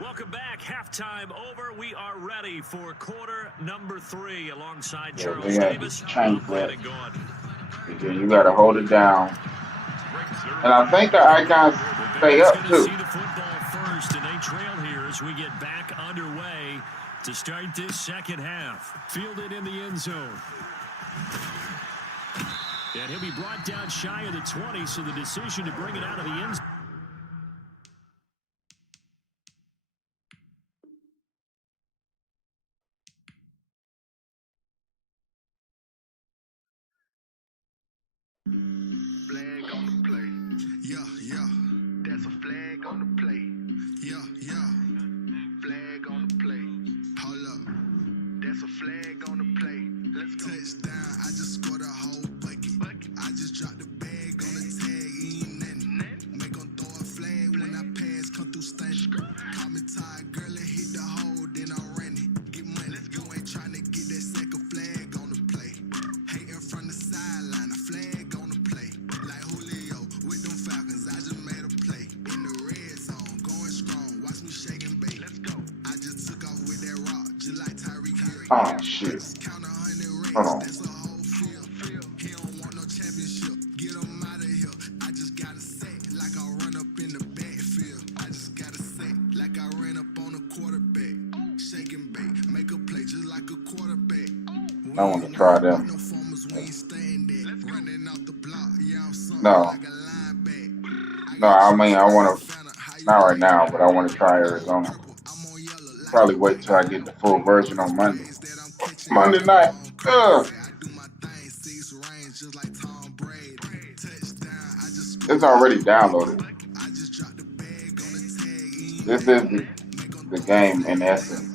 Welcome back. Halftime over. We are ready for quarter number 3 alongside Yeah, Charles they got Davis. change that. Yeah, you got to hold it down. And I think the icons stay up too. See the football first, and they trail here as we get back underway to start this second half. Fielded in the end zone. And he'll be brought down shy of the 20, so the decision to bring it out of the end zone. Flag on the play. Yeah, yeah, That's a flag on the play. yeah, yeah. Flag on the play. Hold up. That's a flag on the play. Let's go. Touchdown, I just scored a whole bucket. I just dropped the bag on the tag, ain't nothing. Make 'em throw a flag when I pass, come through stunning. Call me tired, girl, and hit the hole, then I ran it. Get money, you ain't trying to get that second flag on the play. Hating from the sideline, a flag on the play. Like Julio with them Falcons, I just made a play. In the red zone, going strong, watch me shake and bake. Let's go. I just took off with that rock, just like Tyreek Hill. Oh, shit. Count 100 racks, Hold on. that's a whole field. He don't want no championship, get him out of here. I just gotta say, like I run up in the backfield. I just gotta say, like I ran up on a quarterback. Shake and bake, make a play just like a quarterback. I want to try them. No formers, we ain't staying there. Running off the block, yeah, I'm something No. like a lineback. No, I mean, I want to, not right now, but I want to try Arizona. I'm on yellow, Probably wait till I get the full version on Monday. Monday night. Ugh. It's already downloaded. This is the game in essence.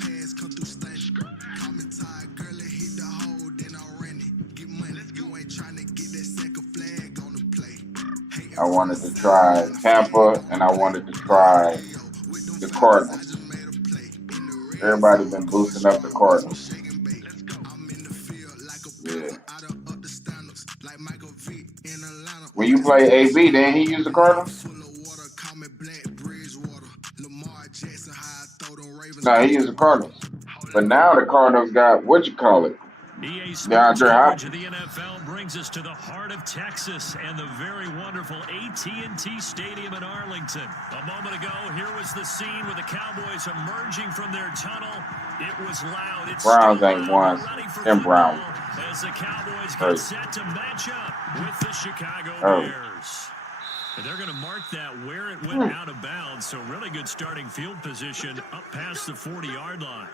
I wanted to try Tampa and I wanted to try the Cardinals. Everybody been boosting up the Cardinals. Yeah. When you play AB, then he use the Cardinals? No, he used the Cardinals. But now the Cardinals got, what you call it? EA Sports DeAndre coverage Hopkins. of the NFL brings us to the heart of Texas and the very wonderful AT&T Stadium in Arlington. A moment ago, here was the scene with the Cowboys emerging from their tunnel. It was loud. It's Browns still ain't loud. won. Ready for Them Browns. football as the Cowboys Hurt. get set to match up with the Chicago Hurt. Bears. And they're going to mark that where it went out of bounds. So really good starting field position up past the 40-yard line.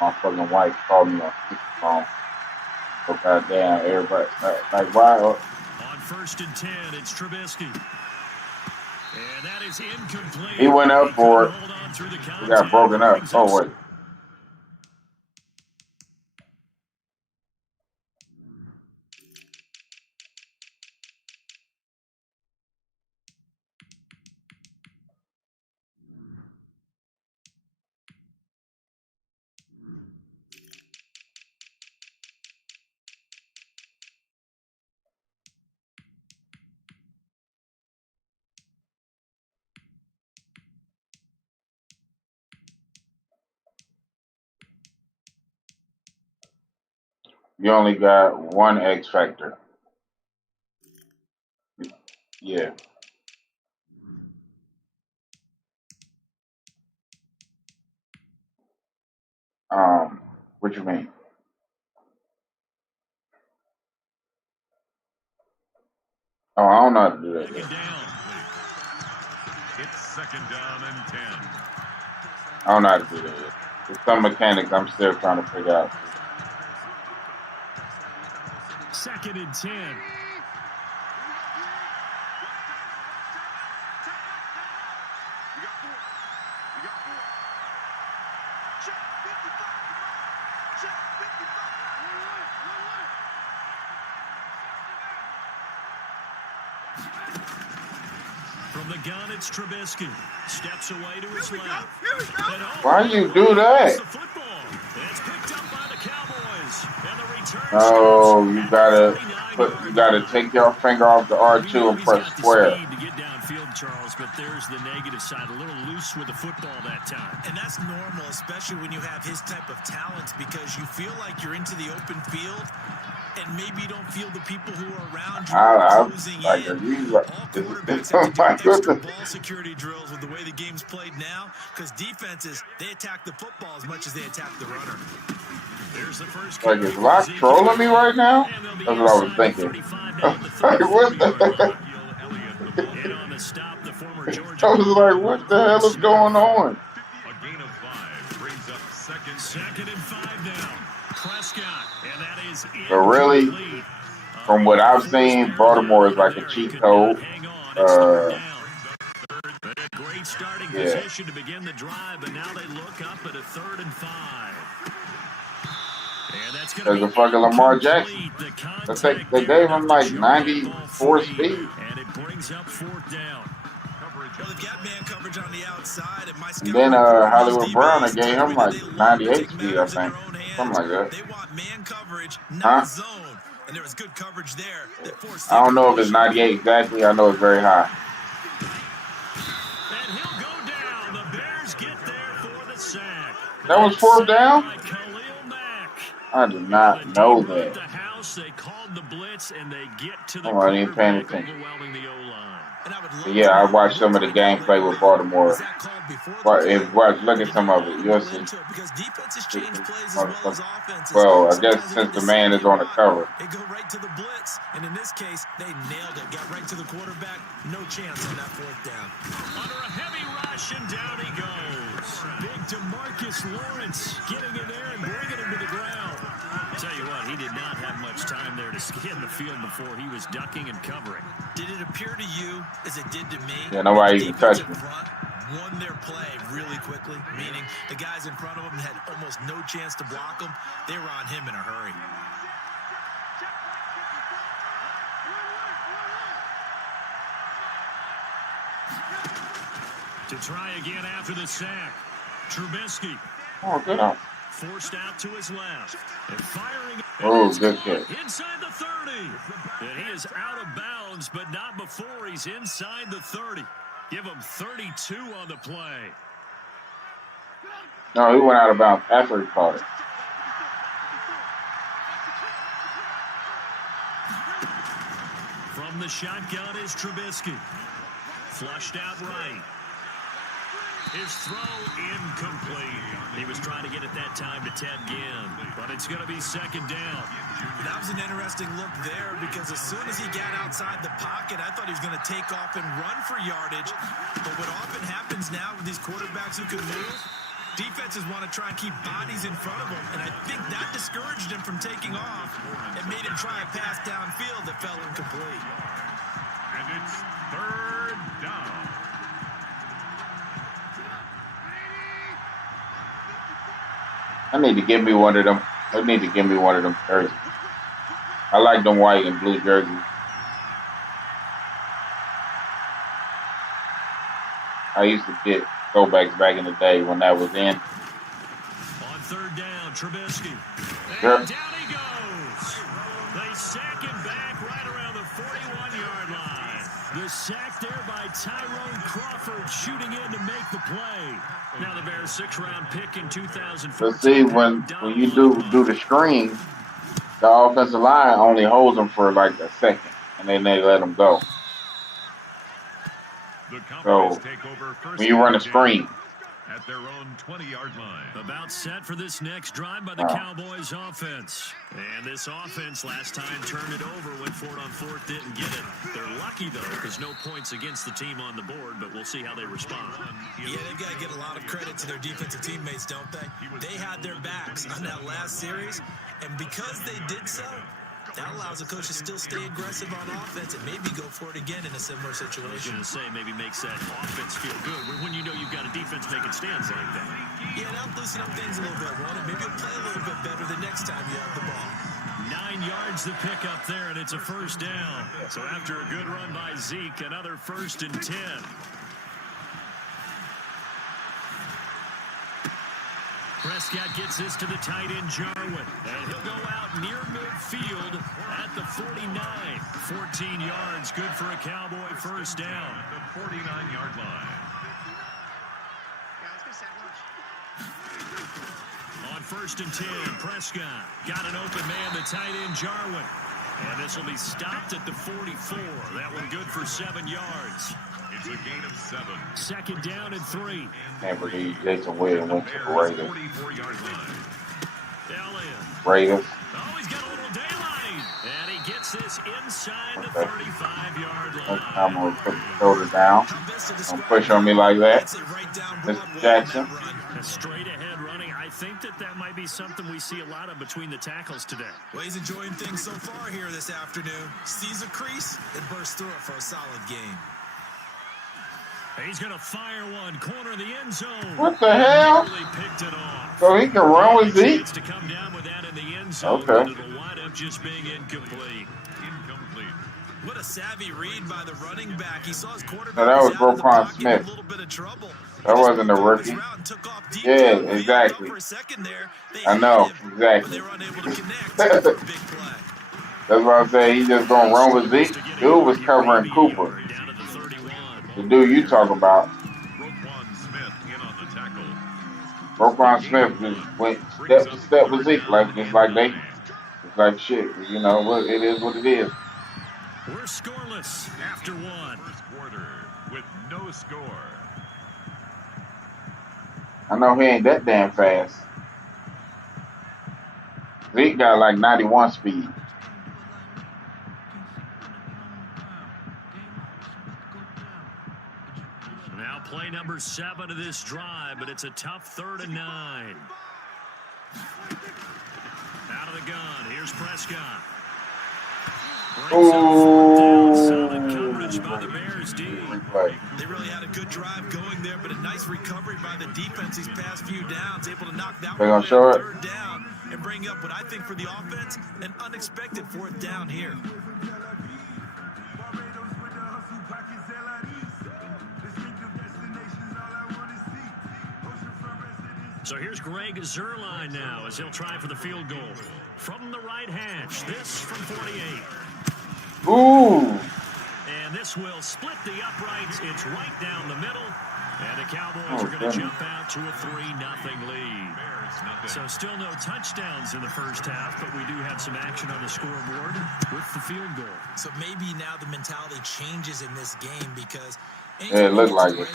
My fucking wife called me on speakerphone. So goddamn, everybody, like why? On 1st and 10, it's Trubisky. And that is incomplete. He went up for it. Hold on through the We got broken up. Oh wait. You only got one X factor. Yeah. What you mean? Oh, I don't know how to do that yet. It's second down and 10. I don't know how to do that yet. There's some mechanics I'm still trying to figure out. Second and 10. From the gun, it's Trubisky. Steps away to his left. Why you do that? It's picked up by the Cowboys. And the return No, you gotta take your finger off the R2 and press square. to get downfield, Charles, but there's the negative side. A little loose with the football that time. And that's normal, especially when you have his type of talent, because you feel like you're into the open field and maybe you don't feel the people who are around you closing in. All quarterbacks have to do extra ball security drills with the way the game's played now, because defenses, they attack the football as much as they attack the runner. There's the first Like, is Locke trolling me right now? That's what I was thinking. What the heck? I was like, what the hell is going on? A gain of 5 brings up second and 5 now. Prescott, and that is But really, from what I've seen, Baltimore is like a cheat code. Great starting position to begin the drive, but now they look up at a 3rd and 5. And that's going to There's a fucking Lamar Jackson. They gave him like 94 speed. And it brings up 4th down. Well, they've got man coverage on the outside, and my And then Hollywood Brown, they gave him like 98 speed, I think. Something like that. They want man coverage, not zone. And there was good coverage there. I don't know if it's 98 exactly. I know it's very high. And he'll go down. The Bears get there for the sack. That was 4th down? I did not know that. They called the blitz and they get to the I ain't even paying attention. overwhelming the O-line. Yeah, I watched some of the gameplay with Baltimore. Look at some of it. You'll see. Well, I guess since the man is on the cover. They go right to the blitz, and in this case, they nailed it. Got right to the quarterback. No chance on that 4th down. Under a heavy rush, and down he goes. Big DeMarcus Lawrence getting in there and bringing him to the ground. I'll tell you what, he did not have much time there to skin the field before he was ducking and covering. Did it appear to you, as it did to me, yeah, nobody even touched me, won their play really quickly, meaning the guys in front of him had almost no chance to block him. They were on him in a hurry. To try again after the sack, Trubisky. Oh, good on. Forced out to his left. And firing. Oh, good kick. Inside the 30. And he is out of bounds, but not before he's inside the 30. Give him 32 on the play. No, he went out of bounds after he caught it. From the shotgun is Trubisky. Flushed out right. His throw incomplete. He was trying to get it that time to Ted Ginn, but it's going to be 2nd down. That was an interesting look there, because as soon as he got outside the pocket, I thought he was going to take off and run for yardage. But what often happens now with these quarterbacks who can move, defenses want to try and keep bodies in front of them, and I think that discouraged him from taking off and made him try a pass downfield that fell incomplete. And it's 3rd down. I need to give me one of them. They need to give me one of them jerseys. I like them white and blue jerseys. I used to get throwbacks back in the day when that was in. On 3rd down, Trubisky. Sure. And down he goes. They sack him back right around the 41-yard line. The sack there by Tyrone Crawford, shooting in to make the play. Now the Bears' 6th-round pick in 2014. But see, when you do the screen, The offensive line only holds them for like a second, and then they let them go. So when you run a screen. At their own 20-yard line. About set for this next drive by the Cowboys offense. And this offense last time turned it over, went for it on fourth, didn't get it. They're lucky, though, because no points against the team on the board, but we'll see how they respond. Yeah, they've got to get a lot of credit to their defensive teammates, don't they? They had their backs on that last series, and because they did so, that allows the coach to still stay aggressive on offense and maybe go for it again in a similar situation. I was going to say, maybe makes that offense feel good when you know you've got a defense making stands like that. Yeah, that'll loosen up things a little bit, won't it? Maybe you'll play a little bit better the next time you have the ball. 9 yards to pick up there, and it's a first down. So after a good run by Zeke, another 1st and 10. Prescott gets this to the tight end, Jarwin. And he'll go out near midfield at the 49. 14 yards, good for a Cowboy first down. The 49-yard line. On 1st and 10, Prescott got an open man, the tight end, Jarwin. And this will be stopped at the 44. That one good for 7 yards. It's a gain of 7. 2nd down and 3. Can't believe Jason Witten went to the Raiders. 44-yard line. Raiders. Oh, he's got a little daylight. And he gets this inside the 35-yard line. I'm going to put the shoulder down. Don't push on me like that. Mr. Jackson. Straight ahead running. I think that might be something we see a lot of between the tackles today. Well, he's enjoying things so far here this afternoon. Sees a crease and bursts through it for a solid game. He's going to fire one, corner of the end zone. What the hell? Picked it off. So he can run with Zeke? To come down with that in the end zone, okay. It'll wind up just being incomplete. What a savvy read by the running back. He saw his quarterback. No, that was Roquan Smith. That wasn't a rookie. Yeah, exactly. I know, exactly. That's what I'm saying. He's just going to run with Zeke. Dude was covering Cooper. The dude you talking about. Roquan Smith just went step to step with Zeke, it's like shit. You know, it is what it is. We're scoreless after one. First quarter with no score. I know he ain't that damn fast. Zeke got like 91 speed. Now play number 7 of this drive, but it's a tough 3rd and 9. Out of the gun, here's Prescott. Solid coverage by the Bears D. They really had a good drive going there, but a nice recovery by the defense these past few downs, able to knock that one on 3rd down and bring up what I think for the offense, an unexpected 4th down here. So here's Greg Zuerlein now as he'll try for the field goal. From the right hash, this from 48. Ooh. And this will split the uprights. It's right down the middle. And the Cowboys are going to jump out to a 3-0 lead. So still no touchdowns in the first half, but we do have some action on the scoreboard with the field goal. So maybe now the mentality changes in this game because yeah, it looked like it.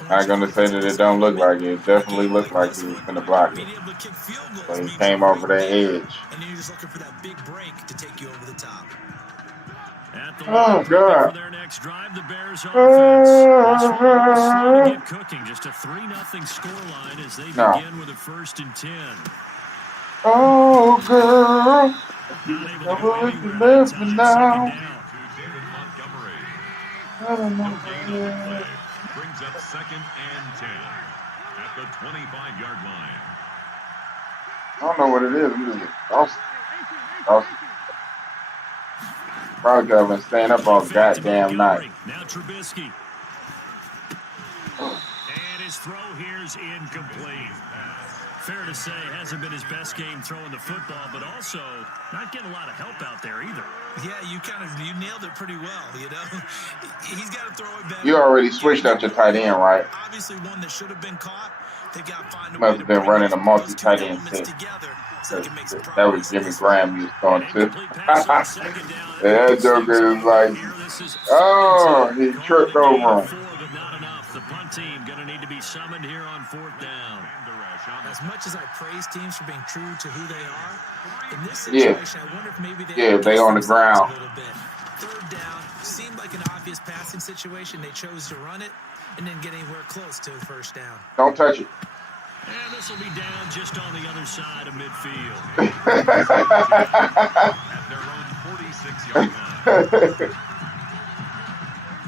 I'm not gonna say that it don't look like it. It definitely looked like he was gonna block it. But he came over that edge. And you're just looking for that big break to take you over the top. Oh God! For their next drive, the Bears offense slow to get cooking. Just a 3-0 scoreline as they begin with a 1st and 10. Oh girl, never let you live me now. I don't know. Brings up 2nd and 10 at the 25-yard line. I don't know what it is. We just awesome. Probably could have been staying up all goddamn night. Now Trubisky. And his his throw here's incomplete. Fair to say, hasn't been his best game throwing the football, but also not getting a lot of help out there either. Yeah, you nailed it pretty well, you know. He's got to throw it better. You already switched out your tight end, right? Obviously one that should have been caught. They got to find a Must way have to been running a bring multi those two tight end elements set. together so they can make some That was progress. Jimmy Graham he was going to. Incomplete pass on second down. That joker is like, Here, this is oh, he Call tripped it a gain over of him. 4, but not enough. The punt team going to need to be summoned here on 4th down. As much as I praise teams for being true to who they are, in this Yeah. situation, I wonder if maybe they Yeah, they on the ground. a little bit. 3rd down seemed like an obvious passing situation. They chose to run it and didn't get anywhere close to the 1st down. Don't touch it. And this will be down just on the other side of midfield. At their own 46-yard line.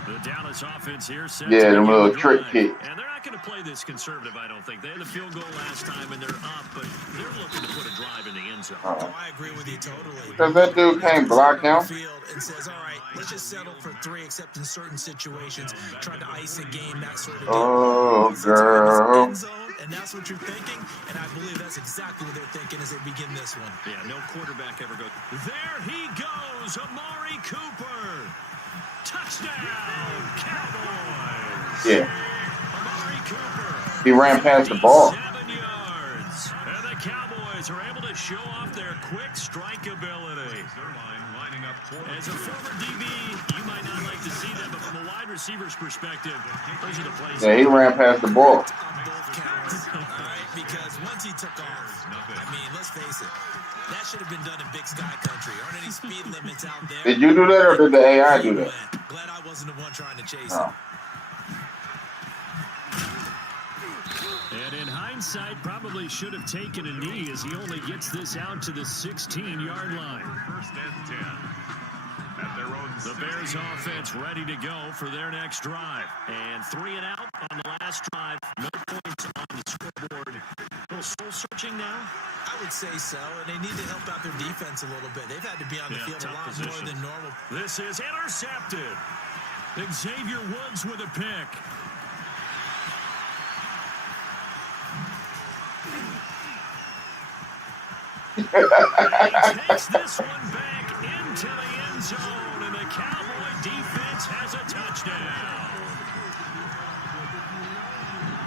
The Dallas offense here sets Yeah, them to little begin the trick drive. kicks. And they're not going to play this conservative, I don't think. They had the field goal last time, and they're up, but they're looking to put a drive in the end zone. Oh, I agree with you totally. Because that dude can't block him. Field and says, all right, let's just settle for 3, except in certain situations, trying to ice a game, that sort of deal. Oh, Once it's in this girl. end zone, and that's what you're thinking, and I believe that's exactly what they're thinking as they begin this one. Yeah, no quarterback ever goes. There he goes, Amari Cooper. Touchdown, Cowboys. Yeah. Amari Cooper. He ran past the ball. 7 yards. And the Cowboys are able to show off their quick strike ability. As a former DB, you might not like to see that, but from a wide receiver's perspective, those are the plays. Yeah, he ran past the ball. On both counts, all right, because once he took off, I mean, let's face it, that should have been done in Big Sky Country. Aren't any speed limits out there? Did you do that or did the AI do that? Glad I wasn't the one trying to chase Oh. him. And in hindsight, probably should have taken a knee as he only gets this out to the 16-yard line. 1st and 10. At their own The Bears offense ready to go for their next drive. And 3 and out on the last drive. No points on the scoreboard. A little soul-searching now. I would say so, and they need to help out their defense a little bit. They've had to be on the field a tough lot position. more than normal. This is intercepted. Xavier Woods with a pick. He takes this one back into the end zone, and the Cowboy defense has a touchdown.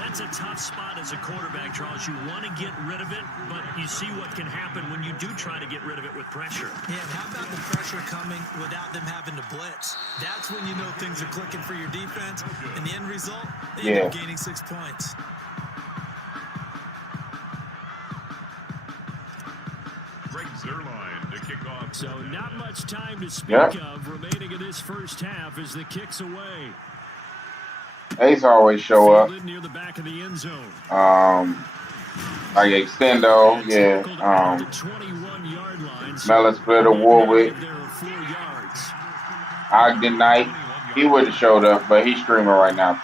That's a tough spot as a quarterback, Charles. You want to get rid of it, but you see what can happen when you do try to get rid of it with pressure. Yeah, and how about the pressure coming without them having to blitz? That's when you know things are clicking for your defense, and the end result, they end up gaining 6 points. Zerline to kick off. So not much time to speak of remaining in this first half as the kick's away. Ace always show up. Fielded near the back of the end zone. Like Extendo, yeah. The 21-yard line. Melon Splitter, Warwick, There are 4 yards. Ogden Knight. He would have showed up, but he's streaming right now.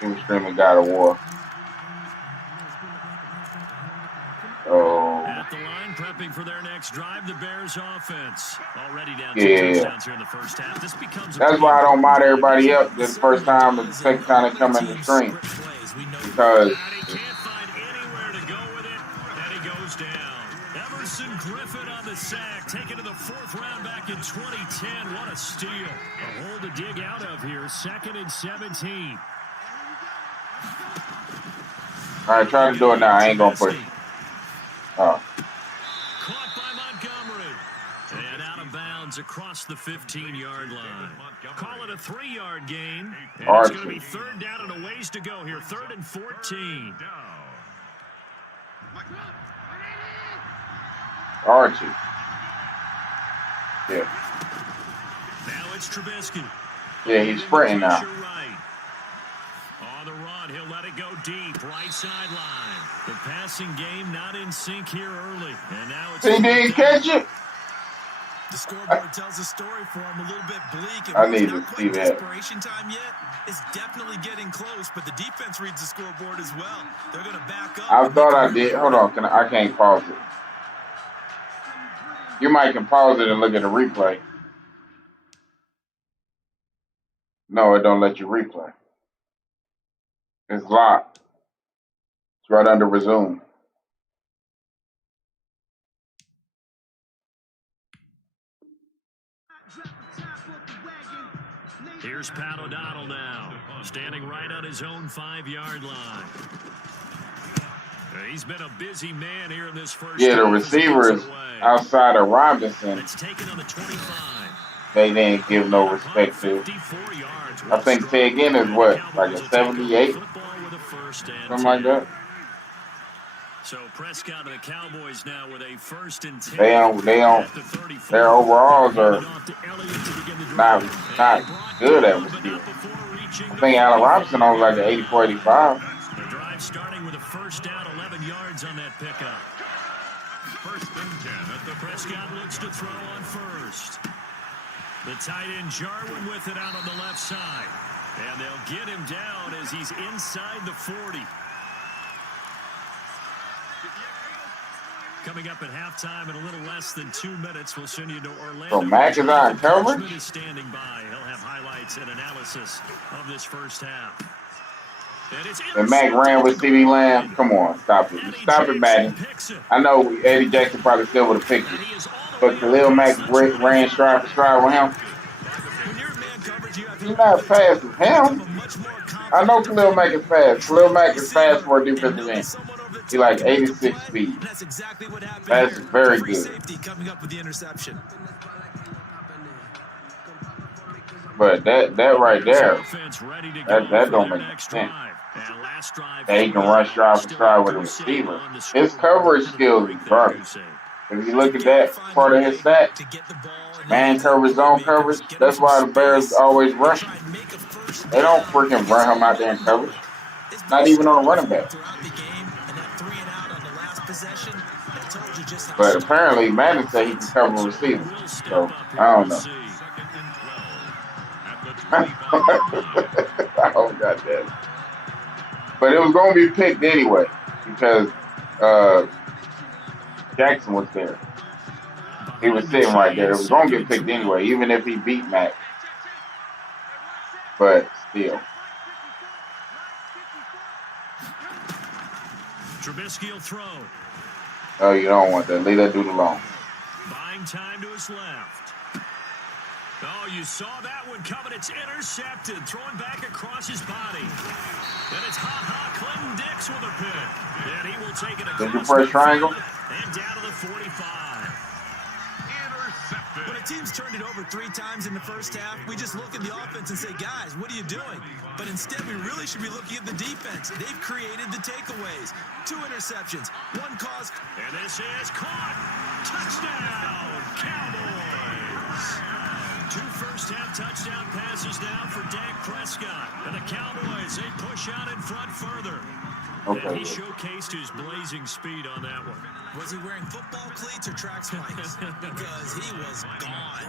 He was streaming God of War. Oh. At the line, prepping for their next drive, the Bears offense. Already down 2 Yeah. touchdowns here in the first half. This becomes That's why I don't mod everybody up the first time and the second time they come in the stream. Because he can't find anywhere to go with it, and he goes down. Emerson Griffin on the sack, taken to the 4th round back in 2010. What a steal. A hole to dig out of here. 2nd and 17. all right, try to do it now. I ain't gonna push. Oh. Caught by Montgomery. And out of bounds across the 15-yard line. Call it a 3-yard gain. And it's going to be 3rd down and a ways to go here. 3rd and 14. Archie. Yeah. Now it's Trubisky. Yeah, he's sprinting now. Pressure right. On the run, he'll let it go deep. Right sideline. The passing game not in sync here early. And now it's... He didn't catch it. The scoreboard tells a story for him, a little bit bleak. And I need it's not to quite see that. desperation time yet. It's definitely getting close, but the defense reads the scoreboard as well. They're going to back up. I thought I did. Hold on. I can't pause it. You might can pause it and look at the replay. No, it don't let you replay. It's locked. It's right under resume. Here's Pat O'Donnell now, standing right on his own 5-yard line. He's been a busy man here in this first. Yeah, the receivers outside of Robinson, It's taken on the 25. they didn't give no respect to. I think Ted Ginn is what, like a 78? Something like that. So Prescott and the Cowboys now with a 1st and 10. They don't. Their overalls are not good at receiver. I think Allen Robinson was like an 84, 85. The drive starting with a 1st down, 11 yards on that pickup. 1st and 10 at the Prescott looks to throw on 1st. The tight end Jarwin with it out on the left side. And they'll get him down as he's inside the 40. Coming up at halftime in a little less than 2 minutes, we'll send you to Orlando. So Mac is on coverage? Is standing by. He'll have highlights and analysis of this first half. And Mac ran with CeeDee Lamb. Come on, stop it. Stop it, Madden. I know Eddie Jackson probably still would have picked it. But Khalil Mack ran stride for stride with him. He's not fast as him. I know Khalil Mack is fast. Khalil Mack is fast for a defensive end. He's like 86 speed. That's very good. But that right there, that don't make sense. That he can run stride for stride with a receiver. His coverage skills is garbage. If you look at that part of his stat, man coverage, zone coverage, that's why the Bears always rush him. They don't freaking run him out there in coverage. Not even on a running back. But apparently, Madden said he can cover a receiver. So, I don't know. Oh, goddamn. But it was going to be picked anyway because Jackson was there. He was sitting right there. It was going to get picked anyway, even if he beat Mac. But still. Trubisky will throw. Oh, you don't want that. Leave that dude alone. Buying time to his left. Oh, you saw that one coming. It's intercepted. Throwing back across his body. And it's Clinton Dix with a pick. And he will take it across. Did you press triangle? And down to the 45. When a team's turned it over 3 times in the first half, we just look at the offense and say, guys, what are you doing? But instead, we really should be looking at the defense. They've created the takeaways. 2 interceptions, 1 cause. And this is caught. Touchdown, Cowboys. 2 first-half touchdown passes now for Dak Prescott. And the Cowboys, they push out in front further. Okay. And he showcased his blazing speed on that one. Was he wearing football cleats or track spikes? Because he was gone.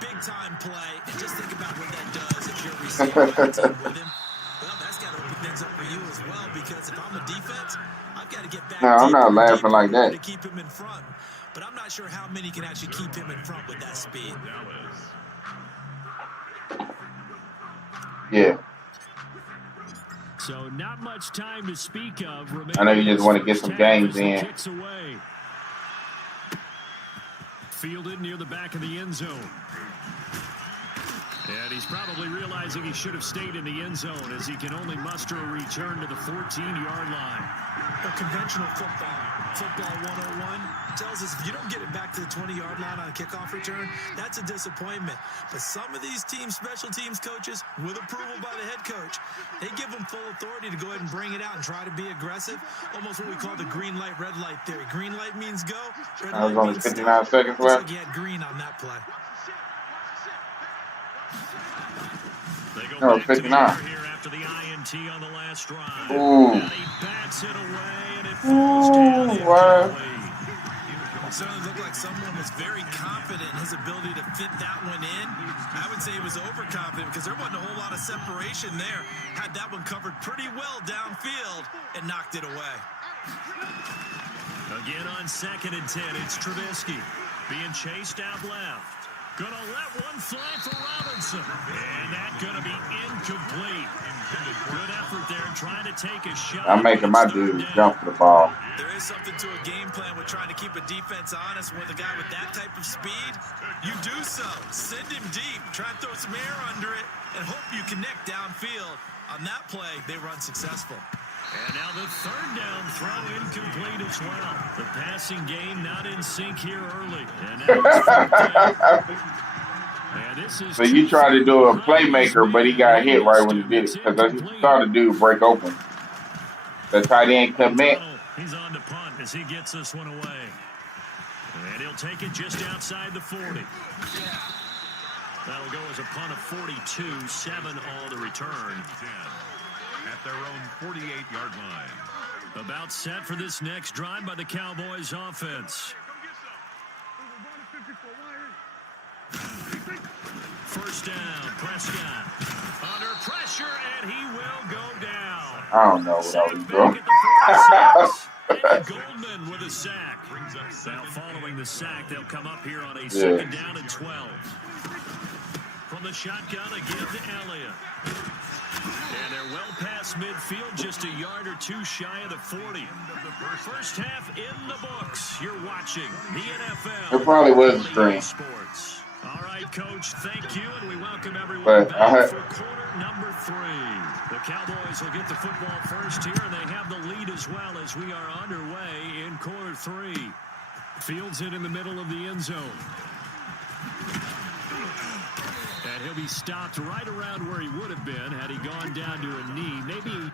Big-time play. And just think about what that does if you're receiving the team with him. Well, that's got to open things up for you as well, because if I'm a defense, I've got to get back. No, I'm not laughing like that. To keep him in front. But I'm not sure how many can actually keep him in front with that speed. Yeah. So not much time to speak of. I know you just want to get some games in. Fielded near the back of the end zone. And he's probably realizing he should have stayed in the end zone as he can only muster a return to the 14-yard line. A conventional football 101 tells us if you don't get it back to the 20-yard line on a kickoff return, that's a disappointment. But some of these special teams coaches, with approval by the head coach, they give them full authority to go ahead and bring it out and try to be aggressive. Almost what we call the green light, red light theory. Green light means go. Red light was only means 59 seconds looks left. like he had green on that play. No, 59. Here after the INT on the last drive. Ooh. And he bats it away, and it falls down. It certainly looked like someone was very confident in his ability to fit that one in. I would say he was overconfident because there wasn't a whole lot of separation there. Had that one covered pretty well downfield and knocked it away. Again on 2nd and 10, it's Trubisky being chased out left. Gonna let one fly for Robinson. And that's gonna be incomplete. Good effort there, trying to take a shot. I'm making my dudes jump for the ball. There is something to a game plan with trying to keep a defense honest. With a guy with that type of speed, you do so. Send him deep, try and throw some air under it, and hope you connect downfield. On that play, they were unsuccessful. And now the third down throw incomplete as well. The passing game not in sync here early. And now it's fourth down. And this is So you try to do a playmaker, but he got hit right when he did it. Because I saw the dude break open. The tight end commit. He's on to punt as he gets this one away. And he'll take it just outside the 40. That'll go as a punt of 42, 7 all to return. At their own 48-yard line. About set for this next drive by the Cowboys offense. First down, Prescott. Under pressure, and he will go down. I don't know what I was doing. And Goldman with a sack. Now following the sack, they'll come up here on a second down and 12. From the shotgun, a give to Elliott. And they're well past midfield, just a yard or two shy of the 40. First half in the books. You're watching the NFL. It probably was a screen. Sports. All right, Coach, thank you, and we welcome everyone back for quarter number 3. The Cowboys will get the football first here, and they have the lead as well as we are underway in quarter 3. Fields it in the middle of the end zone. And he'll be stopped right around where he would have been had he gone down to a knee. Maybe.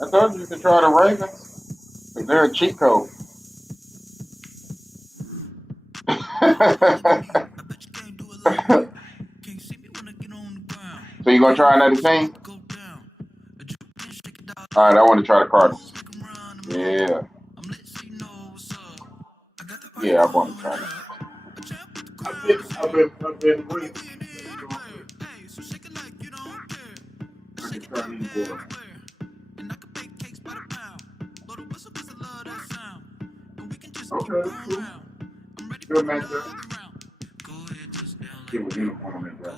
I told you could try the Ravens. Because they're a cheat code. So you gonna try another team? All right, I want to try the Cardinals. Yeah. Yeah, I want to try it. I've been waiting. Okay, cool. Good matchup. Get with uniform in that.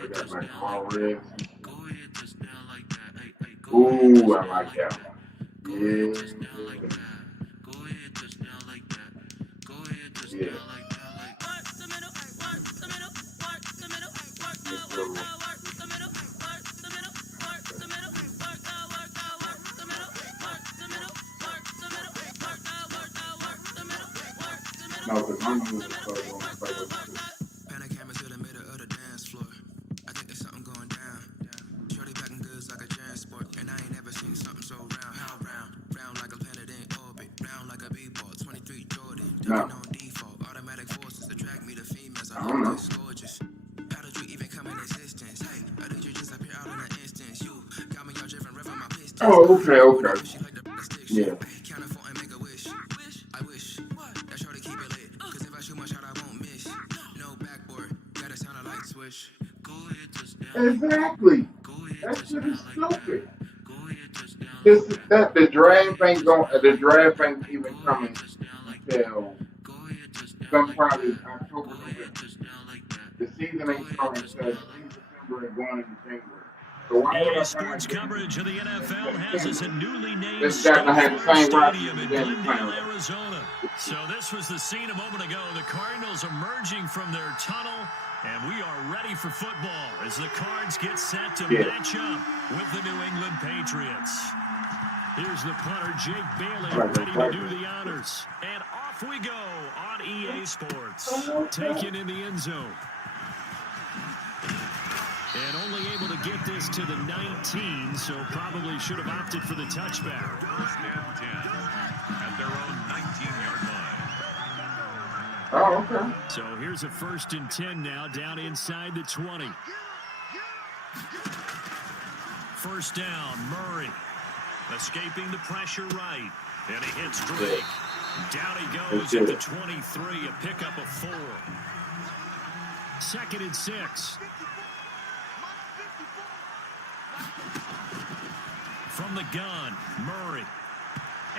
I got my all red. Ooh, I like that one. Yeah. Yeah. No, because my music is so long. Panic camera to the middle of the dance floor. I think there's something going down. Shorty packing goods like a transport. And I ain't never seen something so round. How round? Round like a planet in orbit. Round like a b-ball. 23 Jordan. Ducking on default. Automatic forces attract me to females. I look this gorgeous. How did you even come in existence? Hey, how did you just appear out in an instance? You got me all different, ripping my pistons. Oh, okay. Yeah. Count a phone and make a wish. I wish. That shorty keep it lit. Cause if I shoot my shot, I won't miss. No backboard. Gotta sound a light switch. Go ahead, touchdown. Exactly. That shit is stupid. The draft ain't the draft ain't even coming until sometime October, November. The season ain't starting until December and going into January. So EA Sports coverage of the NFL has us a newly named this guy gonna have the same stadium in roster Glendale, Arizona. So this was the scene a moment ago. The Cardinals emerging from their tunnel, and we are ready for football as the Cards get set to match up with the New England Patriots. Here's the punter, Jake Bailey, ready to do the honors. And off we go on EA Sports. Taken in the end zone. And only able to get this to the 19, so probably should have opted for the touchback. First and 10 at their own 19-yard line. Oh, okay. So here's a first and 10 now, down inside the 20. First down, Murray. Escaping the pressure right. And he hits Drake. Down he goes at the 23, a pickup of 4. 2nd and 6. From the gun, Murray.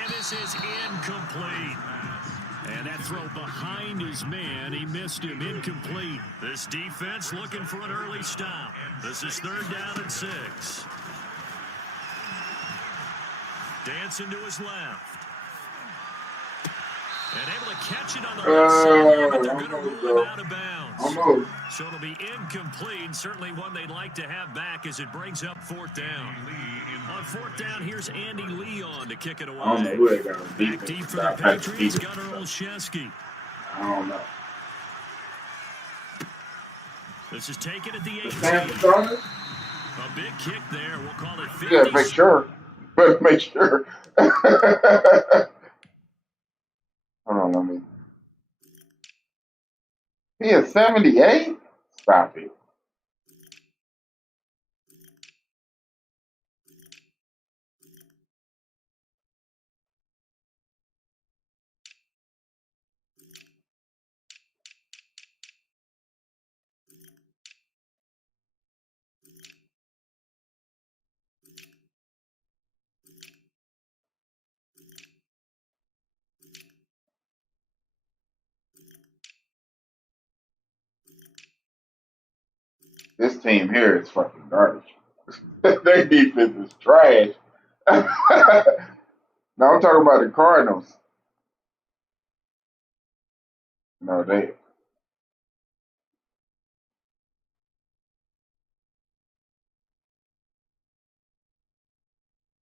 And this is incomplete. And that throw behind his man, he missed him, incomplete. This defense looking for an early stop. This is 3rd down and 6. Dancing to his left. And able to catch it on the right side, but they're going to rule him out of bounds. So it'll be incomplete. Certainly one they'd like to have back as it brings up 4th down. On 4th down, here's Andy Lee on to kick it away. I don't know who they got on defense. Back deep for the Patriots, Gunnar Olszewski. I don't know. This is taken at the 18. A big kick there. We'll call it 50. Yeah, make sure. Better make sure. Hold on, let me. He is 78? Stop it. This team here is fucking garbage. Their defense is trash. No, I'm talking about the Cardinals. No, they.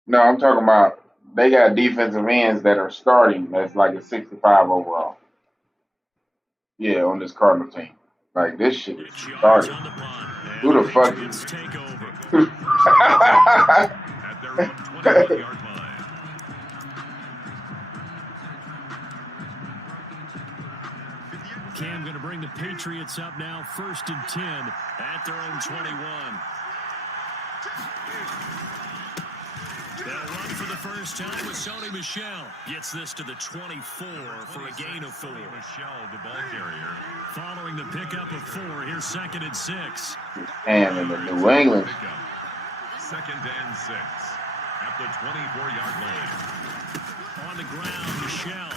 No, I'm talking about they got defensive ends that are starting that's like a 65 overall. Yeah, on this Cardinal team. Like, this shit is starting. Who the fuck is At their own 21-yard line. Cam going to bring the Patriots up now, 1st and 10 at their own 21. They'll run for the first time with Sony Michel. Gets this to the 24 for a gain of 4. Michel, the ball carrier. Following the pickup of 4, here's 2nd and 6. Cam in the New England? 2nd and 6 at the 24-yard line. On the ground, Michel.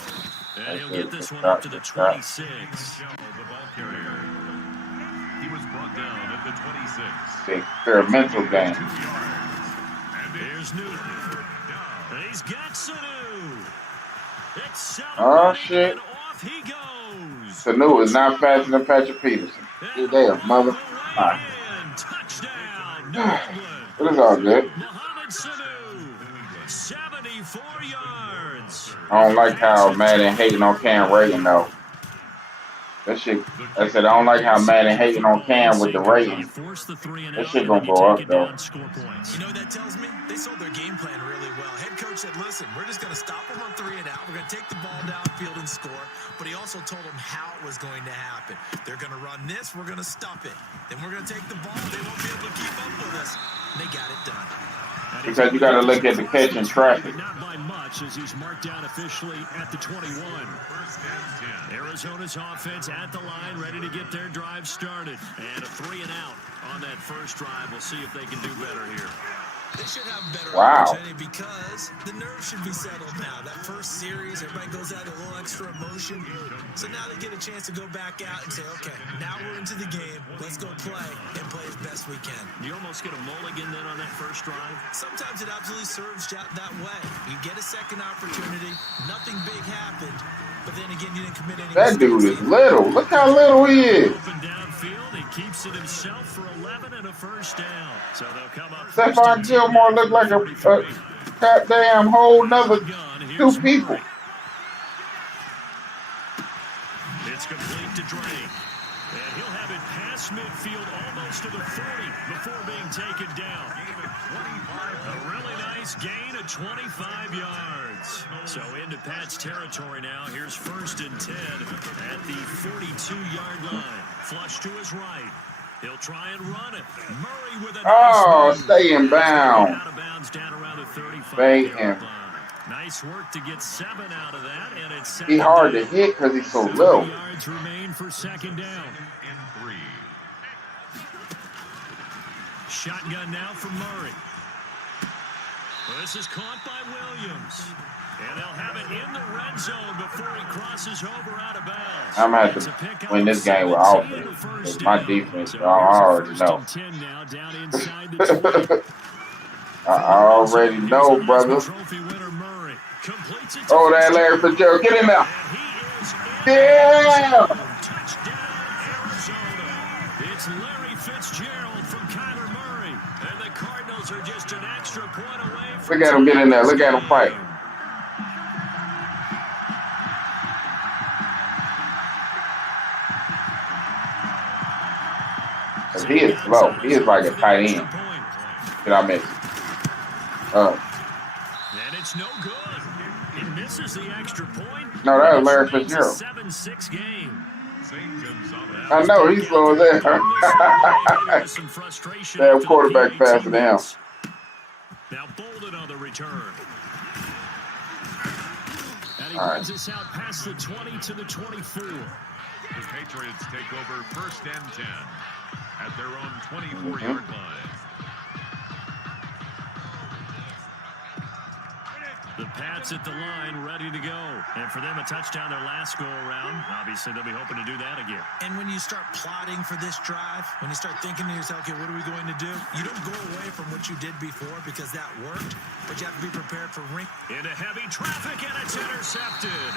And he'll get this one up to the 26. Michel, the ball carrier. He was brought down at the 26. The experimental game. Here's Newton. And he's got Sanu. Oh, shit. Off he goes. Sanu is not faster than Patrick Peterson. You're there, mother. Right. Touchdown. It is all good. Mohamed Sanu. 74 yards. I don't like how Madden hating on Cam rating, though. That shit, I said, I don't like how Madden hating on Cam with the rating. That shit gonna go up, though. You know what that tells me? They sold their game plan really well. Head coach said, listen, we're just going to stop them on 3 and out. We're going to take the ball downfield and score. But he also told them how it was going to happen. They're going to run this. We're going to stop it. Then we're going to take the ball. They won't be able to keep up with us. And they got it done. Because you got to look at the catch and traffic. Not by much as he's marked down officially at the 21. Arizona's offense at the line, ready to get their drive started. And a 3 and out on that first drive. We'll see if they can do better here. They should have a better Wow. opportunity because the nerves should be settled now. That first series, everybody goes out a little extra emotion. So now they get a chance to go back out and say, okay, now we're into the game. Let's go play and play as best we can. You almost get a mulligan then on that first drive? Sometimes it absolutely serves that way. You get a second opportunity. Nothing big happened. But then again, you didn't commit any That dude is mistakes. little. Look how little he is. Open downfield, he keeps it himself for 11 and a first down. So they'll come up. Stephon Gilmore look like a goddamn whole nother two people. It's complete to Drake. And he'll have it past midfield almost to the 40 before being taken down. A really nice gain of 25 yards. So into Pat's territory now. Here's 1st and 10 at the 42-yard line. Flush to his right. He'll try and run it. Murray with a Oh, stay in bounds. out of bounds down around the 35. Stay in. Nice work to get 7 out of that, and it's He hard to hit because he's so low. yards remain for 2nd down. And 3. Shotgun now from Murray. Well, this is caught by Williams. And they'll have it in the red zone before he crosses over out of bounds. I'm going to have to win this game with offense. My defense, I already know. I already know, brother. Oh, that Larry Fitzgerald. Get in there. Yeah. It's Larry Fitzgerald from Kyler Murray. And the Cardinals are just an extra point away from Look at him get in there. Look at him fight. He is slow. He is like a tight end. Did I miss it? And it's no good. It misses the extra point. No, that was Larry Fitzgerald. 7-6 game. I know, he's slow as that. That quarterback faster than him. Now Bolden on the return. And he All right. runs us out past the 20 to the 24. The Patriots take over 1st and 10 at their own 24-yard line. The Pats at the line, ready to go. And for them, a touchdown their last go-around. Obviously, they'll be hoping to do that again. And when you start plotting for this drive, when you start thinking to yourself, okay, what are we going to do? You don't go away from what you did before because that worked, but you have to be prepared for ring. Into heavy traffic, and it's intercepted.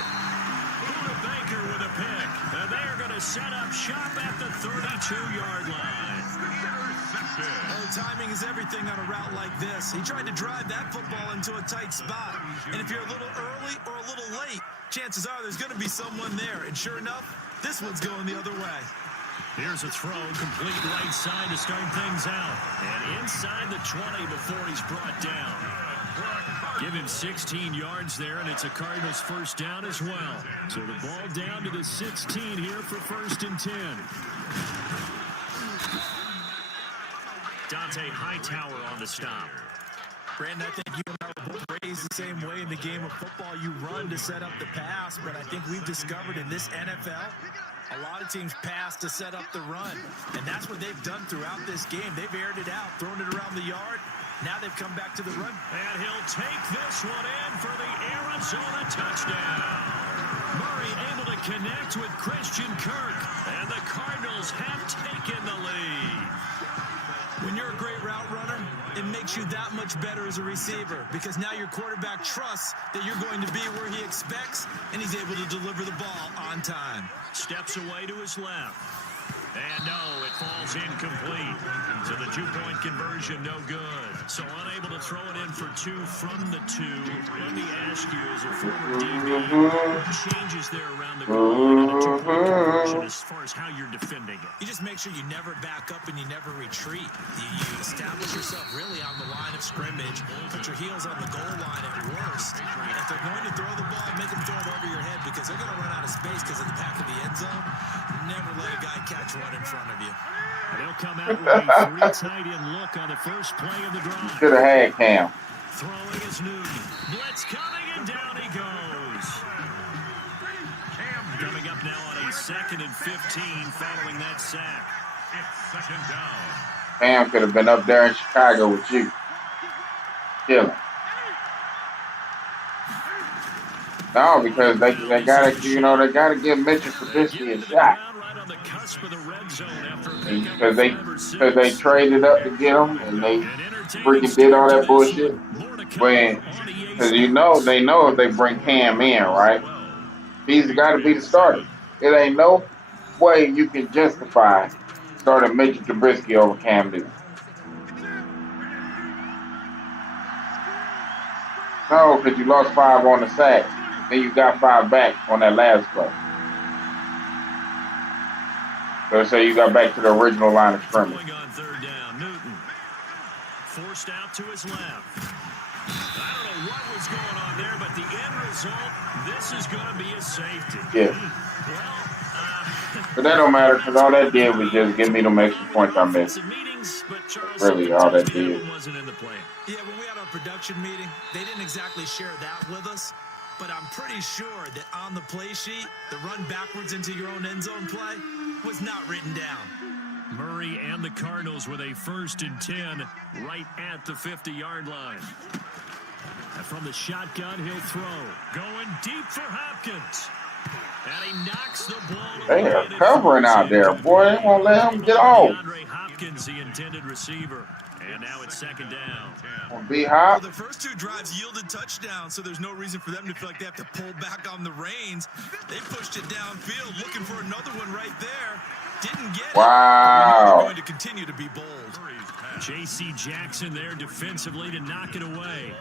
Buda Baker with a pick. And they are going to set up shop at the 32-yard line. Oh, timing is everything on a route like this. He tried to drive that football into a tight spot. And if you're a little early or a little late, chances are there's going to be someone there. And sure enough, this one's going the other way. Here's a throw, complete right side to start things out. And inside the 20 before he's brought down. Give him 16 yards there, and it's a Cardinals first down as well. So the ball down to the 16 here for 1st and 10. Dante Hightower on the stop. Brandon, I think you and I were both raised the same way in the game of football. You run to set up the pass, but I think we've discovered in this NFL, a lot of teams pass to set up the run. And that's what they've done throughout this game. They've aired it out, thrown it around the yard. Now they've come back to the run. And he'll take this one in for the Arizona touchdown. Murray able to connect with Christian Kirk. And the Cardinals have taken the lead. When you're a great route runner, it makes you that much better as a receiver because now your quarterback trusts that you're going to be where he expects, and he's able to deliver the ball on time. Steps away to his left. And no, it falls incomplete. So the 2-point conversion, no good. So unable to throw it in for 2 from the 2. Let me ask you, as a former DB, what changes there around the goal line on a 2-point conversion as far as how you're defending it? You just make sure you never back up and you never retreat. You establish yourself really on the line of scrimmage, put your heels on the goal line at worst. If they're going to throw the ball, make them throw it over your head because they're going to run out of space because of the back of the end zone. Never let a guy catch one in front of you. And they'll come out with a 3 tight end look on the first play of the drive. Should have had Cam. Throwing is Newton. Blitz coming, and down he goes. Coming up now on a 2nd and 15 following that sack. It's 2nd down. Cam could have been up there in Chicago with you. Kill him. No, because they gotta, they gotta give Mitchell Trubisky a shot. Because they traded up to get him, and they freaking did all that bullshit. Because they know if they bring Cam in, right, he's got to be the starter. It ain't no way you can justify starting Mitchell Trubisky over Cam Newton. No, because you lost 5 on the sack. Then you got 5 back on that last play. So say you got back to the original line of scrimmage. On 3rd down, Newton forced out to his left. I don't know what was going on there, but the end result, this is going to be a safety. Yeah. But that don't matter because all that did was just give me them extra points I missed. Really, all that did. Wasn't in the plan. Yeah, when we had our production meeting, they didn't exactly share that with us. But I'm pretty sure that on the play sheet, the run backwards into your own end zone play was not written down. Murray and the Cardinals with a 1st and 10 right at the 50-yard line. And from the shotgun, he'll throw. Going deep for Hopkins. And he knocks the ball away. They are covering out there, boy. They won't let him get off. DeAndre Hopkins, the intended receiver. And now it's 2nd down. B-Hop. Well, the first 2 drives yielded touchdowns, so there's no reason for them to feel like they have to pull back on the reins. They pushed it downfield, looking for another one right there. Didn't get it. Wow. They're going to continue to be bold. J.C. Jackson there defensively to knock it away.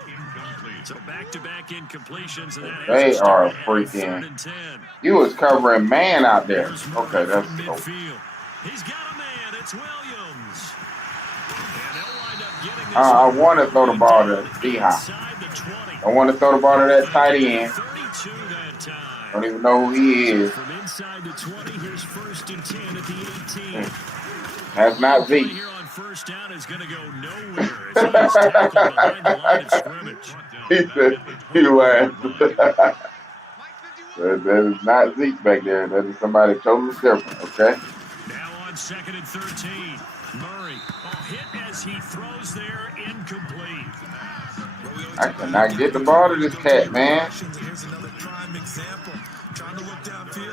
So back-to-back incompletions. And that They are freaking. He was covering man out there. Okay, that's dope. He's got a man. It's Williams. And they'll wind up getting this I want to throw the ball to D-Hop. I want to throw the ball to that tight end. Don't even know who he is. From inside the 20, here's 1st and 10 at the 18. That's not Zeke. Here on 1st down is going to go nowhere. As he's tackled behind the line of scrimmage. He said, he laughed. That is not Zeke back there. That is somebody totally different, okay? Now on 2nd and 13. Murray, hit as he throws there, incomplete. I cannot get the ball to this cat, man. What's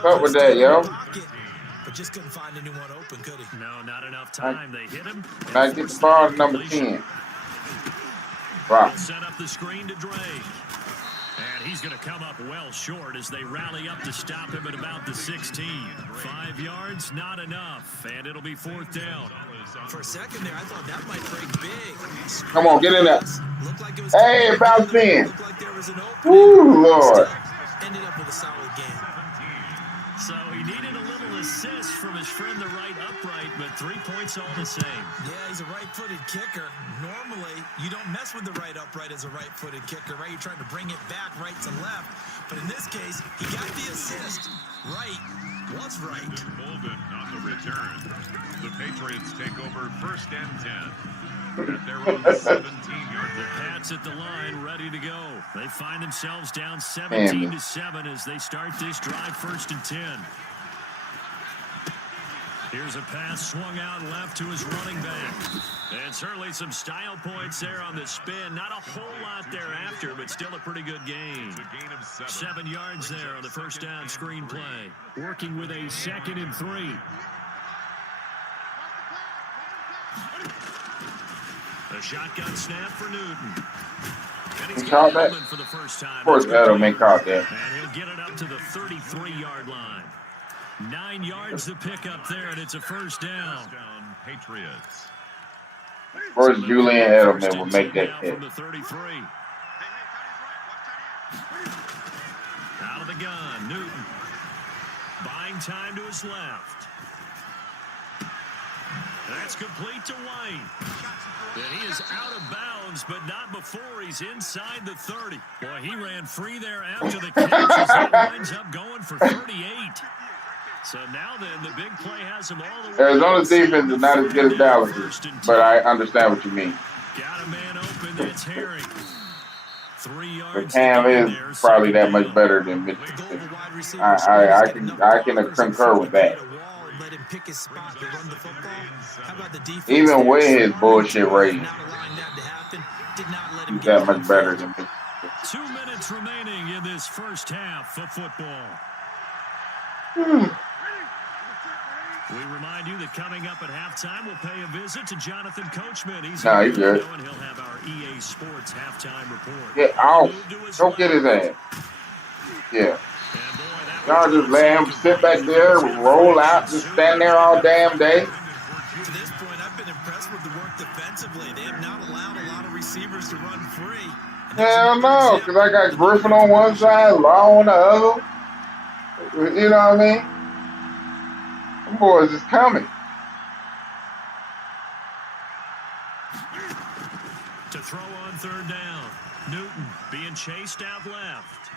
up with that, yo? But just couldn't find anyone open, could he? No, not enough time. They hit him. Can I get the ball to number 10? Rock. Set up the screen to Drake. And he's going to come up well short as they rally up to stop him at about the 16. 5 yards, not enough. And it'll be 4th down. For a second there, I thought that might break big. Come on, get in there. Like it was hey, about 10. Like there was an Ooh, Lord. Ended up with a solid game. So he needed a little assist from his friend, the right upright, but 3 points all the same. Yeah, he's a right-footed kicker. Normally, you don't mess with the right upright as a right-footed kicker, right? You're trying to bring it back right to left. But in this case, he got the assist. Right was right. Bolden on the return. The Patriots take over 1st and 10. At their own 17-yard The Pats at the line, ready to go. They find themselves down 17-7 as they start this drive, 1st and 10. Here's a pass swung out left to his running back. And certainly some style points there on the spin. Not a whole lot thereafter, but still a pretty good game. 7 yards there on the 1st down screen play. Working with a 2nd and 3. A shotgun snap for Newton. And he's caught that. For the first time. Of course, Edelman caught that. And he'll get it up to the 33-yard line. 9 yards to pick up there, and it's a 1st down. Patriots. First, Julian Edelman will make that hit. From the 33. Out of the gun, Newton. Buying time to his left. That's complete to White. And he is out of bounds, but not before he's inside the 30. Boy, he ran free there after the catch as that winds up going for 38. So now then, the big play has him all the way. Arizona's defense is not as good as Dallas's, but I understand what you mean. Got a man open, that's Harry. 3 yards. But Cam is probably that much better than Mississippi. I can concur with that. Even with his bullshit rating, he's that much better than Mississippi. 2 minutes remaining in this 1st half of football. We remind you that coming up at halftime, we'll pay a visit to Jonathan Coachman. He's good. And he'll have our EA Sports halftime report. Get out. Don't get his ass. Yeah. Y'all just let him sit back there, roll out, just stand there all damn day. To this point, I've been impressed with the work defensively. They have not allowed a lot of receivers to run free. Hell no, because I got Griffin on one side, Law on the other. You know what I mean? Them boys is coming. To throw on 3rd down. Newton being chased out left.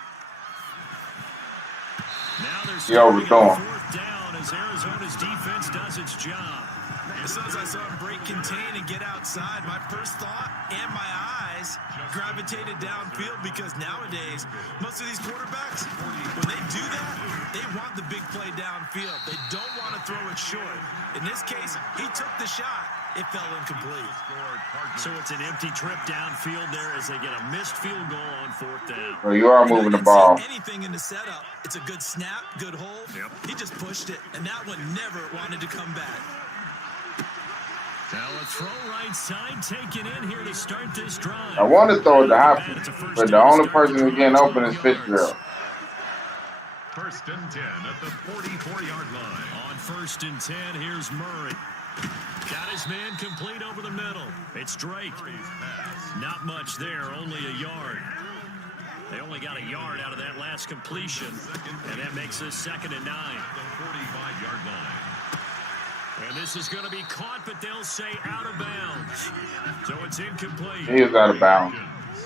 Now they're overthrown. 4th down as Arizona's defense does its job. As soon as I saw him break contain and get outside, my first thought and my eyes gravitated downfield because nowadays, most of these quarterbacks, when they do that, they want the big play downfield. They don't want to throw it short. In this case, he took the shot. It fell incomplete. So it's an empty trip downfield there as they get a missed field goal on 4th down. Well, you are moving the ball. Anything in the setup. It's a good snap, good hold. Yep. He just pushed it, and that one never wanted to come back. Now a throw right side taken in here to start this drive. I want to throw it to Hopkins, but the only person who's getting open is Fitzgerald. 1st and 10 at the 44-yard line. On 1st and 10, here's Murray. Got his man complete over the middle. It's Drake. Not much there, only a yard. They only got a yard out of that last completion, and that makes this 2nd and 9. The 45-yard line. And this is going to be caught, but they'll say out of bounds. So it's incomplete. He is out of bounds.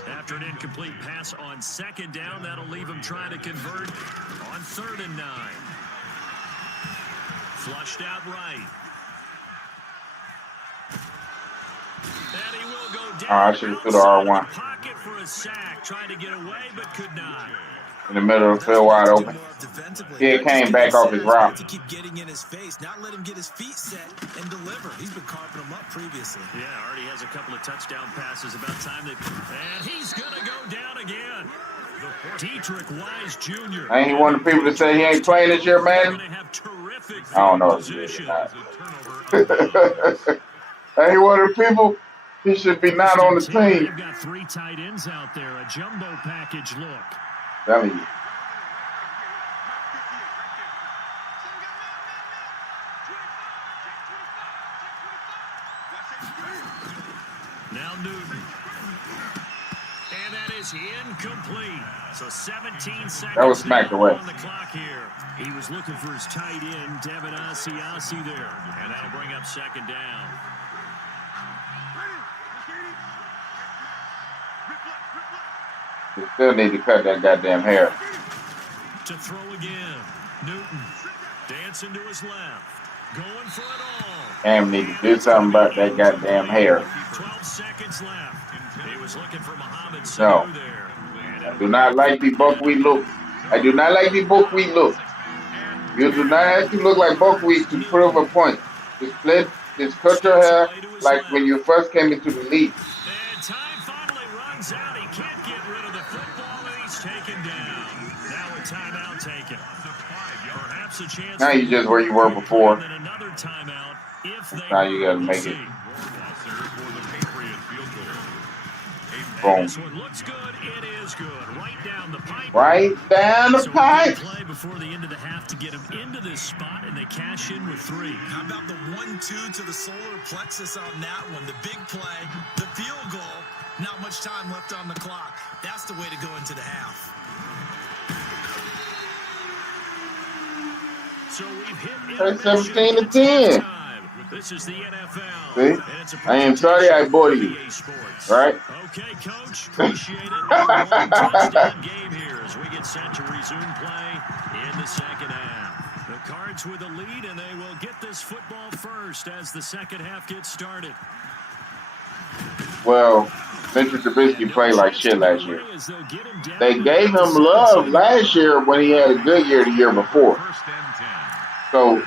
After an incomplete pass on 2nd down, that'll leave him trying to convert on 3rd and 9. Flushed out right. And he will go down. I should have threw the R1. Pocket for a sack. Tried to get away, but could not. In the middle of the field, wide open. He came back off his route. To keep getting in his face, not let him get his feet set and deliver. He's been carving them up previously. Yeah, already has a couple of touchdown passes. About time they... And he's going to go down again. Dietrich Wise Jr. Ain't he one of the people that say he ain't playing this year, man? I don't know if he is or not. Ain't he one of the people? He should be not on the team. They've got 3 tight ends out there. A jumbo package look. Telling you. Now Newton. And that is incomplete. So 17 seconds. That was smacked away. On the clock here. He was looking for his tight end, Devin Asiasi there. And that'll bring up 2nd down. You still need to cut that goddamn hair. To throw again. Newton dancing to his left. Going for it all. Cam need to do something about that goddamn hair. 12 seconds left. He was looking for Mohamed No. Sanu there. I do not like the buckwheat look. I do not like the buckwheat look. You do not have to look like buckwheat to prove a point. Just cut your hair like when you first came into the league. And time finally runs out. He can't get rid of the football, and he's taken down. Now a timeout taken. Perhaps a chance. Now you just where you were before. And then another timeout if they Now you gotta make it. Boom. This one looks good. It is good. Right down the pipe. Right down the So pipe. play before the end of the half to get him into this spot, and they cash in with 3. How about the 1-2 to the solar plexus on that one? The big play, the field goal, not much time left on the clock. That's the way to go into the half. So we've hit That's 17 to 10. This is the NFL. See? I am sorry I bought you. Right? Okay, Coach. Appreciate it. One touchdown game here as we get set to resume play in the 2nd half. The Cards with the lead, and they will get this football first as the 2nd half gets started. Well, Mitchell Trubisky played like shit last year. They gave him love last year when he had a good year the year before. So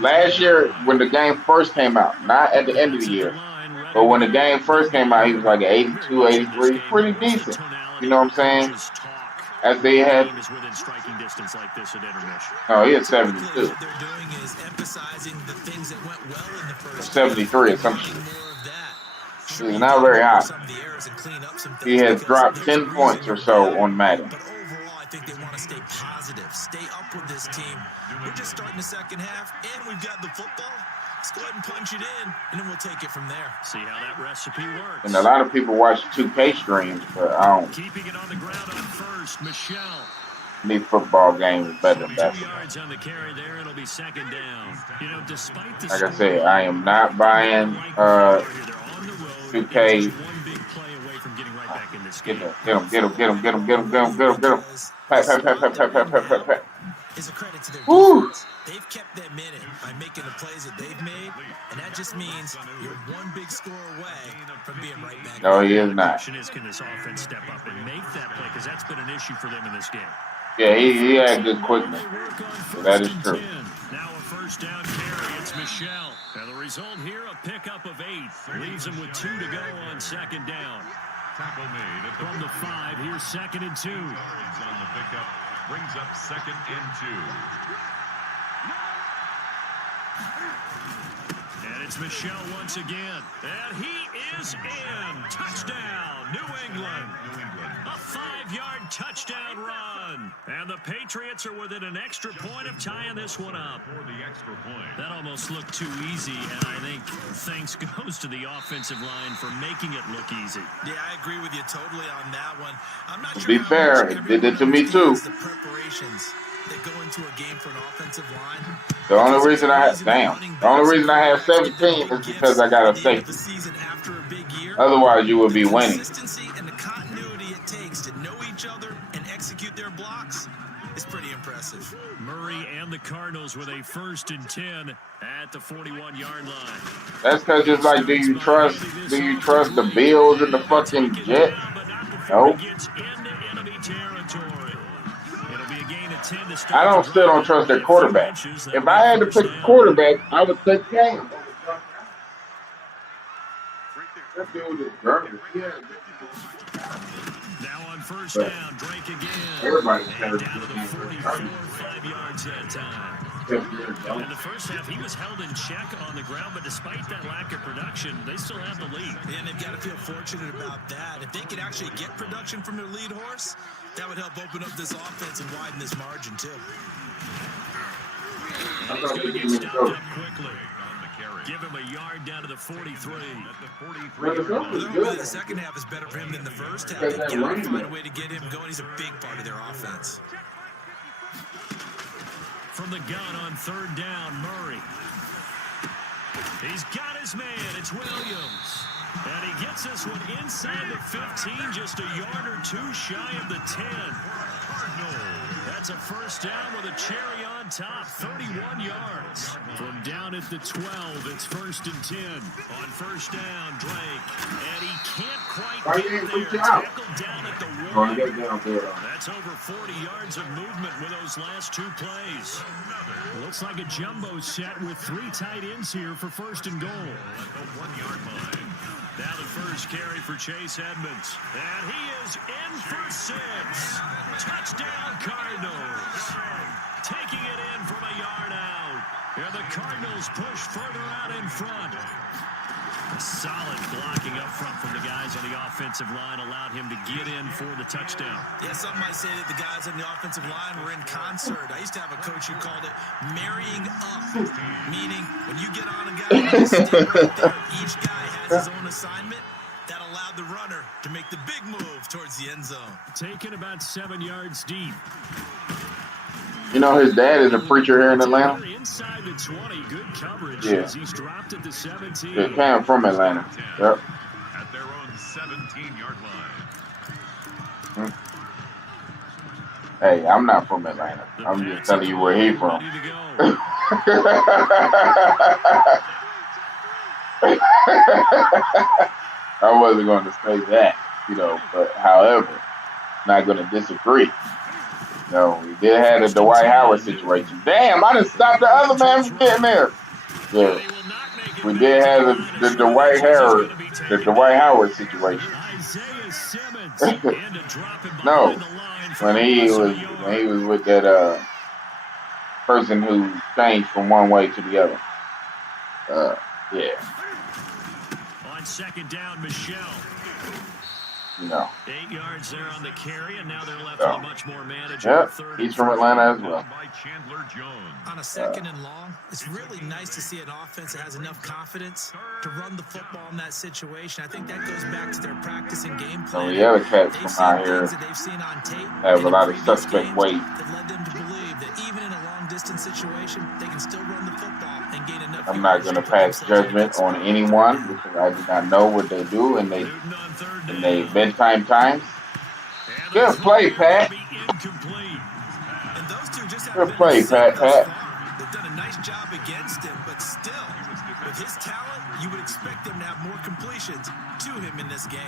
last year when the game first came out, not at the end of the year, but when the game first came out, he was like 82, 83, pretty decent. You know what I'm saying? As they had. Oh, he had 72. 73 or something. He's not very high. He has dropped 10 points or so on Madden. But overall, I think they want to stay positive, stay up with this team. We're just starting the 2nd half, and we've got the football. Let's go ahead and punch it in, and then we'll take it from there. See how that recipe works. And a lot of people watch 2K streams, but I don't. Keeping it on the ground on first, Michelle. These football games is better than 2 basketball. yards on the carry there. It'll be 2nd down. You know, despite the Like I said, I am not buying 2K. Get him. Pat. Is a credit to their Woo! defense. They've kept them in it by making the plays that they've made, and that just means you're one big score away from being right back. No, he is not. Can this offense step up and make that play? Because that's been an issue for them in this game. Yeah, he had good quickness. So that is true. Now a first down carry. It's Michelle. And the result here, a pickup of 8. Leaves him with 2 to go on second down. Tackle made at the From the 5, here's 2nd and 2. yards on the pickup. Brings up 2nd and 2. And it's Michelle once again. And he is in. Touchdown, New England. A 5-yard touchdown run. And the Patriots are within an extra point of tying this one up. For the extra point. That almost looked too easy, and I think thanks goes to the offensive line for making it look easy. Yeah, I agree with you totally on that one. I'm not sure. Be fair, it did it to me too. The preparations that go into a game for an offensive line. The only reason I have 17 is because I got a safety. Otherwise, you would be winning. Consistency and the continuity it takes to know each other and execute their blocks is pretty impressive. Murray and the Cardinals with a 1st and 10 at the 41-yard line. That's because it's like, do you trust the Bills and the fucking Jet? No. I don't trust their quarterback. If I had to pick a quarterback, I would pick Cam. That dude is garbage. Now on first down, Drake again. Everybody's down to the 44, 5 yards that time. In the first half, he was held in check on the ground, but despite that lack of production, they still have the lead. And they've got to feel fortunate about that. If they could actually get production from their lead horse, that would help open up this offense and widen this margin, too. He's going to get stopped up quickly. Give him a yard down to the 43. The second half is better for him than the first half. They've got to find a way to get him going. He's a big part of their offense. From the gun on 3rd down, Murray. He's got his man. It's Williams. And he gets this one inside the 15, just a yard or 2 shy of the 10. That's a first down with a cherry on top, 31 yards. From down at the 12, it's 1st and 10. On first down, Drake. And he can't quite get there. Tackled down at the 1. That's over 40 yards of movement with those last 2 plays. Looks like a jumbo set with 3 tight ends here for 1st and goal. At the 1-yard line. Now the first carry for Chase Edmonds. And he is in for 6. Touchdown Cardinals. Taking it in from a yard out. And the Cardinals push further out in front. A solid blocking up front from the guys on the offensive line allowed him to get in for the touchdown. Yeah, some might say that the guys on the offensive line were in concert. I used to have a coach who called it marrying up, meaning when you get on a guy, you stay right there. Each guy has his own assignment. That allowed the runner to make the big move towards the end zone. Taken about 7 yards deep. You know, his dad is a preacher here in Atlanta. Inside the 20, good coverage. Yeah. He's dropped at the 17. They came from Atlanta. Yep. At their own 17-yard line. Hey, I'm not from Atlanta. I'm just telling you where he's from. I wasn't going to say that, but however, not going to disagree. No, we did have the Dwight Howard situation. Damn, I done stopped the other man from getting there. Yeah, we did have the Dwight Howard situation. No, when he was with that person who changed from one way to the other. Yeah. On second down, Michelle. 8 yards there on the carry, and now they're left with a much more manageable third. He's from Atlanta as well. On a 2nd and long, it's really nice to see an offense that has enough confidence to run the football in that situation. I think that goes back to their practice and game plan. The other cats from out here have a lot of suspect weight. That led them to believe that even in a long-distance situation, they can still run the football and gain enough. I'm not going to pass judgment on anyone because I do not know what they do in they bedtime times. Good play, Pat. Good play, Pat. They've done With his talent, you would expect him to have more completions to him in this game.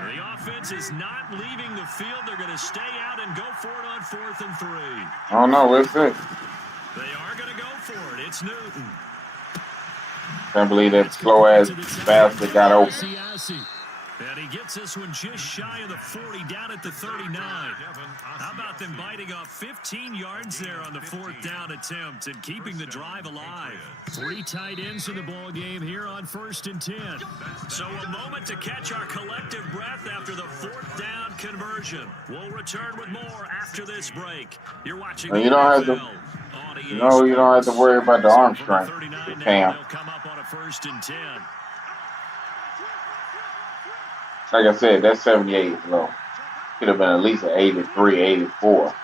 The offense is not leaving the field. They're going to stay out and go for it on 4th and 3. I don't know. We'll see. They are going to go for it. It's Newton. Can't believe that slow-ass bastard got open. And he gets this one just shy of the 40, down at the 39. How about them biting off 15 yards there on the 4th down attempt and keeping the drive alive? 3 tight ends in the ball game here on 1st and 10. So a moment to catch our collective breath after the 4th down conversion. We'll return with more after this break. You're watching. You don't have to. You know, you don't have to worry about the arm strength. Cam. Come up on a 1st and 10. Like I said, that 78 is low. Could have been at least an 83, 84.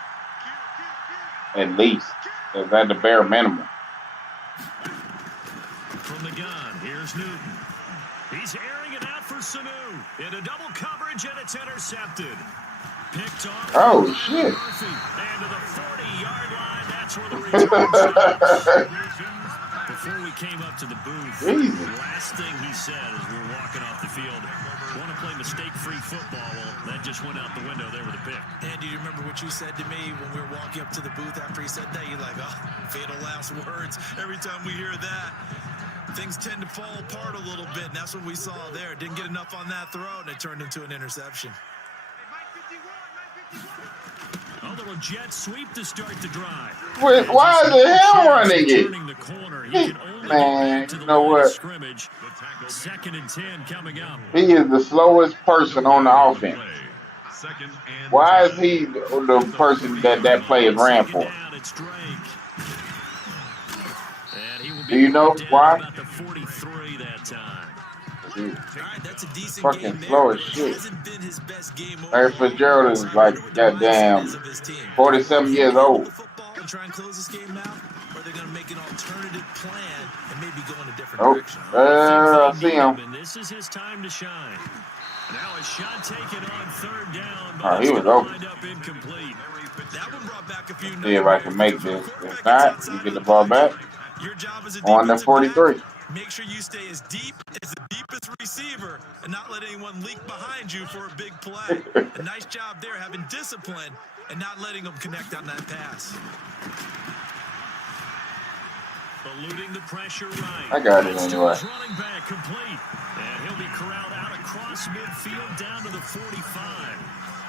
At least. Is that the bare minimum? From the gun, here's Newton. He's airing it out for Sanu. Into double coverage, and it's intercepted. Picked off. Oh, shit. Murphy. And to the 40-yard line, that's where the return stops. Before we came up to the booth, the last thing he said as we were walking off the field, want to play mistake-free football. Well, that just went out the window there with a pick. And do you remember what you said to me when we were walking up to the booth after he said that? You're like, oh, fatal last words. Every time we hear that, things tend to fall apart a little bit, and that's what we saw there. Didn't get enough on that throw, and it turned into an interception. A little jet sweep to start the drive. Wait, why is the hell running it? Man, you know what? 2nd and 10 coming up. He is the slowest person on the offense. Why is he the person that play is ran for? Do you know why? Fucking slow as shit. Larry Fitzgerald is like goddamn 47 years old. Try and close this game out, or they're going to make an alternative plan and maybe go in a different direction. I see him. And this is his time to shine. Now a shot taken on 3rd down, but he was open. Incomplete. That one brought back a few. See if I can make this. If not, you get the ball back. Your job as a on the 43. Make sure you stay as deep as the deepest receiver and not let anyone leak behind you for a big play. A nice job there, having discipline and not letting them connect on that pass. Eluding the pressure right. I got it anyway. Running back complete. And he'll be corralled out across midfield down to the 45.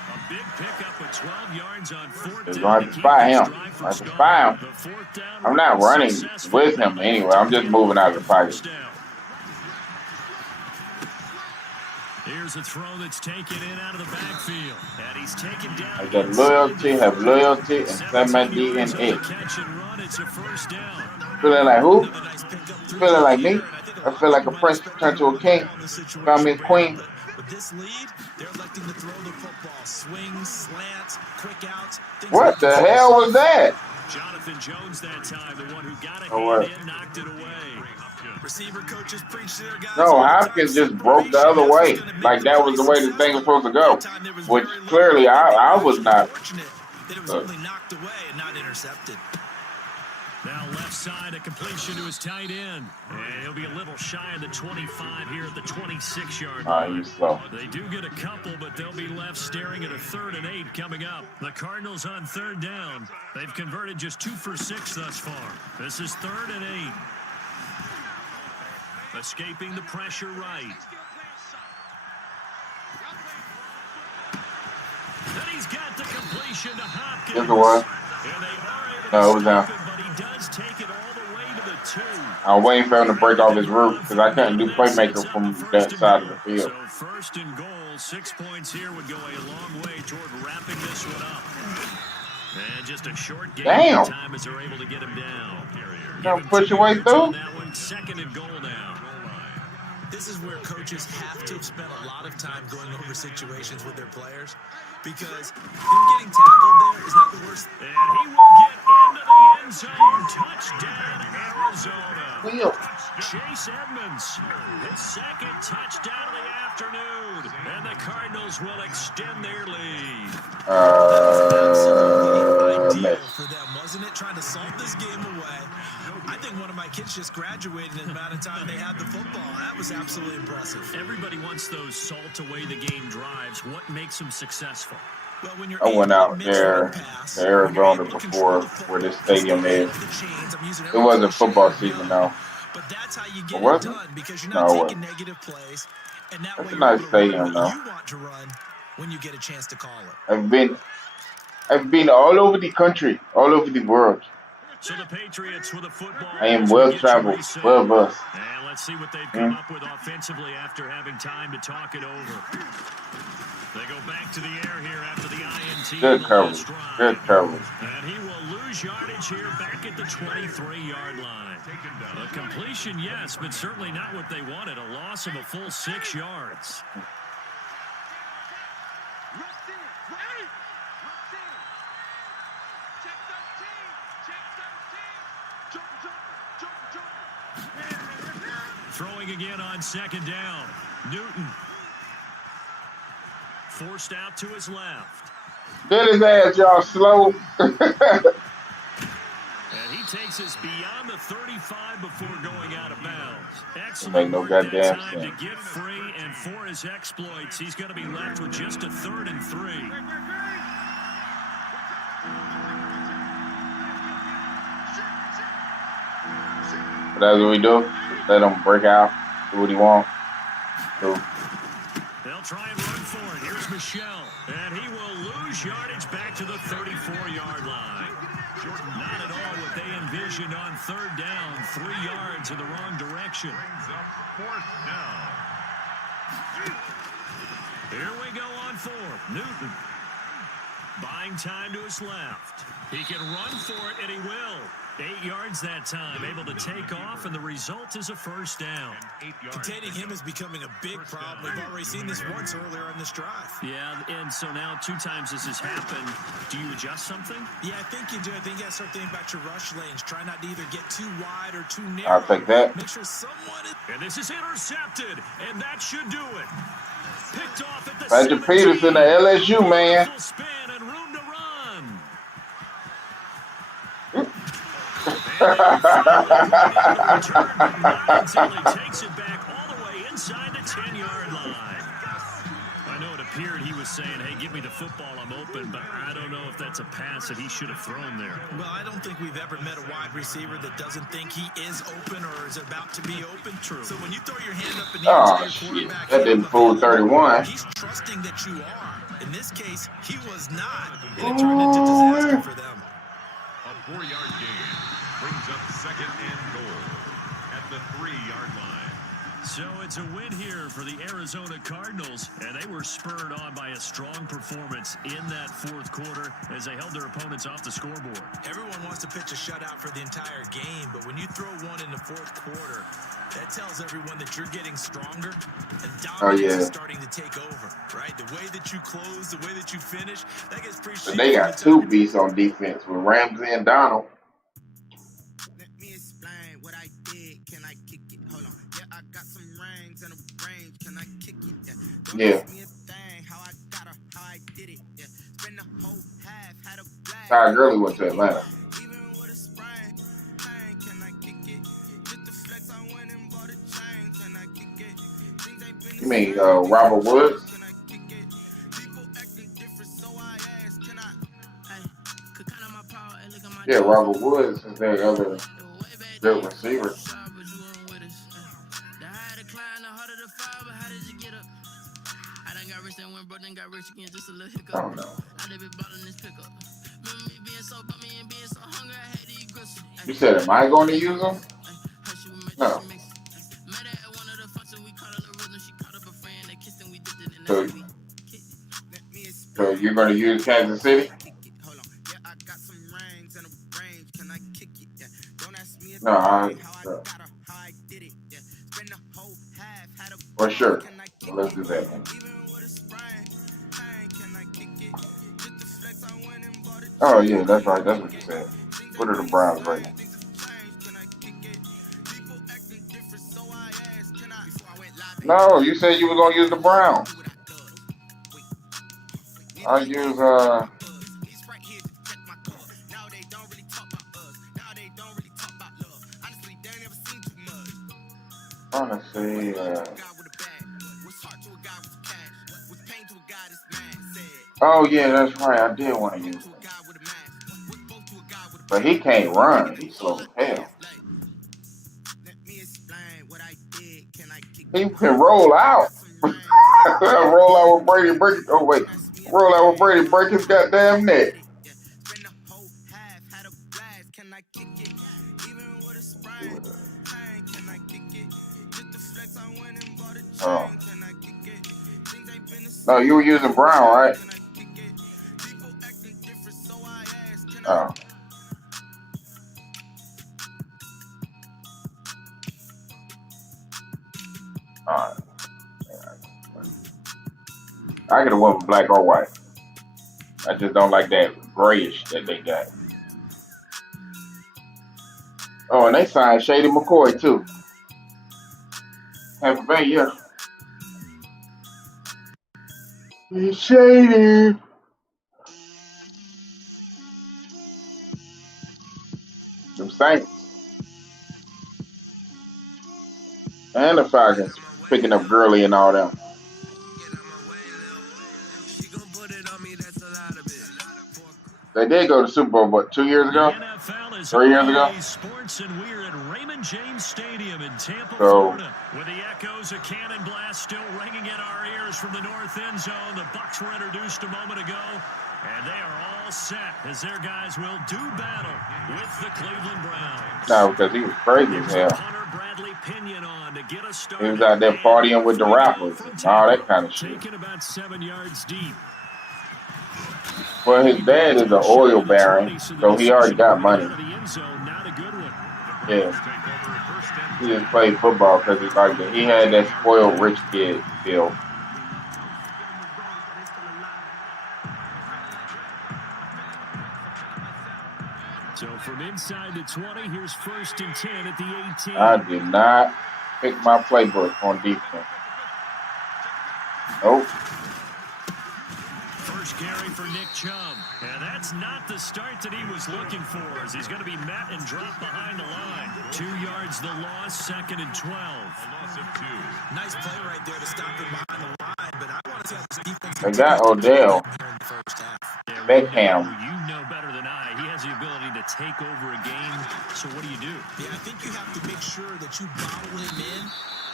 A big pickup with 12 yards on 4th down. I have to spy him. I have to spy him. I'm not running with him anyway. I'm just moving out of the pocket. Here's a throw that's taken in out of the backfield. And he's taken down. I got loyalty, have loyalty, and somebody in it. Feeling like who? Feeling like me? I feel like a prince turned to a king. Found me a queen. With this lead, they're electing to throw the football. Swings, slants, quick outs. What the hell was that? Jonathan Jones that time, the one who got it in, knocked it away. Receiver coaches preach to their guys. No, Hopkins just broke the other way. Like that was the way the thing was supposed to go. Which clearly I was not. That it was only knocked away and not intercepted. Now left side, a completion to his tight end. And he'll be a little shy of the 25 here at the 26-yard line. He's slow. They do get a couple, but they'll be left staring at a 3rd and 8 coming up. The Cardinals on 3rd down. They've converted just 2 for 6 thus far. This is 3rd and 8. Escaping the pressure right. Then he's got the completion to Hopkins. Yes, it was. No, it was down. But he does take it all the way to the 2. I was waiting for him to break off his route because I couldn't do playmaker from that side of the field. So 1st and goal, 6 points here would go a long way toward wrapping this one up. And just a short game time as they're able to get him down. Don't push your way through. 2nd and goal now. This is where coaches have to spend a lot of time going over situations with their players because him getting tackled there is not the worst. And he will get into the end zone. Touchdown, Arizona. Chase Edmonds, his 2nd touchdown of the afternoon. And the Cardinals will extend their lead. Ideal Miss. for them, wasn't it? Trying to salt this game away. I think one of my kids just graduated in the amount of time they had the football. That was absolutely impressive. Everybody wants those salt away the game drives. What makes them successful? Well, when you're I went able to out mix there run pass, to Arizona able to control before the where this football, stadium stay is. ahead of the chains. I'm using It every wasn't cliche football I season know, though. but that's how you It get it wasn't? done because you're No, not it taking wasn't. negative plays, and that That's way a you're nice able to run stadium what though. you want to run when you get a chance to call it. I've been all over the country, all over the world. So the Patriots with a football. I am as well we get you traveled, reset. well versed. And let's see what they've come up with offensively after having time to talk it over. They go back to the air here after the INT. Good coverage. Good coverage. And he will lose yardage here back at the 23-yard line. A completion, yes, but certainly not what they wanted. A loss of a full 6 yards. Throwing again on second down. Newton. Forced out to his left. Get his ass, y'all slow. And he takes us beyond the 35 before going out of bounds. Excellent Make no work that goddamn time sense. to get free, and for his exploits, he's going to be left with just a 3rd and 3. But that's what we do. Let him break out, do what he wants. They'll try and run for it. Here's Michelle, and he will lose yardage back to the 34-yard line. Not at all what they envisioned on 3rd down. 3 yards in the wrong direction. Brings up 4th down. Here we go on 4th. Newton. Buying time to his left. He can run for it, and he will. 8 yards that time, able to take off, and the result is a 1st down. Containing him is becoming a big problem. We've already seen this once earlier on this drive. Yeah, and so now 2 times this has happened. Do you adjust something? Yeah, I think you do. I think you got to start thinking about your rush lanes. Try not to either get too wide or too narrow. I'll take that. Make sure someone is... And this is intercepted, and that should do it. Picked off at the Patrick 17. Peterson, the LSU man. Full spin and room to run. Not until he takes it back all the way inside the 10-yard line. I know it appeared he was saying, hey, give me the football, I'm open, but I don't know if that's a pass that he should have thrown there. Well, I don't think we've ever met a wide receiver that doesn't think he is open or is about to be open. True. So when you throw your hand up in the air Oh, to your shit. quarterback, That didn't fool 31. he's trusting that you are. In this case, he was not, and it turned into disaster for them. A 4-yard gain brings up 2nd and goal at the 3-yard line. So it's a win here for the Arizona Cardinals, and they were spurred on by a strong performance in that 4th quarter as they held their opponents off the scoreboard. Everyone wants to pitch a shutout for the entire game, but when you throw one in the 4th quarter, that tells everyone that you're getting stronger and dominance is starting to take over, right? The way that you close, the way that you finish, that gets appreciated. They got 2 beasts on defense with Ramsey and Donald. Let me explain what I did. Can I kick it? Hold on. Yeah, I got some rings and a range. Can I kick it? Don't Yeah. ask me a thing. How I got her, how I did it. Yeah. Spend the whole half, had a blast. Ty Gurley went to Atlanta. Even with a sprain, pain, can I kick it? Just the flex, I went and bought a chain. Can I kick it? Things ain't been the You mean same. Robert Woods? Can I kick it? People acting different, so I asked, can I? Hey, could count on my power and look at my Yeah, Robert Woods is their other good receiver. I don't know. You said, am I going to use them? No. So you're going to use Kansas City? No, for sure. So let's do that one. Oh, yeah, that's right. That's what you said. What are the Browns right now? No, you said you were going to use the Browns. I use These right here to check my code. Now they don't really talk about us. Now they don't really talk about love. Honestly, they ain't never seen too much. trying to see oh yeah, that's right. I did want to use him. But he can't run. He's slow as hell. He can roll out. Roll out with Brady break. Oh wait. Roll out with Brady break his goddamn neck. Oh. No, you were using Brown, right? Oh. Alright. I could have went with black or white. I just don't like that grayish that they got. Oh, and they signed Shady McCoy too. Happy Bay, yeah. He's shady. Them Saints. And the Falcons picking up Gurley and all them. They did go to Super Bowl, what, 2 years ago? 3 years ago? Sports, and we're at Raymond James Stadium in Tampa, So, Florida, with the echoes of cannon blast still ringing in our ears from the north end zone. The Bucs were introduced a moment ago, and they are all set as their guys will do battle with the Cleveland Browns. no, because he was crazy as hell. He was out there partying with the rappers and all that kind of shit. Taking about 7 yards deep. Well, his dad is an oil baron, so he already got money. Yeah. He just played football because he's like that. He had that spoiled rich kid feel. So from inside the 20, here's 1st and 10 at the 18. I did not pick my playbook on defense. Nope. First carry for Nick Chubb. And that's not the start that he was looking for, as he's going to be met and dropped behind the line. 2 yards the loss, 2nd and 12. Nice play right there to stop him behind the line, but I want to see how this defense They got Odell Beckham. You know better than I. He has the ability to take over a game. So what do you do? Yeah, I think you have to make sure that you bottle him in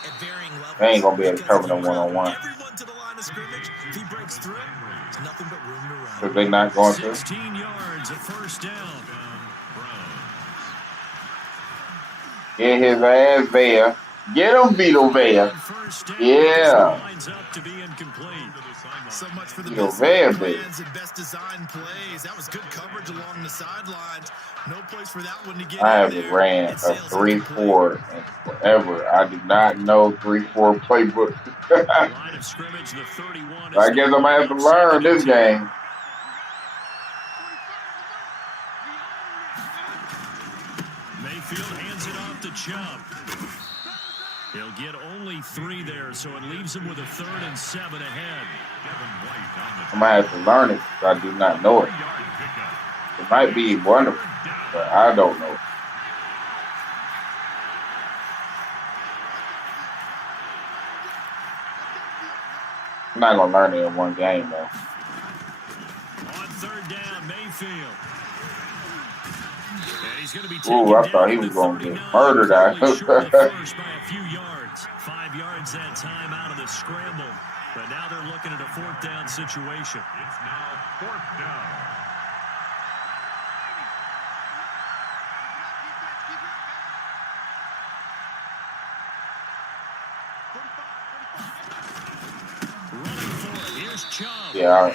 at varying levels. They ain't going to be able to cover them one-on-one. Everyone to the line of scrimmage. If he breaks through, there's nothing but room to run. Because they're not going to. 16 yards, a first down. Get his ass there. Get him, Vito Vea. Yeah. So much for the Vito Vea, baby. best design plays. That was good coverage along the sidelines. No place for that one to get. I haven't ran a 3-4 in forever. I do not know 3-4 playbook. I guess I'm going to have to learn this game. Mayfield hands it off to Chubb. He'll get only 3 there, so it leaves him with a 3rd and 7 ahead. I'm going to have to learn it because I do not know it. It might be wonderful, but I don't know. I'm not going to learn it in one game, though. On 3rd down, Mayfield. And he's going to be Ooh, I thought he was going to get murdered out. by a few yards. 5 yards that time out of the scramble. But now they're looking at a 4th down situation. It's now 4th down. Yeah,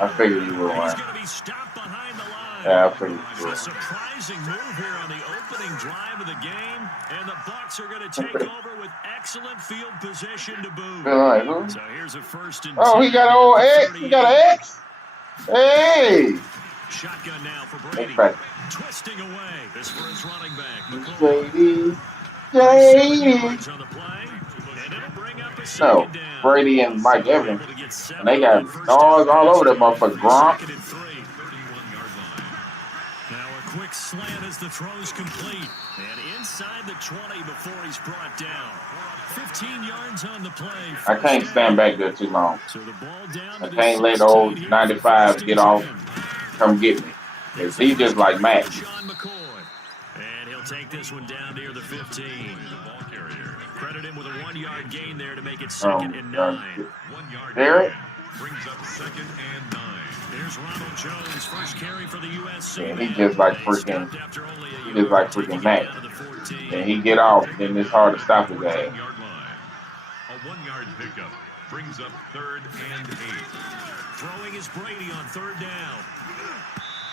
I figured you were right. Yeah, I figured you were. A surprising move here on the opening drive of the game, and the Bucs are going to take over with excellent field position to boot. Right, huh? So here's a 1st and 10. Oh, he got an old X. He got an X. Hey. Shotgun now for Brady. Twisting away. This for his running back. JD. On the play, and it'll bring up a No, second down. Brady and Mike They're Evans. able to get 7 And they on got that first dogs down all pass over that to make motherfucker. it Gronk. 2nd and 3. 31-yard line. Now a quick slant as the throw's complete. And inside the 20 before he's brought down. 15 yards on the play. I can't stand back there too long. So the ball down I to the can't let 16 old here for 95 first get and off, 10. come get me. Because he just like Matt. Sean McCoy. And he'll take this one down near the 15. The ball carrier. Credit him with a 1-yard gain there to make it 2nd and 9. 1 yard Derek? gain brings up 2nd and 9. Here's Ronald Jones, first carry for the USC. Yeah, he just like freaking, he just like freaking Matt. And he get off, then it's hard to stop his ass. 10-yard line. A 1-yard pickup brings up 3rd and 8. Throwing is Brady on 3rd down.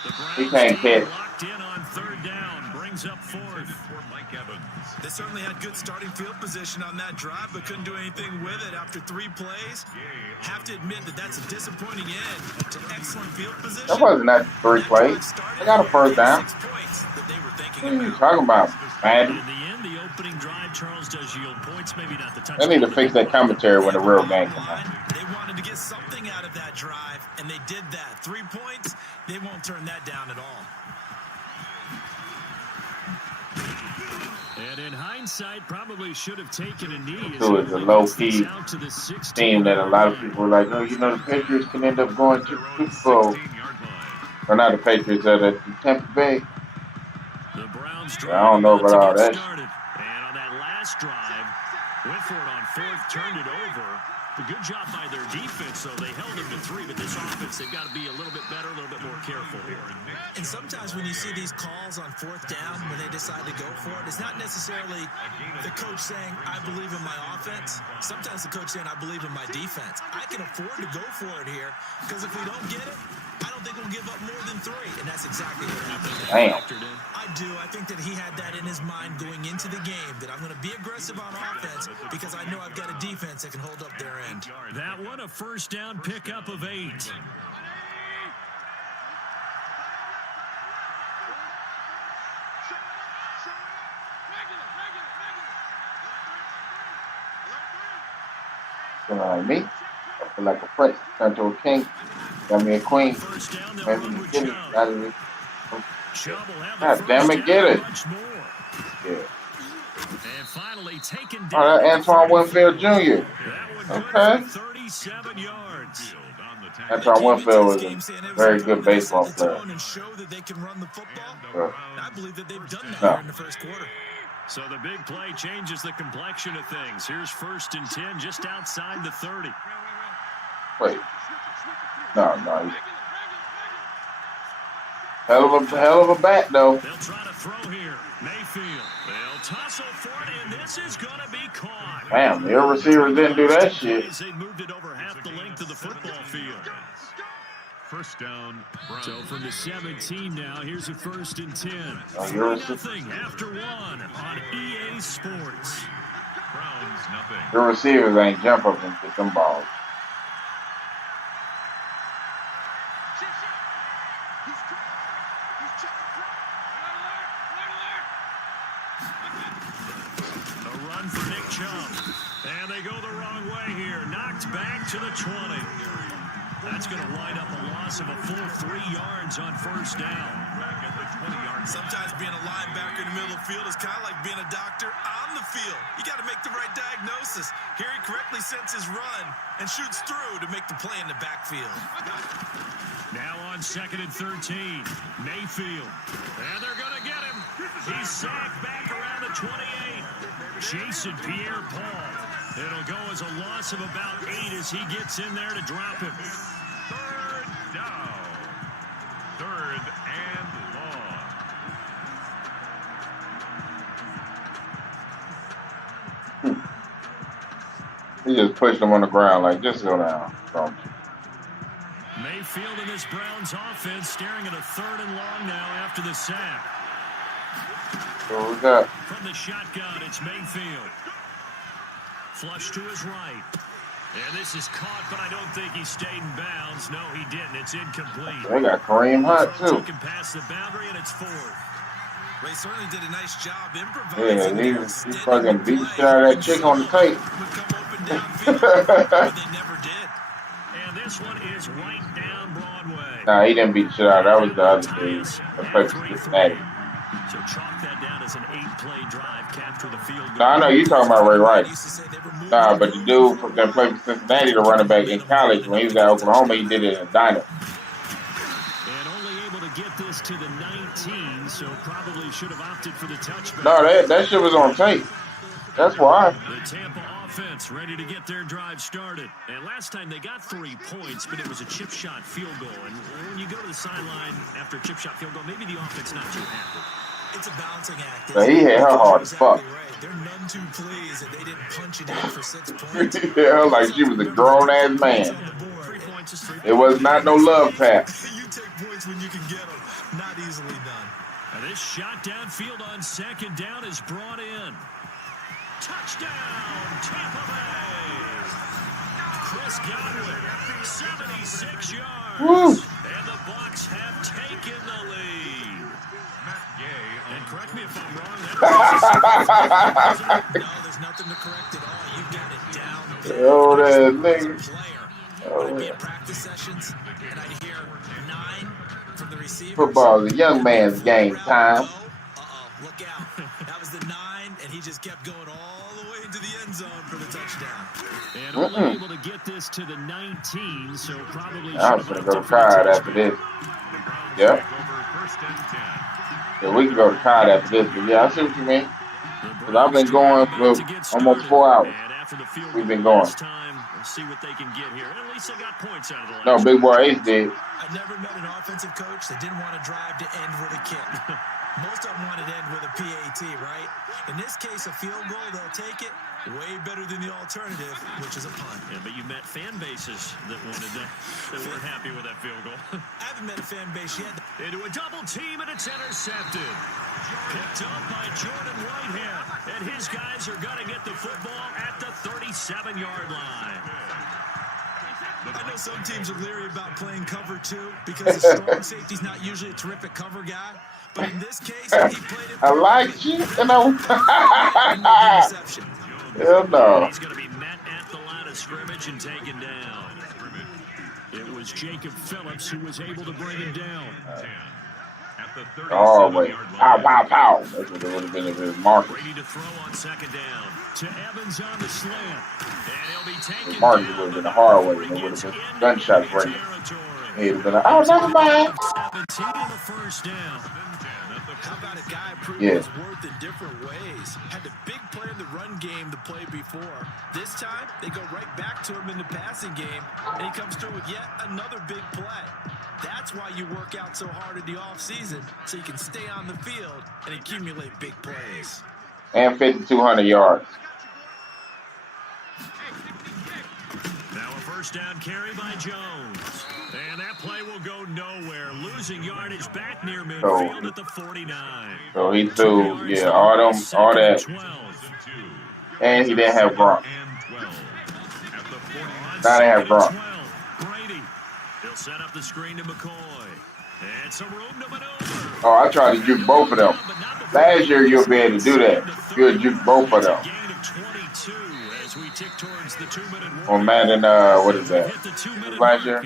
The He Browns can't catch. locked in on 3rd down, brings up 4th. For Mike Evans. They certainly had good starting field position on that drive, but couldn't do anything with it after 3 plays. Have to admit that that's a disappointing end to excellent field position. That wasn't that 3 plays. I got a first down. 6 points that they were thinking What are you about. talking about, Madden? In the end, the opening drive, Charles does yield points, maybe not the touchdown. They need to fix that commentary when the real game comes out. They wanted to get something out of that drive, and they did that. 3 points, they won't turn that down at all. And in hindsight, probably should have taken a knee. So it's a low-key team that a lot of people are like, oh, you know, the Patriots can end up going to the Super Bowl. 16-yard line. Or not the Patriots, the Tampa Bay. The Browns I don't know about all that. started. And on that last drive, went for it on 4th, turned it over. A good job by their defense, though. They held them to 3, but this offense, they've got to be a little bit better, a little bit more careful here. And sometimes when you see these calls on 4th down, when they decide to go for it, it's not necessarily the coach saying, I believe in my offense. Sometimes the coach saying, I believe in my defense. I can afford to go for it here, because if we don't get it, I don't think we'll give up more than 3. And that's exactly what happened. Damn. I do. I think that he had that in his mind going into the game, that I'm going to be aggressive on offense because I know I've got a defense that can hold up their end. That one, a first down pickup of 8. Like me, I feel like a prince turned to a king. Got me a queen. First down, they'll Maybe run you with get it. Chubb. Out of it. Chubb will have God the damn first it, get down it. much more. Yeah. And finally taken Oh, down. that Antoine Winfield Jr. That one good Okay. for 37 yards. Antoine Winfield was a very good baseball player. And show that they can run the football. Sure. I believe that they've done that No. here in the first quarter. So the big play changes the complexion of things. Here's 1st and 10 just outside the 30. Wait. No. Hell of a bat, though. They'll try to throw here. Mayfield. They'll tussle for it, and this is going to be caught. Damn, your receivers didn't do that shit. They moved it over half the length of the football field. First down, Browns. So from the 17 now, here's a 1st and 10. Oh, you're a- 3-0 after 1 on EA Sports. Browns, nothing. Your receivers ain't jump up and get them balls. A run for Nick Chubb. And they go the wrong way here. Knocked back to the 20. That's going to wind up a loss of a full 3 yards on 1st down. Back at the 20-yard. Sometimes being a linebacker in the middle of the field is kind of like being a doctor on the field. You got to make the right diagnosis. Here he correctly sets his run and shoots through to make the play in the backfield. Now on 2nd and 13. Mayfield. And they're going to get him. He's sacked back around the 28. Jason Pierre-Paul. It'll go as a loss of about 8 as he gets in there to drop him. 3rd down. 3rd and long. He just pushed him on the ground like, just go down. Don't you? Mayfield and this Browns offense staring at a 3rd and long now after the sack. So we got From the shotgun, it's Mayfield. Flush to his right. And this is caught, but I don't think he stayed in bounds. No, he didn't. It's incomplete. they got Kareem Hunt too. Taken past the boundary, and it's 4th. Ray certainly did a nice job Yeah, improvising. he fucking beat the shit out of that chick on the tape. But they never did. And this one is right down Broadway. Nah, he didn't beat the shit out. That was the other dude that played for Cincinnati. So chalk that down as an 8-play drive, capture the field goal. Nah, I know you talking about Ray Rice. Nah, but the dude that played for Cincinnati, the running back in college, when he was at Oklahoma, he did it in a diner. And only able to get this to the 19, so probably should have opted for the touchback. No, that shit was on tape. That's why. The Tampa offense ready to get their drive started. And last time they got 3 points, but it was a chip shot field goal. And when you go to the sideline after a chip shot field goal, maybe the offense not too happy. It's a balancing act. So he hit her hard as fuck. Right. They're none too pleased that they didn't punch it in for 6 points. Yeah, like she was a grown-ass man. It was not no love tap. You take points when you can get them. Not easily done. And this shot downfield on second down is brought in. Touchdown, Tampa Bay. Chris Godwin, 76 yards. Woo. And the Bucs have taken the lead. And correct me if I'm wrong. No, there's nothing to correct at all. You got it down. Oh, that nigga. I'd be at practice sessions, and I'd hear 9 from the receiver. Football is a young man's game time. Look out. That was the 9, and he just kept going all the way into the end zone for the touchdown. And only able to get this to the 19, so probably I was going to go to Clyde after this. Yep. Yeah, we can go to Clyde after this, but yeah, I see what you mean. Because I've been going for almost 4 hours. We've been going. See what they can get here. At least they got points out of the last. No, Big Boy Ace did. I never met an offensive coach that didn't want to drive to end with a kick. Most of them wanted to end with a PAT, right? In this case, a field goal, they'll take it. Way better than the alternative, which is a punt. Yeah, but you met fan bases that wanted that weren't happy with that field goal. I haven't met a fan base yet. Into a double team, and it's intercepted. Picked up by Jordan Whitehead. And his guys are going to get the football at the 37-yard line. I know some teams are leery about playing cover 2 because the strong safety's not usually a terrific cover guy. But in this case, he played it. I like you, you know. Hell no. He's going to be met at the line of scrimmage and taken down. It was Jacob Phillips who was able to bring him down. Oh, wait. Pow, pow, pow. That's what it would have been if it was Marcus. Ready to throw on second down. To Evans on the slant. And he'll be taken Marcus would have been the hard way. It would have been gunshot breaking. He'd have been like, oh, never mind. 17 on the first down. How about a guy proving Yeah. his worth in different ways? Had the big play in the run game the play before. This time, they go right back to him in the passing game, and he comes through with yet another big play. That's why you work out so hard in the offseason, so you can stay on the field and accumulate big plays. And 5,200 yards. Now a first down carry by Jones. And that play will go nowhere. Losing yardage back near midfield at the 49. So he threw, yeah, all that. And he didn't have Gronk. Now they have Gronk. Brady. He'll set up the screen to McCoy. And some room to maneuver. Oh, I tried to juke both of them. Last year you'll be able to do that. You'll juke both of them. On Madden, what is that? Last year?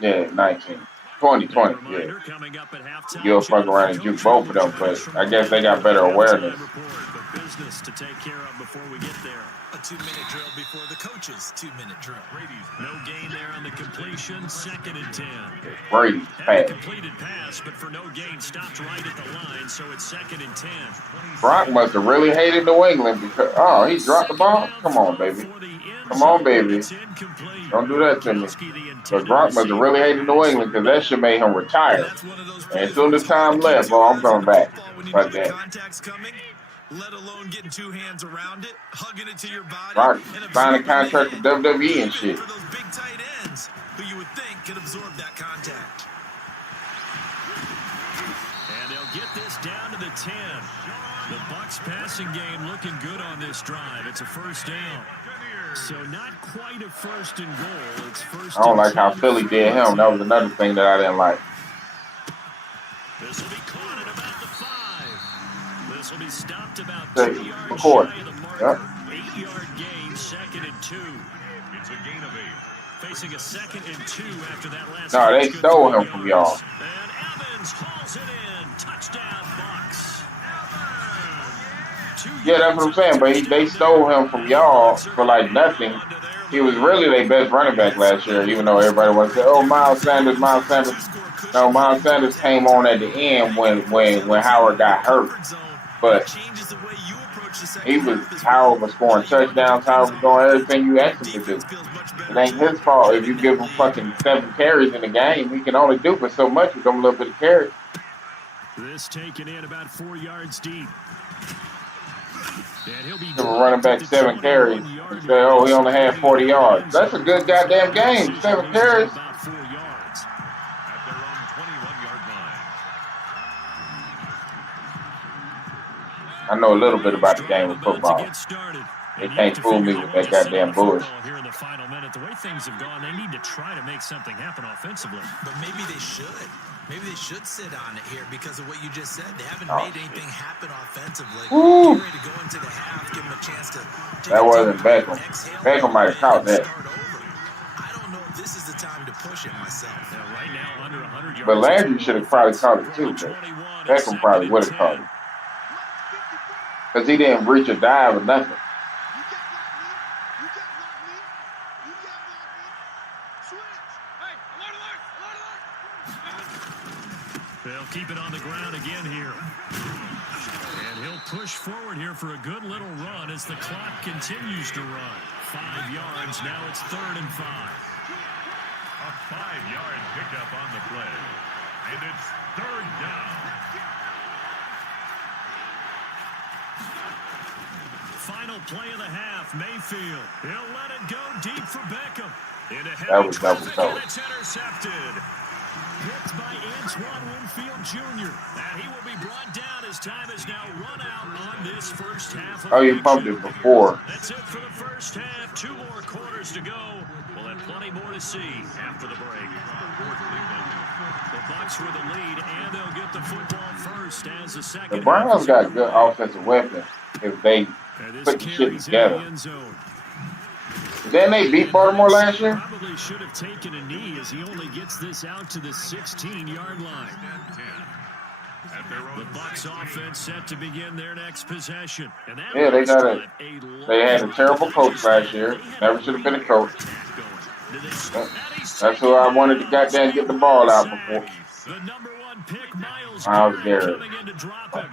Yeah, 19. 2020, yeah. You'll fuck around and juke both of them, but I guess they got better awareness. Business to take care of before we get there. A 2-minute drill before the coach's 2-minute drill. No gain there on the completion. 2nd and 10. Brady's Had a pass. completed pass, but for no gain, stopped right at the line, so it's 2nd and 10. Brock must have really hated New England because, oh, he dropped the ball? Come on, baby. Come on, baby. Don't do that to me. But Brock must have really hated New England because that shit made him retire. And as soon as time left, oh, I'm coming back. Like that. Contact's coming, let alone getting 2 hands around it, hugging it to your body. Brock signed a contract with WWE and shit. For those big tight ends who you would think could absorb that contact. And they'll get this down to the 10. The Bucs passing game looking good on this drive. It's a first down. So not quite a first and goal. It's first. I don't like how Philly did him. That was another thing that I didn't like. This will be caught at about This will be stopped about 2 Say, yards record. shy of the marker. Yep. 8-yard gain, 2nd and 2. It's a gain of 8. Facing a 2nd and 2 after that last. No, they good stole 3 him from y'all. yards. And Evans hauls it in. Touchdown, Bucks. Yeah, that's what I'm saying. But they stole him from y'all for like nothing. He was really their best running back last year, even though everybody was saying, "Oh, Miles Sanders, Miles Sanders." No, Miles Sanders came on at the end when Howard got hurt. But Howard was scoring touchdowns. Howard was doing everything you asked him to do. It ain't his fault if you give him fucking 7 carries in the game. He can only do but so much with them little bit of carries. This taken in about 4 yards deep. And he'll be running back 7 carries and say, "Oh, he only had 40 yards." That's a good goddamn game. 7 carries. At their own 21-yard line. I know a little bit about the game of football. They can't fool me with that goddamn bullshit. Here in the final minute, the way things have gone, they need to try to make something happen offensively. But maybe they should. Maybe they should sit on it here because of what you just said. They haven't made anything happen offensively. Woo. Get ready to go into the half, give them a chance to That wasn't Beckham. Beckham might have caught that. I don't know if this is the time to push it myself. Right now, under 100 yards. But Landry should have probably caught it too. But Beckham probably would have caught it. Because he didn't reach a dive or nothing. They'll keep it on the ground again here. And he'll push forward here for a good little run as the clock continues to run. 5 yards, now it's 3rd and 5. A 5-yard pickup on the play. And it's 3rd down. Final play of the half, Mayfield. He'll let it go deep for Beckham. That was double. It's intercepted. Hit by Antoine Winfield Jr. And he will be brought down as time is now run out on this first half. Oh, you pumped it before. That's it for the first half. 2 more quarters to go. We'll have plenty more to see after the break. The Bucks with the lead, and they'll get the football first as the second. The Browns got good offensive weapons if they put the shit together. Didn't they beat Baltimore last year? Probably should have taken a knee as he only gets this out to the 16-yard line. The Bucks offense set to begin their next possession. And that Yeah, they got it. They had a terrible coach last year. Never should have been a coach. That's who I wanted to goddamn get the ball out before. The number 1 pick, Miles Garrett. coming in to drop him.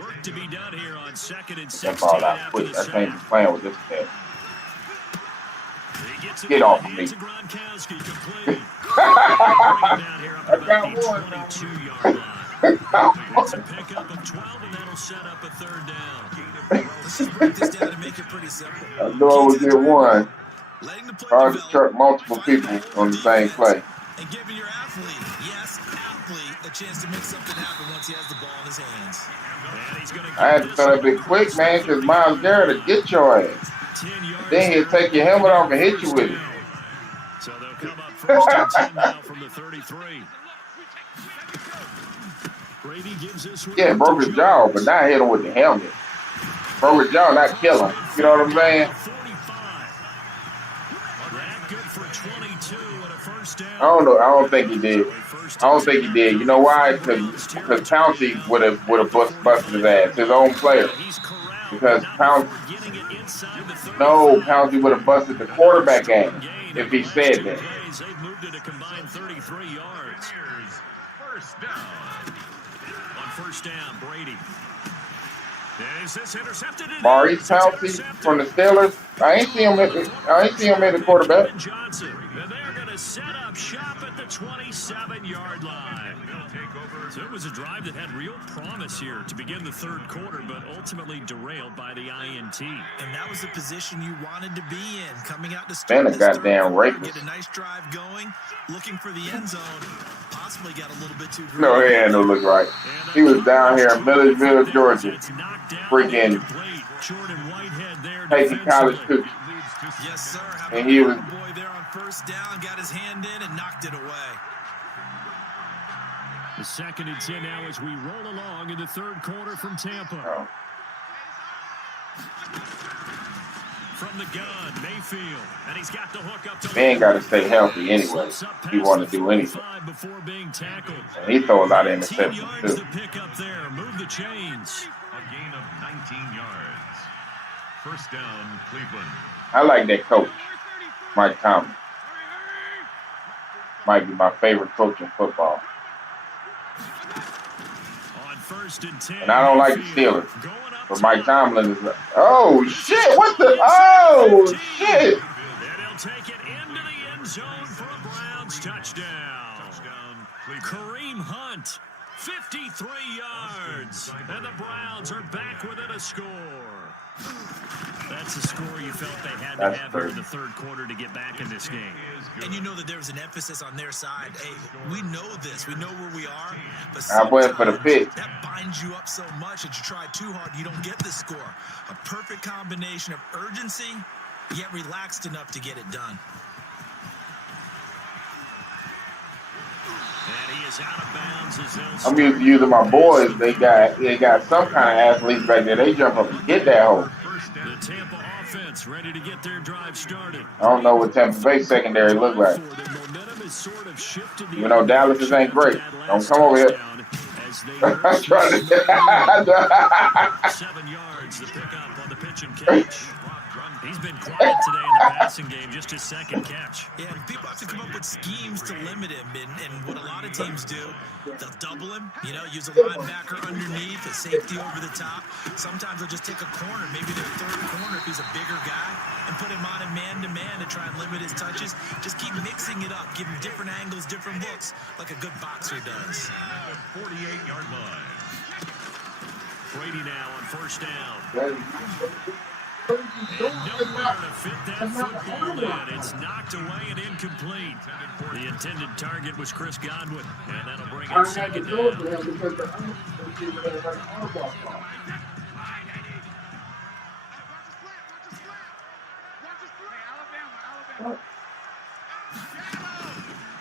Work to be done here on 2nd and 16. That ball out quick. I can't be playing with this kid. Get off of me. I got one. It's a pickup of 12, and that'll set up a 3rd down. Let's just break this down and make it pretty simple. I knew I would get one. Hard to truck multiple people on the same play. And giving your athlete, a chance to make something happen once he has the ball in his hands. I had to throw that bit quick, man, because Myles Garrett will get your ass. Then he'll take your helmet off and hit you with it. So they'll come up 1st and 10 now from the 33. Brady gives this one. Yeah, broke his jaw, but not hit him with the helmet. Broke his jaw, not kill him. You know what I'm saying? I don't know. I don't think he did. You know why? Because Pouncey would have busted his ass, his own player. Because Pouncey would have busted the quarterback game if he said that. They've moved it a combined 33 yards. First down. On 1st down, Brady. Is this intercepted? Maurice Pouncey from the Steelers. I ain't see him at the quarterback. Johnson. And they're going to set up shop at the 27-yard line. So it was a drive that had real promise here to begin the 3rd quarter, but ultimately derailed by the INT. And that was the position you wanted to be in, coming out to Man, start a goddamn rapist. get a nice drive going, looking for the end zone. Possibly got a little bit too greedy. No, he had no look right. He was down here in Millersville, Georgia, freaking taking college cookies. Yes, sir. How And he was boy there on 1st down, got his hand in and knocked it away. The 2nd and 10 now as we roll along in the 3rd quarter from Tampa. Oh. From the gun, Mayfield, and he's got the hook up to Man got to stay healthy anyway. If he want to do anything. Before being tackled. And he throw a lot of interceptions too. The pick up there, move the chains. A gain of 19 yards. 1st down, Cleveland. I like that coach, Mike Tomlin. Might be my favorite coach in football. On 1st and 10. And I don't like the Steelers. But Mike Tomlin is like, oh, shit, what the, oh, shit. And he'll take it into the end zone for a Browns touchdown. Kareem Hunt, 53 yards. And the Browns are back within a score. That's a score you felt they had to have here in the 3rd quarter to get back in this game. And you know that there was an emphasis on their side. Hey, we know this. We know where we are. But I went for the pick. That binds you up so much that you try too hard, you don't get the score. A perfect combination of urgency, yet relaxed enough to get it done. And he is out of bounds as I'm used to using my boys. They got some kind of athletes back there. They jump up and get that hole. The Tampa offense ready to get their drive started. I don't know what Tampa Bay secondary look like. Even though Dallas ain't great. Don't come over here. I'm trying to 7 yards, the pickup on the pitch and catch. He's been quiet today in the passing game, just his 2nd catch. Yeah, people have to come up with schemes to limit him, and what a lot of teams do, they'll double him, you know, use a linebacker underneath, a safety over the top. Sometimes they'll just take a corner, maybe their 3rd corner if he's a bigger guy, and put him on a man-to-man to try and limit his touches. Just keep mixing it up, give him different angles, different looks, like a good boxer does. 48-yard line. Brady now on 1st down. And nowhere to fit that football in. It's knocked away and incomplete. The intended target was Chris Godwin, and that'll bring up 2nd down.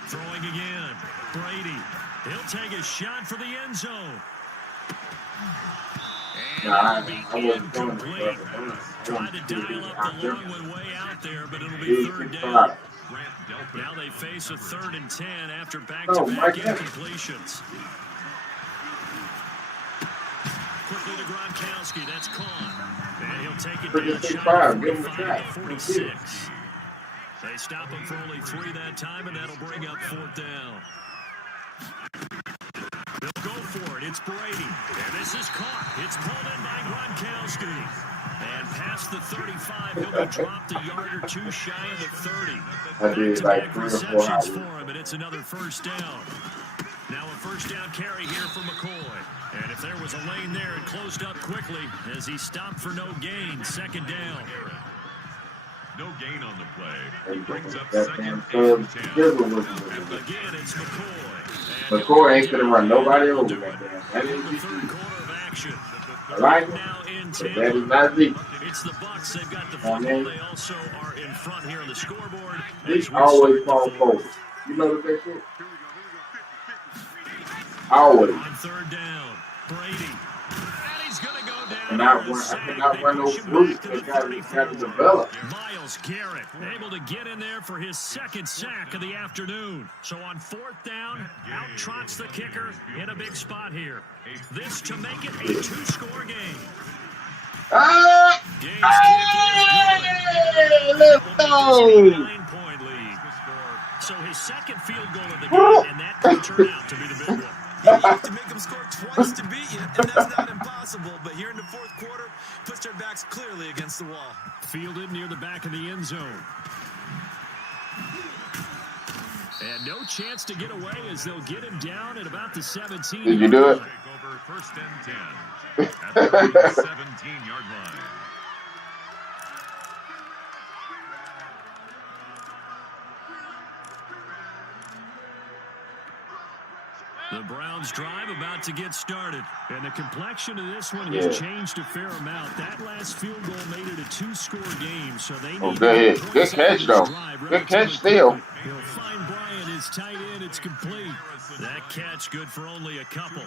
Throwing again. Brady. He'll take a shot for the end zone. And it'll be incomplete. Tried to dial up the long one way out there, but it'll be 3rd down. Now they face a 3rd and 10 after back-to-back incompletions. Quickly to Gronkowski, that's caught. And he'll take it down, 45 to 46. They stop him for only 3 that time, and that'll bring up 4th down. They'll go for it. It's Brady. And this is caught. It's pulled in by Gronkowski. And past the 35, he'll be dropped a yard or 2 shy of the 30. Back-to-back receptions for him, and it's another 1st down. Now a 1st down carry here for McCoy. And if there was a lane there, it closed up quickly as he stopped for no gain. 2nd down. No gain on the play. Brings up That 2nd damn and 10. Again, it's McCoy. McCoy ain't gonna run nobody over that damn. That In is the 3rd quarter of action. I like Now in it. Tampa. That is not deep. It's the Bucks. They've got the football. They also are in front here on the scoreboard. They always fall forward. You know what they say? Always. On 3rd down, Brady. And he's going to go down. I cannot run those routes. They got to develop. Myles Garrett able to get in there for his 2nd sack of the afternoon. So on 4th down, out trots the kicker in a big spot here. This to make it a 2-score game. Hey, let's go. 9-point lead. So his 2nd field goal of the game, and that could turn out to be the big one. You have to make them score twice to beat you, and that's not impossible. But here in the 4th quarter, puts their backs clearly against the wall. Fielded near the back of the end zone. And no chance to get away as they'll get him down at about the 17. Did you do it? Take over 1st and 10 at the 17-yard line. The Browns drive about to get started. And the complexion of this one has changed a fair amount. That last field goal made it a 2-score game. So they need good catch, though. Good catch still. He'll find Bryant, his tight end. It's complete. That catch good for only a couple.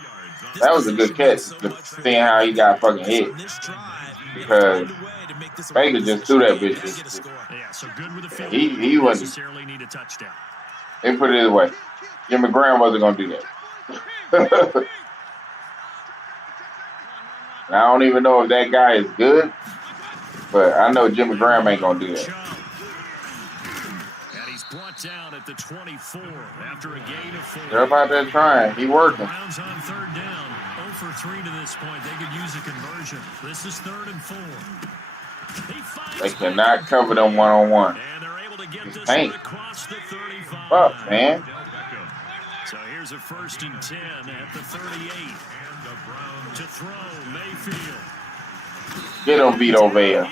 That was a good catch. Seeing how he got fucking hit. Because Baker just threw that bitch. Yeah, so good with the field. He wasn't necessarily need a touchdown. They put it away. Jimmy Graham wasn't gonna do that. I don't even know if that guy is good, but I know Jimmy Graham ain't gonna do that. And he's brought down at the 24 after a gain of 4. They're about that trying. He working. Browns on third down. 0 for 3 to this point. They could use a conversion. This is 3rd and 4. They cannot cover them one-on-one. And they're able to get this Paint. across the 35. Fuck, man. So here's a 1st and 10 at the 38. To throw, Mayfield. Get him, Vito Vea.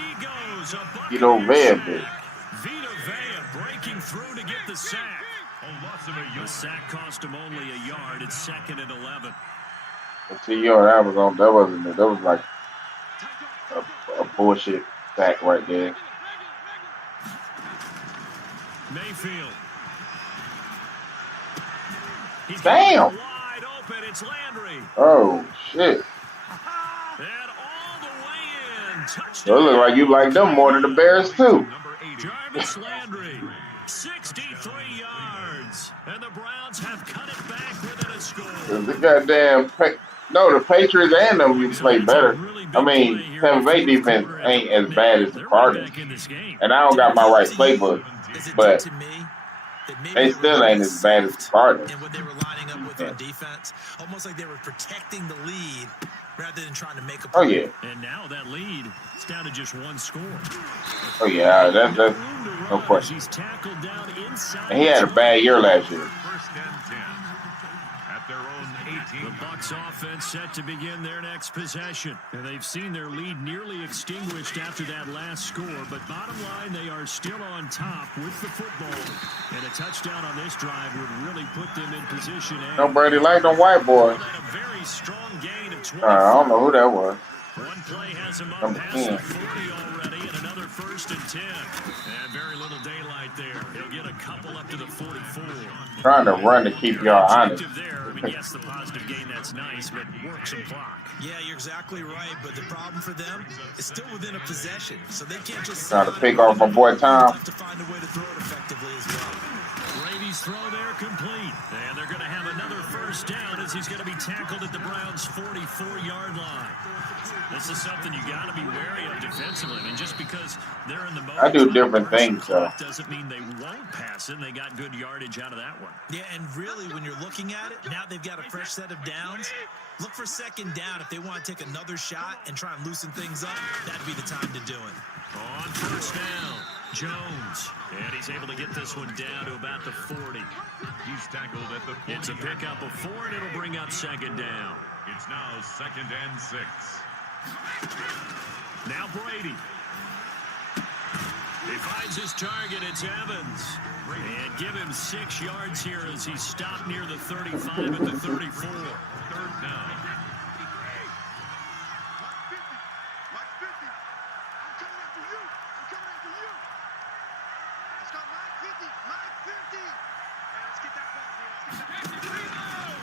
Vito Vea, bitch. Vita Vea breaking through to get the sack. The sack cost him only a yard. It's 2nd and 11. See, yo, that was like a bullshit sack right there. Mayfield. He's Damn. Wide open. It's Landry. Oh shit. And all the way in. Touchdown. So it look like you like them more than the Bears too. Jarvis Landry, 63 yards. And the Browns have cut it back within a score. The goddamn the Patriots and them you play better. I mean, Tampa Bay defense ain't as bad as the Cardinals. And I don't got my right playbook, but they still ain't as bad as the Cardinals. And what they were lining up with on defense, almost like they were protecting the lead rather than trying to make a play. Oh yeah. And now that lead, it's down to just 1 score. Oh yeah, that's no question. He's tackled down inside. And he had a bad year last year. 1st and 10 at their own 18. The Bucs offense set to begin their next possession. And they've seen their lead nearly extinguished after that last score. But bottom line, they are still on top with the football. And a touchdown on this drive would really put them in position. Nobody liked them white boys. A very strong gain of 20. I don't know who that was. One play has him up Number past 10. the 40 already, and another 1st and 10. And very little daylight there. He'll get a couple up to the 44. Trying to run to keep y'all honest. There. I mean, yes, the positive gain, that's nice, but work some clock. Yeah, you're exactly right, but the problem for them is still within a possession, so they can't just Trying to pick off my boy Tom. have to find a way to throw it effectively as well. Brady's throw there complete. And they're going to have another 1st down as he's going to be tackled at the Browns' 44-yard line. This is something you got to be wary of defensively. I mean, just because they're in the mode, I do different things, though. Doesn't mean they won't pass it. And they got good yardage out of that one. Yeah, and really, when you're looking at it, now they've got a fresh set of downs. Look for 2nd down if they want to take another shot and try and loosen things up. That'd be the time to do it. On 1st down, Jones. And he's able to get this one down to about the 40. He's tackled at the 40. It's a pickup of 4, and it'll bring up 2nd down. It's now 2nd and 6. Now Brady. He finds his target. It's Evans. And give him 6 yards here as he stopped near the 35 at the 34. 3rd down.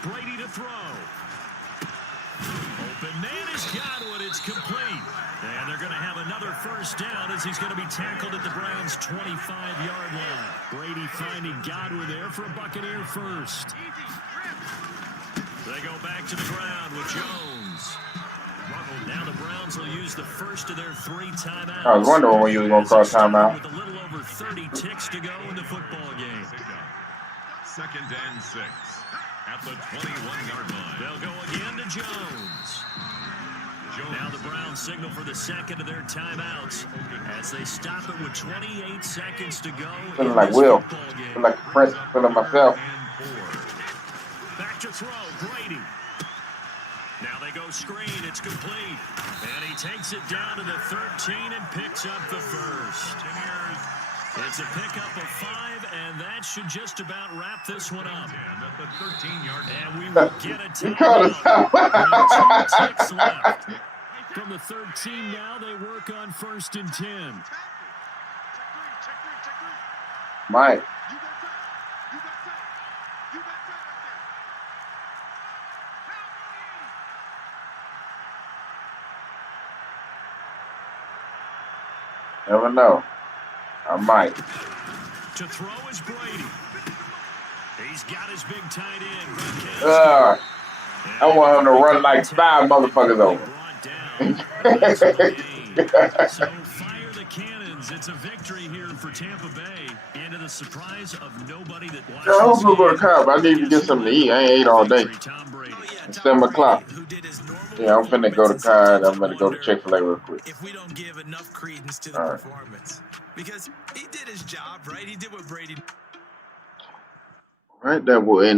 Brady to throw. Open man is Godwin. It's complete. And they're going to have another 1st down as he's going to be tackled at the Browns' 25-yard line. Brady finding Godwin there for a Buccaneer 1st. They go back to the ground with Jones. Now the Browns will use the 1st of their 3 timeouts. I was wondering when you were going to cross timeout. With a little over 30 ticks to go in the football game. 2nd and 6 at the 21-yard line. They'll go again to Jones. Now the Browns signal for the 2nd of their timeouts as they stop it with 28 seconds to go. Feeling like Will. Feeling like a prince. Feeling myself. Back to throw, Brady. Now they go screen, it's complete. And he takes it down to the 13 and picks up the 1st. It's a pickup of 5, and that should just about wrap this one up. At the 13-yard line. And we will get a timeout. With 2 ticks left. From the 13 now, they work on 1st and 10. Mike. Never know. I might. To throw is Brady. He's got his big tight end. I want him to run like 5 motherfuckers over. So fire the cannons. It's a victory here for Tampa Bay. And to the surprise of nobody that watched. I hope we're going to come. I need to get something to eat. I ain't ate all day. It's 7 o'clock. Yeah, I'm finna go to Cod. I'm gonna go to Chick-fil-A real quick. If we don't give enough credence to the performance, because he did his job, right? He did what Brady. All right, that will end.